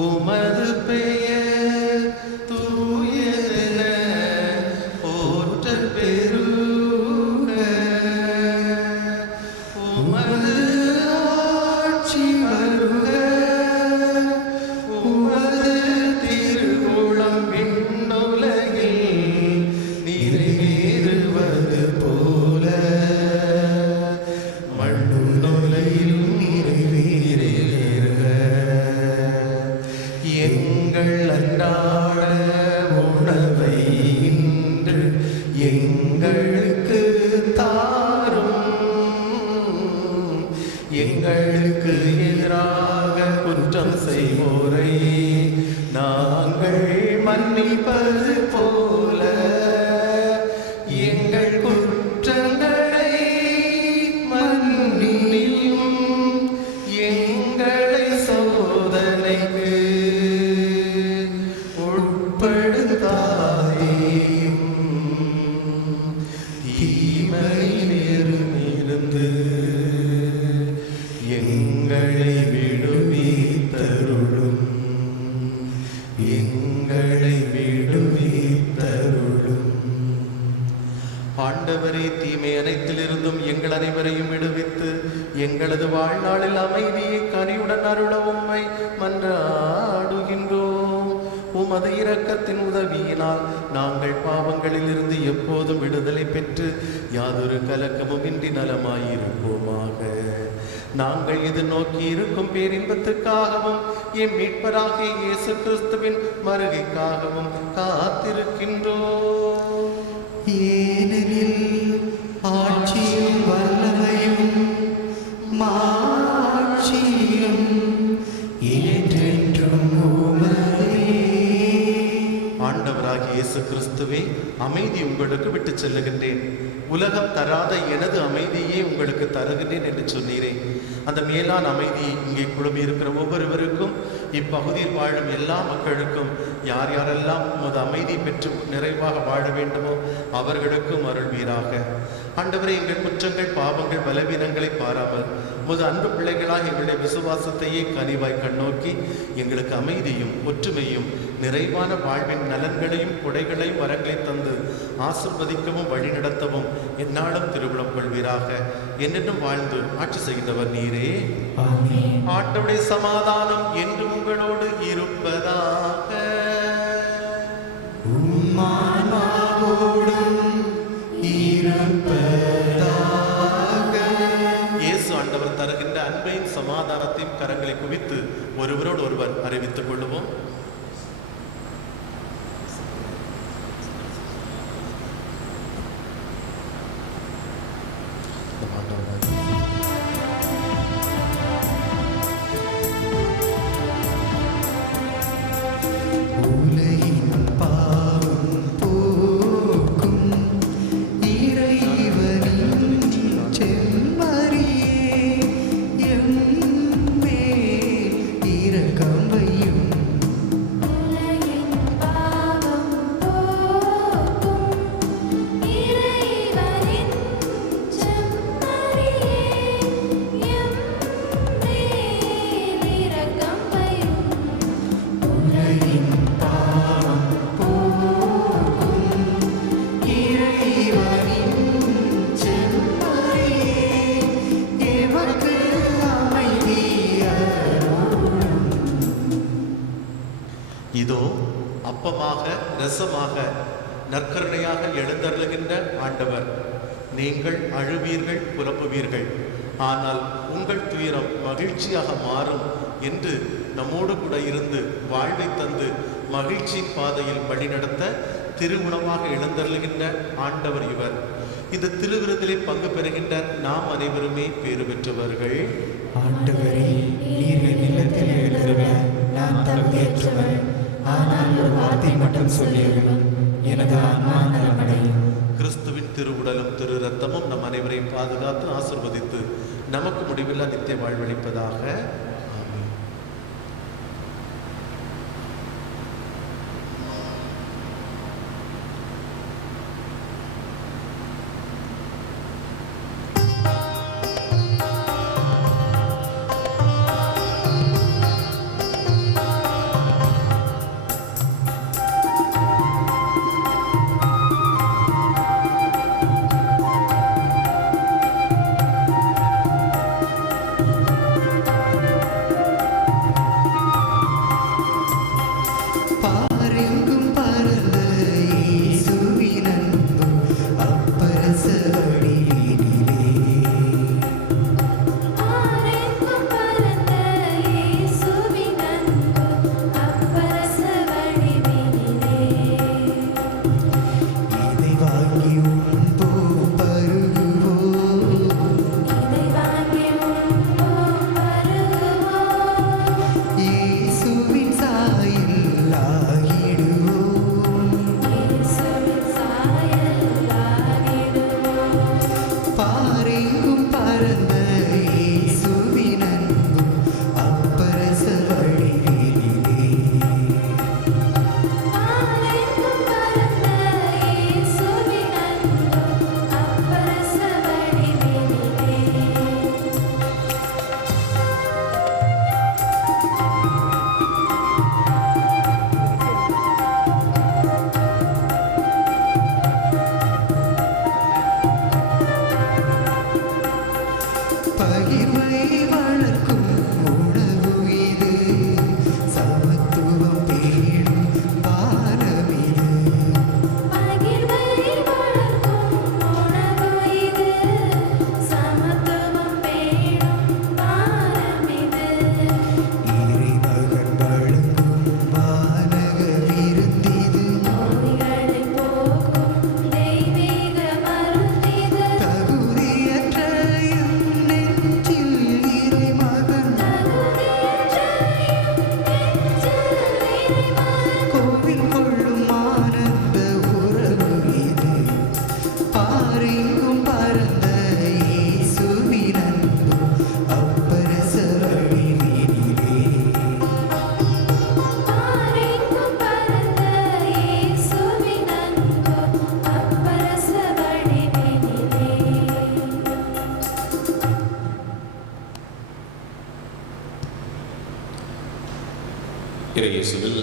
உமது பெயர் தூயதென போற்ற பெறுக. உமது ஆட்சி வருக. உமது திருவுளம் எங்களுக்கு எதிராக குற்றம் செய்வோரை நாங்கள் மன்னிப்பது போல எங்கள் குற்றங்களை மன்னியும், எங்களை சோதனைக்கு உட்படுத்தாதேயும், தீமையிலிருந்து எங்களை விடுவித்தருளும், எங்களை விடுவித்தருளும். ஆண்டவரே, தீமை அனைத்திலிருந்தும் எங்கள் அனைவரையும் விடுவித்து எங்களது வாழ்நாளில் அமைதியை கனிவுடன் அருள உம்மை மன்றாடுகின்றோம். உமது இரக்கத்தின் உதவியினால் நாங்கள் பாவங்களிலிருந்து எப்போதும் விடுதலை பெற்று யாதொரு கலக்கமும் இன்றி நலமாயிருப்போமாக. நாங்கள் எதிர்நோக்கி இருக்கும் பேரின்பத்துக்காகவும் எம் மீட்பராகிய இயேசு கிறிஸ்துவின் வருகைக்காகவும் காத்திருக்கின்றோம். ஏனெனில் ஆட்சியும் வல்லமையும் மாட்சியும் என்றென்றும் உமதே. ஆண்டவராகிய இயேசு கிறிஸ்துவே, அமைதி உங்களுக்கு விட்டு செல்லுகின்றேன், உலகம் தராத எனது அமைதியே உங்களுக்கு தருகின்றேன் என்று சொன்னீரே. அந்த மேலான அமைதியை இங்கே குழுமி இருக்கிற ஒவ்வொருவருக்கும், இப்பகுதியில் வாழும் எல்லா மக்களுக்கும், யார் யாரெல்லாம் உமது அமைதி பெற்று நிறைவாக வாழ வேண்டுமோ அவர்களுக்கும் அருள்வீராக. ஆண்டவரே, எங்கள் குற்றங்கள், பாவங்கள், பலவீனங்களை பாராமல் உமது அன்பு பிள்ளைகளாக எங்களுடைய விசுவாசத்தையே கனிவாய் கண்ணோக்கி எங்களுக்கு அமைதியும் ஒற்றுமையும் நிறைவான வாழ்வின் நலன்களையும் கொடைகளையும் வரங்களை தந்து ஆசிர்வதிக்கவும் வழிநடத்தவும் எந்நாளும் திருவிழம் கொள்வீராக. என்னென்னும் வாழ்ந்து ஆட்சி செய்கின்றவர் நீரே. ஆண்டவருடைய சமாதானம் என்று உங்களோடு இருப்பதாக. இயேசு ஆண்டவர் தருகின்ற அன்பையும் சமாதானத்தையும் கரங்களை குவித்து ஒருவரோடு ஒருவர் அறிவித்துக் கொள்ளுவோம். இதோ அப்பமாக ரசமாக நற்கருணையாக எழுந்தருளுகின்ற ஆண்டவர். நீங்கள் அழுவீர்கள், புலம்புவீர்கள், ஆனால் உங்கள் துயரம் மகிழ்ச்சியாக மாறும் என்று நம்மோடு கூட இருந்து வாழ்வை தந்து மகிழ்ச்சியின் பாதையில் வழிநடத்த திருவுணமாக எழுந்தருளுகின்ற ஆண்டவர் இவர். இந்த திருவிருந்திலே பங்கு பெறுகின்ற நாம் அனைவருமே பேறு பெற்றவர்கள். ஆண்டவரே, நீர் என் இல்லத்தில் எழுந்தருள நான் தகுதியற்றவன். ஆனால் ஒரு வார்த்தை மட்டும் சொல்லியவன் எனது ஆன்மா நலமடையும். கிறிஸ்துவின் திருவுடலும் திரு ரத்தமும் நம் அனைவரையும் பாதுகாத்து ஆசிர்வதித்து நமக்கு முடிவில்லா நித்திய வாழ்வளிப்பதாக. இயேசுவில்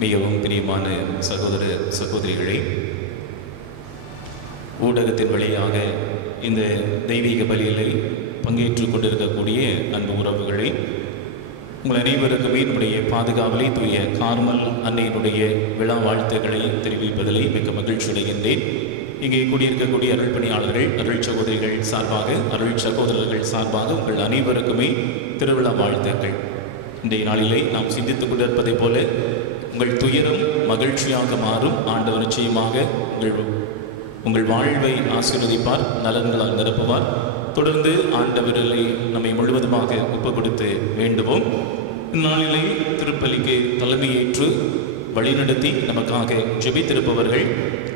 மிகவும் பிரியமான சகோதர சகோதரிகளே, ஊடகத்தின் வழியாக இந்த தெய்வீக பலியிலே பங்கேற்று கொண்டிருக்கக்கூடிய அன்பு உறவுகளை, உங்கள் அனைவருக்குமே நம்முடைய பாதுகாவலை தூய கார்மல் அன்னையினுடைய விழா வாழ்த்துக்களை தெரிவிப்பதிலே மிக்க மகிழ்ச்சி அடைகின்றேன். இங்கே கூடியிருக்கக்கூடிய அருள் பணியாளர்கள், அருள் சகோதரிகள் சார்பாக, அருள் சகோதரர்கள் சார்பாக உங்கள் அனைவருக்குமே திருவிழா வாழ்த்துக்கள். இன்றைய நாளிலே நாம் சிந்தித்துக் கொண்டிருப்பதைப் போல உங்கள் துயரம் மகிழ்ச்சியாக மாறும். ஆண்டவர் நிச்சயமாக உங்கள் வாழ்வை ஆசீர்வதிப்பார், நலன்களால் நிரப்புவார். தொடர்ந்து ஆண்டவரிலே நம்மை முழுவதுமாக ஒப்பு கொடுத்து வேண்டுவோம். இந்நாளிலே திருப்பலிக்கு தலைமையேற்று வழிநடத்தி நமக்காக ஜெபித்திருப்பவர்கள்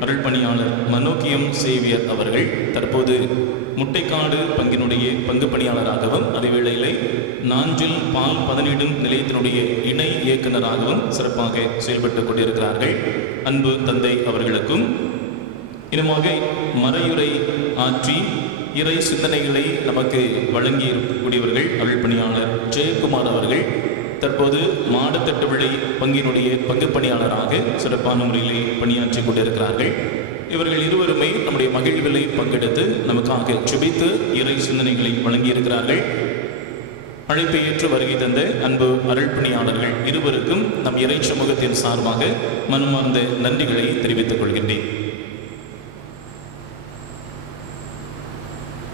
அருள் பணியாளர் மனோக்கியம் சேவியர் அவர்கள். தற்போது முட்டைக்காடு பங்கினுடைய பங்கு பணியாளராகவும், அதேவேளையிலே நாஞ்சில் பால் பதனிடும் நிலையத்தினுடைய இணை இயக்குநராகவும் சிறப்பாக செயல்பட்டு கொண்டிருக்கிறார்கள். அன்பு தந்தை அவர்களுக்கும், இனமாக மறையுரை ஆற்றி இறை சிந்தனைகளை நமக்கு வழங்கியிருக்கக்கூடியவர்கள் அருள் பணியாளர் ஜெயக்குமார் அவர்கள். தற்போது மாடத்தட்டு விழை பங்கினுடைய பங்கு பணியாளராக சிறப்பான முறையிலே பணியாற்றி கொண்டிருக்கிறார்கள். இவர்கள் இருவருமே நம்முடைய மகிழ்விலை பங்கெடுத்து நமக்காக ஜெபித்து இறை சிந்தனைகளை வழங்கியிருக்கிறார்கள். அழைப்பை ஏற்று வருகை தந்த அன்பு அருள் பணியாளர்கள் இருவருக்கும் நம் இறை சமூகத்தின் சார்பாக மனமார்ந்த நன்றிகளை தெரிவித்துக் கொள்கின்றேன்.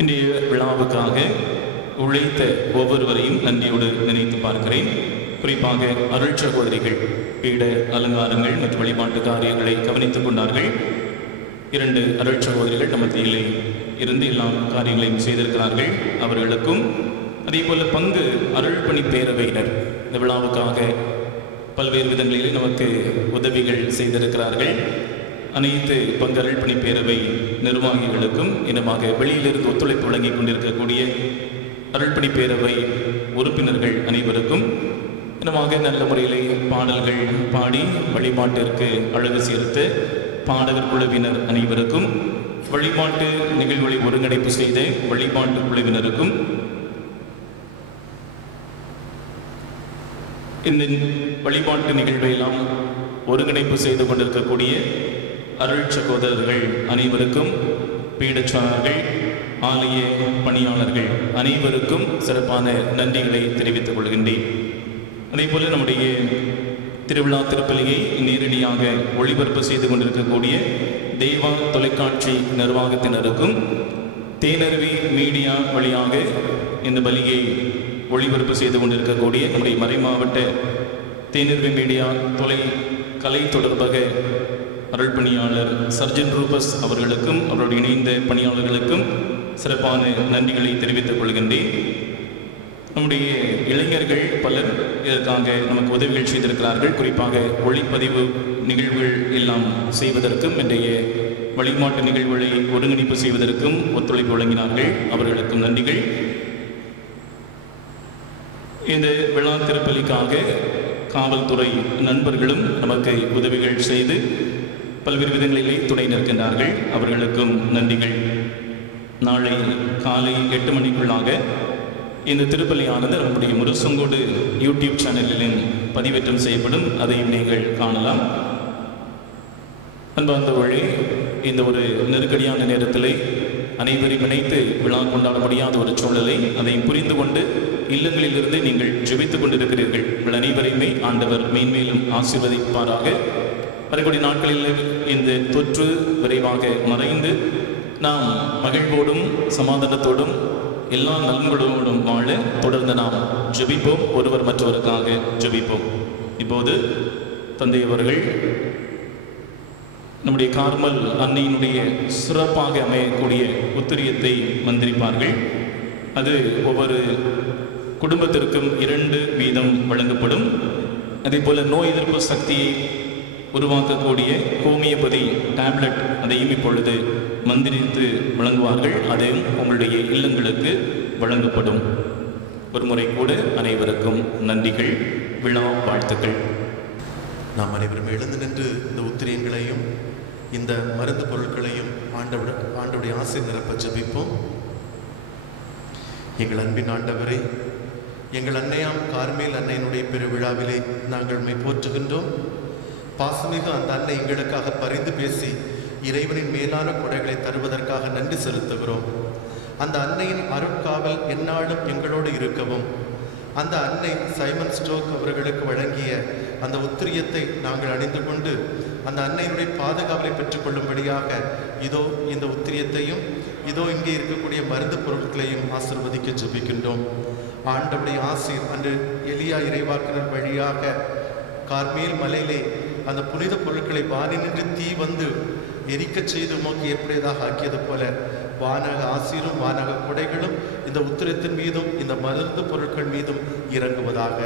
இன்றைய விழாவுக்காக உழைத்த ஒவ்வொருவரையும் நன்றியோடு நினைத்து பார்க்கிறேன். குறிப்பாக அருள் சகோதரிகள் பீட அலங்காரங்கள் மற்றும் வழிபாட்டு காரியங்களை கவனித்துக் கொண்டார்கள். 2 அருள் சகோதரிகள் மத்தியிலே இருந்து எல்லா காரியங்களையும் செய்திருக்கிறார்கள். அவர்களுக்கும் அதே போல பங்கு அருள் பணி பேரவையினர் இந்த விழாவுக்காக பல்வேறு விதங்களிலே நமக்கு உதவிகள் செய்திருக்கிறார்கள். அனைத்து பங்கு அருள் பணி பேரவை நிர்வாகிகளுக்கும், இனமாக வெளியிலிருந்து ஒத்துழைப்பு வழங்கிக் கொண்டிருக்கக்கூடிய அருள்பணி பேரவை உறுப்பினர்கள் அனைவருக்கும், இனமாக நல்ல முறையிலே பாடல்கள் பாடி வழிபாட்டிற்கு அழகு சேர்த்து பாடகர் குழுவினர் அனைவருக்கும், வழிபாட்டு நிகழ்வுகளை ஒருங்கிணைப்பு செய்த வழிபாட்டு குழுவினருக்கும், இந்த வழிபாட்டு நிகழ்வை எல்லாம் ஒருங்கிணைப்பு செய்து கொண்டிருக்கக்கூடிய அருள் சகோதரர்கள் அனைவருக்கும், பீடச்சாரர்கள், ஆலய பணியாளர்கள் அனைவருக்கும் சிறப்பான நன்றிகளை தெரிவித்துக் கொள்கின்றேன். அதே போல நம்முடைய திருவிழா திருப்பலியை நேரடியாக ஒளிபரப்பு செய்து கொண்டிருக்கக்கூடிய தேவா தொலைக்காட்சி நிர்வாகத்தினருக்கும், தேனருவி மீடியா வழியாக இந்த பலியை ஒளிபரப்பு செய்து கொண்டிருக்கக்கூடிய நம்முடைய மறைமாவட்ட தேனருவி மீடியா கலை தொடர்பாக அருள் பணியாளர் சர்ஜன் ரூபஸ் அவர்களுக்கும் அவருடைய இணைந்த பணியாளர்களுக்கும் சிறப்பான நன்றிகளை தெரிவித்துக் கொள்கின்றேன். நம்முடைய இளைஞர்கள் பலர் இதற்காக நமக்கு உதவிகள் செய்திருக்கிறார்கள். குறிப்பாக ஒளிப்பதிவு நிகழ்வுகள் எல்லாம் செய்வதற்கும், இன்றைய வழிபாட்டு நிகழ்வுகளை ஒருங்கிணைப்பு செய்வதற்கும் ஒத்துழைப்பு வழங்கினார்கள். அவர்களுக்கும் நன்றிகள். இந்த விழா திருப்பலிக்காக காவல்துறை நண்பர்களும் நமக்கு உதவிகள் செய்து பல்வேறு விதங்களிலே துணை நிற்கின்றார்கள். அவர்களுக்கும் நன்றிகள். நாளை காலை 8 மணிக்குள்ளாக இந்த திருப்பலியானது நம்முடைய முரசங்கோடு யூடியூப் சேனலிலும் பதிவேற்றம் செய்யப்படும். அதையும் நீங்கள் காணலாம். அன்பார்ந்த வழி, இந்த ஒரு நெருக்கடியான நேரத்திலே அனைவரையும் இணைத்து விழா கொண்டாட முடியாத ஒரு சூழலை அதையும் புரிந்து கொண்டு இல்லங்களிலிருந்து நீங்கள் ஜெபித்துக் கொண்டிருக்கிறீர்கள். உங்கள் அனைவரையுமே ஆண்டவர் மேன்மேலும் ஆசீர்வதிப்பாராக. வரக்கூடிய நாட்களில் இந்த தொற்று விரைவாக மறைந்து நாம் மகிழ்வோடும் சமாதானத்தோடும் எல்லா நலன்களோடும் வாழ தொடர்ந்து நாம் ஜெபிப்போம். ஒருவர் மற்றவருக்காக ஜெபிப்போம். இப்போது தந்தை அவர்கள் நம்முடைய கார்மல் அன்னையினுடைய சிறப்பாக அமையக்கூடிய உத்திரியத்தை மந்திரிப்பார்கள். அது ஒவ்வொரு குடும்பத்திற்கும் 2 வீதம் வழங்கப்படும். அதே போல நோய் எதிர்ப்பு சக்தியை உருவாக்கக்கூடிய ஹோமியோபதி டேப்லெட் அதையும் இப்பொழுது மந்திரித்து வழங்குவார்கள். அதையும் உங்களுடைய இல்லங்களுக்கு வழங்கப்படும். ஒரு முறை கூட அனைவருக்கும் நன்றிகள், விழா வாழ்த்துக்கள். நாம் அனைவரும் எழுந்து நின்று இந்த உத்திரியங்களையும் இந்த மருந்து பொருட்களையும் ஆண்டவருடைய ஆசை நிரப்ப ஜெபிப்போம். எங்கள் அன்பின் ஆண்டவரே, எங்கள் அன்னையாம் கார்மேல் அன்னையினுடைய பெருவிழாவிலே நாங்கள் உம்மை போற்றுகின்றோம். பாசமிகு அந்த அன்னை எங்களுக்காக பரிந்து பேசி இறைவனின் மேலான கொடைகளை தருவதற்காக நன்றி செலுத்துகிறோம். அந்த அன்னையின் அருட்காவல் எந்நாளும் எங்களோடு இருக்கவும், அந்த அன்னை சைமன் ஸ்டோக் அவர்களுக்கு வழங்கிய அந்த உத்திரியத்தை நாங்கள் அணிந்து கொண்டு அந்த அன்னையினுடைய பாதுகாவலை பெற்றுக்கொள்ளும்படியாக இதோ இந்த உத்திரியத்தையும் இதோ இங்கே இருக்கக்கூடிய மருந்து பொருட்களையும் ஆசீர்வதிக்க ஜெபிக்கின்றோம். ஆண்டவருடைய ஆசீர் அன்று எலியா இறைவாக்கினர் வழியாக கார்மேல் மலையிலே அந்த புனித பொருட்களை வானி நின்று தீ வந்து எரிக்கச் செய்து உமக்கு ஏற்புடையதாக ஆக்கியது போல வானக ஆசீரும் வானக கொடைகளும் இந்த உத்திரத்தின் மீதும் இந்த மருந்து பொருட்கள் மீதும் இறங்குவதாக.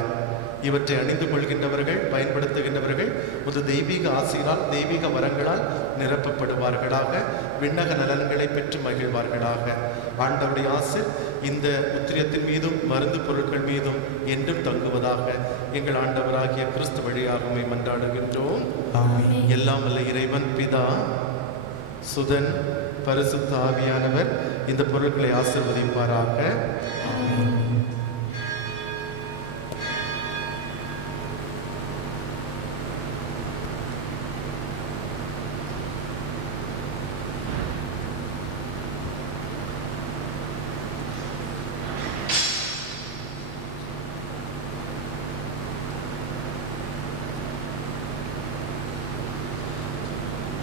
இவற்றை அணிந்து கொள்கின்றவர்கள் பயன்படுத்துகின்றவர்கள் ஒரு தெய்வீக ஆசீரால் தெய்வீக வரங்களால் நிரப்பப்படுவார்களாக, விண்ணக நலன்களை பெற்று மகிழ்வார்களாக. ஆண்டவருடைய ஆசீர் இந்த உத்திரியத்தின் மீதும் மருந்து பொருட்கள் மீதும் என்றும் தங்குவதாக எங்கள் ஆண்டவராகிய கிறிஸ்து வழியாக உம்மை மன்றாடுகின்றோம். எல்லாம் வல்ல இறைவன் பிதா, சுதன், பரிசுத்த ஆவியானவர் இந்த பொருட்களை ஆசீர்வதிப்பாராக.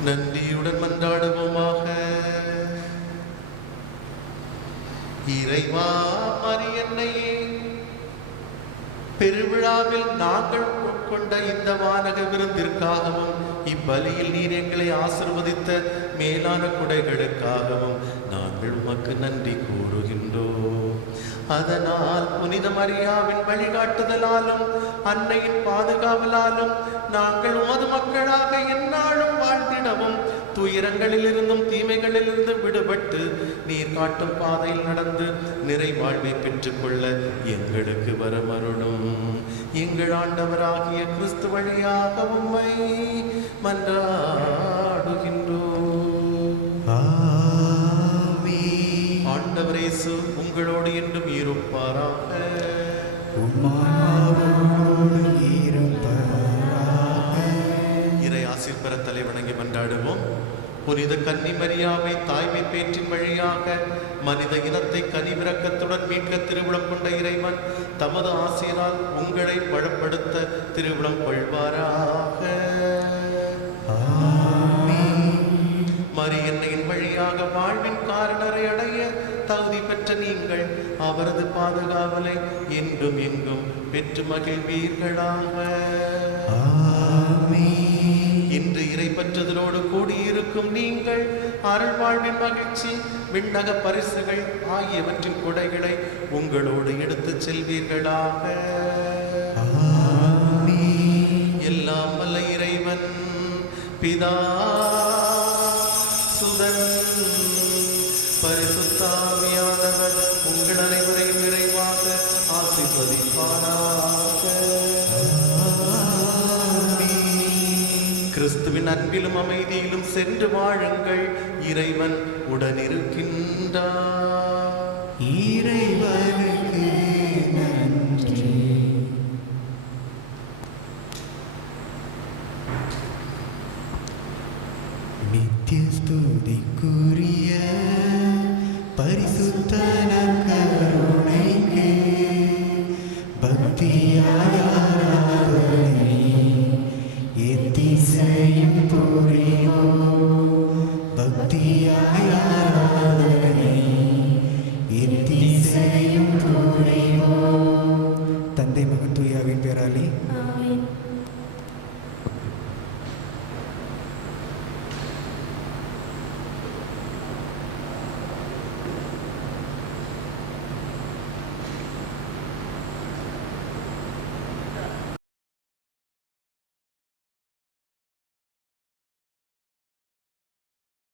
நன்றியுடன் மன்றாடுவோமாக. இறைவா மரியன்னையே, பெருவிழாவில் நாங்கள் கொண்ட இந்த வானக விருந்திற்காகவும் இப்பலியில் நீர் எங்களை ஆசீர்வதித்த மேலான கொடைகளுக்காகவும் நாங்கள் உமக்கு நன்றி கூறுகின்றோம். அதனால் புனித மரியாவின் வழிகாட்டுதலாலும் அன்னையின் பாதுகாவலாலும் நாங்கள் உமது மக்களாக எந்நாளும் வாழ்ந்திடவும் துயரங்களிலிருந்தும் தீமைகளிலிருந்து விடுபட்டு நீர் காட்டும் பாதையில் நடந்து நிறை வாழ்வை பெற்றுக்கொள்ள எங்களுக்கு வரமருளும். எங்கள் ஆண்டவராகிய கிறிஸ்து வழியாக உம்மை மன்றாடுகின்றோம். ஆண்டவர் இயேசு உங்களோடு என்றும் இருப்பாராக. இறை ஆசீர் பெற தலை வணங்கி மன்றாடுவோம். புனித கன்னி மரியாவை தாய்மை பேற்றின் வழியாக மனித இனத்தை கனிவிரக்கத்துடன் மீட்க திருவிழம் கொண்ட இறைவன் தமது ஆசீரால் உங்களை பலப்படுத்த திருவிழம் கொள்வாராக. மரியன்னையின் வழியாக வாழ்வின் காரணரை அடைய தகுதி பெற்ற நீங்கள் அவரது பாதுகாவலை என்றும் எங்கும் பெற்று மகிழ்வீர்களாக. இன்று இறை பற்றுதலோடு கூடியிருக்கும் நீங்கள் அருள் வாழ்வின் மகிழ்ச்சி, விண்ணக பரிசுகள் ஆகியவற்றின் கொடைகளை உங்களோடு எடுத்துச் செல்வீர்களாக. எல்லாம் வல்ல இறைவன் பிதா, சுதன், பரிசுத்த ஆவியானவர் உங்கள் அனைவரையும் நிறைவாக ஆசீர்வதிப்பாராக. கிறிஸ்துவின் அன்பிலும் அமைதியிலும் சென்று வாழுங்கள். இறைவன் உடனிருக்கின்றார். இறைவனுக்கு நன்றி. நித்திய ஸ்துதிக்குரிய பரிசுத்த நற்கருணைக்கு பக்தியாய் ஆராதனை எத்திசையும் புரிவோம். பக்தியாய் ஆராதனை எத்திசையும் புரிவோம். தந்தை மகன் தூயாவின் பேராலே